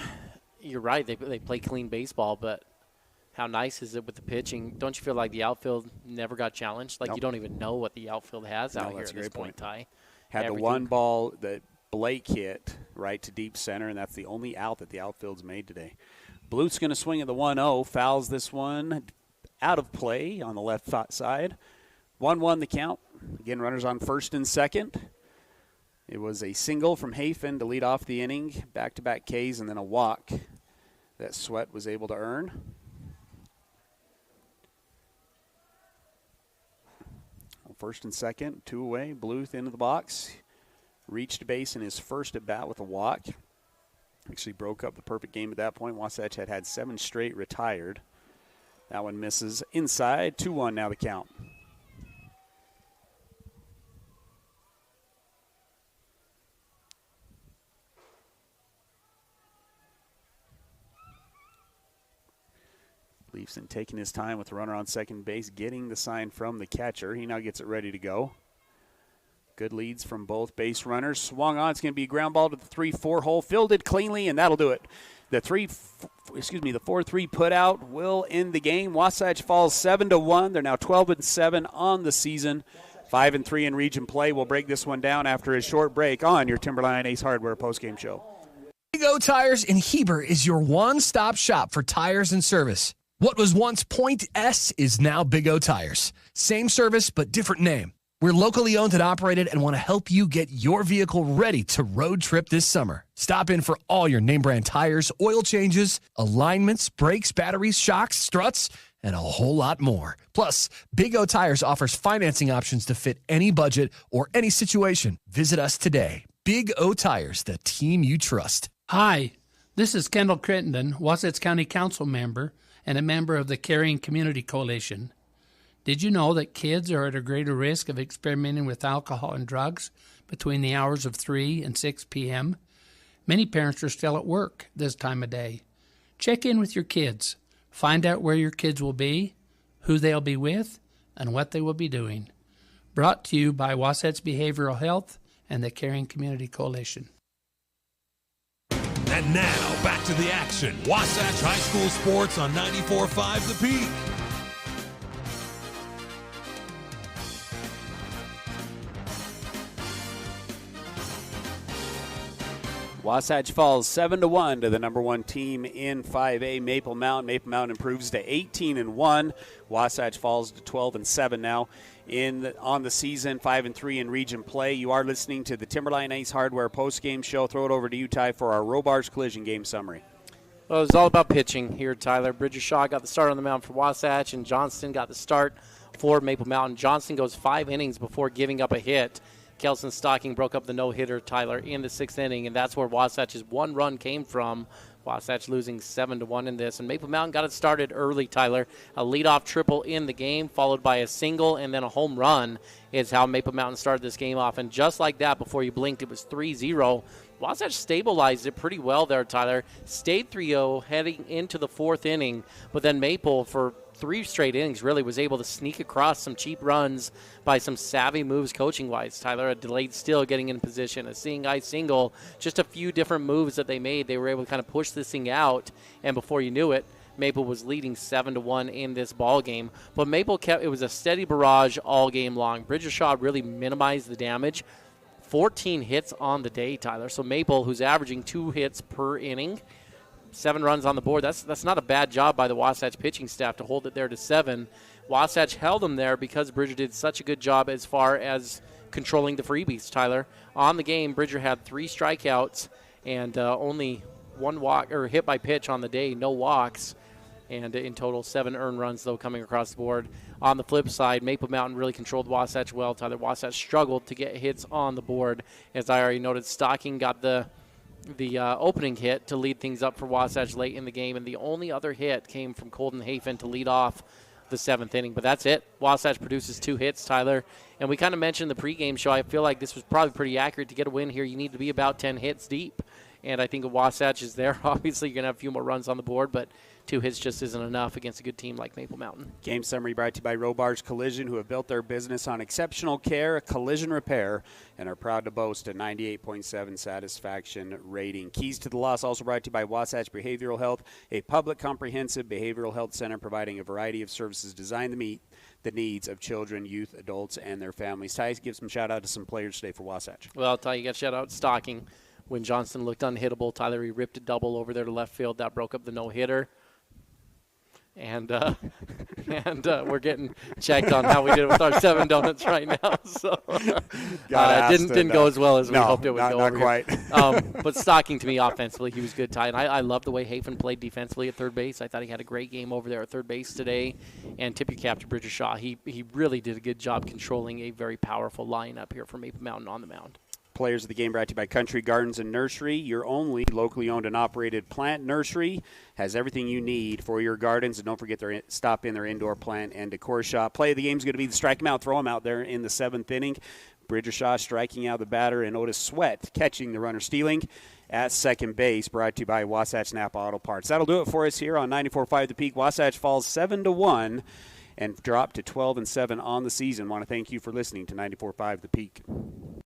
You're right. They play clean baseball, but how nice is it with the pitching? Don't you feel like the outfield never got challenged? Like, Nope. You don't even know what the outfield has out here That's at a this great point. Ty. Had Everything. the one ball that Blake hit right to deep center, and that's the only out that the outfield's made today. Bluth's going to swing at the 1-0, fouls this one out of play on the left side. 1-1 the count. Again, runners on first and second. It was a single from Hafen to lead off the inning, back-to-back Ks, and then a walk that Sweat was able to earn. first and second, 2 away. Bluth into the box. Reached base in his first at bat with a walk. Actually broke up the perfect game at that point. Wasatch had 7 straight retired. That one misses inside. 2-1 now the count. Leafson taking his time with the runner on second base, getting the sign from the catcher. He now gets it ready to go. Good leads from both base runners. Swung on. It's going to be a ground ball to the 3-4 hole. Fielded cleanly, and that'll do it. The 4-3 put out will end the game. Wasatch falls 7-1. They're now 12-7 on the season. 5-3 in region play. We'll break this one down after a short break on your Timberline Ace Hardware postgame show. Big O Tires in Heber is your one-stop shop for tires and service. What was once Point S is now Big O Tires. Same service, but different name. We're locally owned and operated and want to help you get your vehicle ready to road trip this summer. Stop in for all your name brand tires, oil changes, alignments, brakes, batteries, shocks, struts, and a whole lot more. Plus, Big O Tires offers financing options to fit any budget or any situation. Visit us today. Big O Tires, the team you trust. Hi, this is Kendall Crittenden, Wasatch County Council member and a member of the Caring Community Coalition. Did you know that kids are at a greater risk of experimenting with alcohol and drugs between the hours of 3 and 6 p.m.? Many parents are still at work this time of day. Check in with your kids. Find out where your kids will be, who they'll be with, and what they will be doing. Brought to you by Wasatch Behavioral Health and the Caring Community Coalition. And now, back to the action. Wasatch High School Sports on 94.5 The Peak. Wasatch falls 7-1 to the number 1 team in 5A, Maple Mountain. Maple Mountain improves to 18-1. Wasatch falls to 12-7 now on the season, 5-3 in region play. You are listening to the Timberline Ace Hardware postgame show. Throw it over to you, Ty, for our Robards Collision game summary. Well, it was all about pitching here, Tyler. Bridger Shaw got the start on the mound for Wasatch, and Johnston got the start for Maple Mountain. Johnston goes 5 innings before giving up a hit. Kelson Stocking broke up the no-hitter, Tyler, in the 6th inning, and that's where Wasatch's 1 run came from. Wasatch losing 7-1 in this. And Maple Mountain got it started early, Tyler. A leadoff triple in the game, followed by a single and then a home run is how Maple Mountain started this game off. And just like that, before you blinked, it was 3-0. Wasatch stabilized it pretty well there, Tyler. Stayed 3-0 heading into the 4th inning, but then Maple, for 3 straight innings, really was able to sneak across some cheap runs by some savvy moves coaching-wise. Tyler, a delayed steal getting in position, a seeing eye single, just a few different moves that they made. They were able to kind of push this thing out, and before you knew it, Maple was leading 7-1 in this ball game. But Maple it was a steady barrage all game long. Bridger Shaw really minimized the damage. 14 hits on the day, Tyler. So Maple, who's averaging 2 hits per inning, 7 runs on the board. That's not a bad job by the Wasatch pitching staff to hold it there to 7. Wasatch held them there because Bridger did such a good job as far as controlling the freebies, Tyler. On the game, Bridger had 3 strikeouts and only 1 walk or hit by pitch on the day, no walks. And in total, 7 earned runs, though, coming across the board. On the flip side, Maple Mountain really controlled Wasatch well, Tyler. Wasatch struggled to get hits on the board. As I already noted, Stocking got the opening hit to lead things up for Wasatch late in the game, and the only other hit came from Colton Hafen to lead off the 7th inning. But that's it. Wasatch produces 2 hits, Tyler. And we kind of mentioned the pregame show. I feel like this was probably pretty accurate. To get a win here, you need to be about 10 hits deep. And I think if Wasatch is there, obviously you're going to have a few more runs on the board, but 2 hits just isn't enough against a good team like Maple Mountain. Game summary brought to you by Robards Collision, who have built their business on exceptional care, collision repair, and are proud to boast a 98.7 satisfaction rating. Keys to the Loss also brought to you by Wasatch Behavioral Health, a public comprehensive behavioral health center providing a variety of services designed to meet the needs of children, youth, adults, and their families. Ty, give some shout-out to some players today for Wasatch. Well, Ty, you got to shout out Stocking. When Johnston looked unhittable, Tyler, he ripped a double over there to left field. That broke up the no-hitter. And and we're getting checked on how we did with our 7 donuts right now. So didn't go as well as we hoped it would go. Not quite. But Stocking, to me, offensively, he was good, Ty. And I love the way Hafen played defensively at third base. I thought he had a great game over there at third base today. And tip your cap to Bridger Shaw. He really did a good job controlling a very powerful lineup here for Maple Mountain on the mound. Players of the game brought to you by Country Gardens and Nursery. Your only locally owned and operated plant nursery has everything you need for your gardens. And don't forget to stop in their indoor plant and decor shop. Play of the game is going to be the strike him out, throw him out there in the 7th inning. Bridger Shaw striking out the batter, and Otis Sweat catching the runner stealing at second base. Brought to you by Wasatch Napa Auto Parts. That'll do it for us here on 94.5 The Peak. Wasatch falls 7-1 and dropped to 12-7 on the season. Want to thank you for listening to 94.5 The Peak.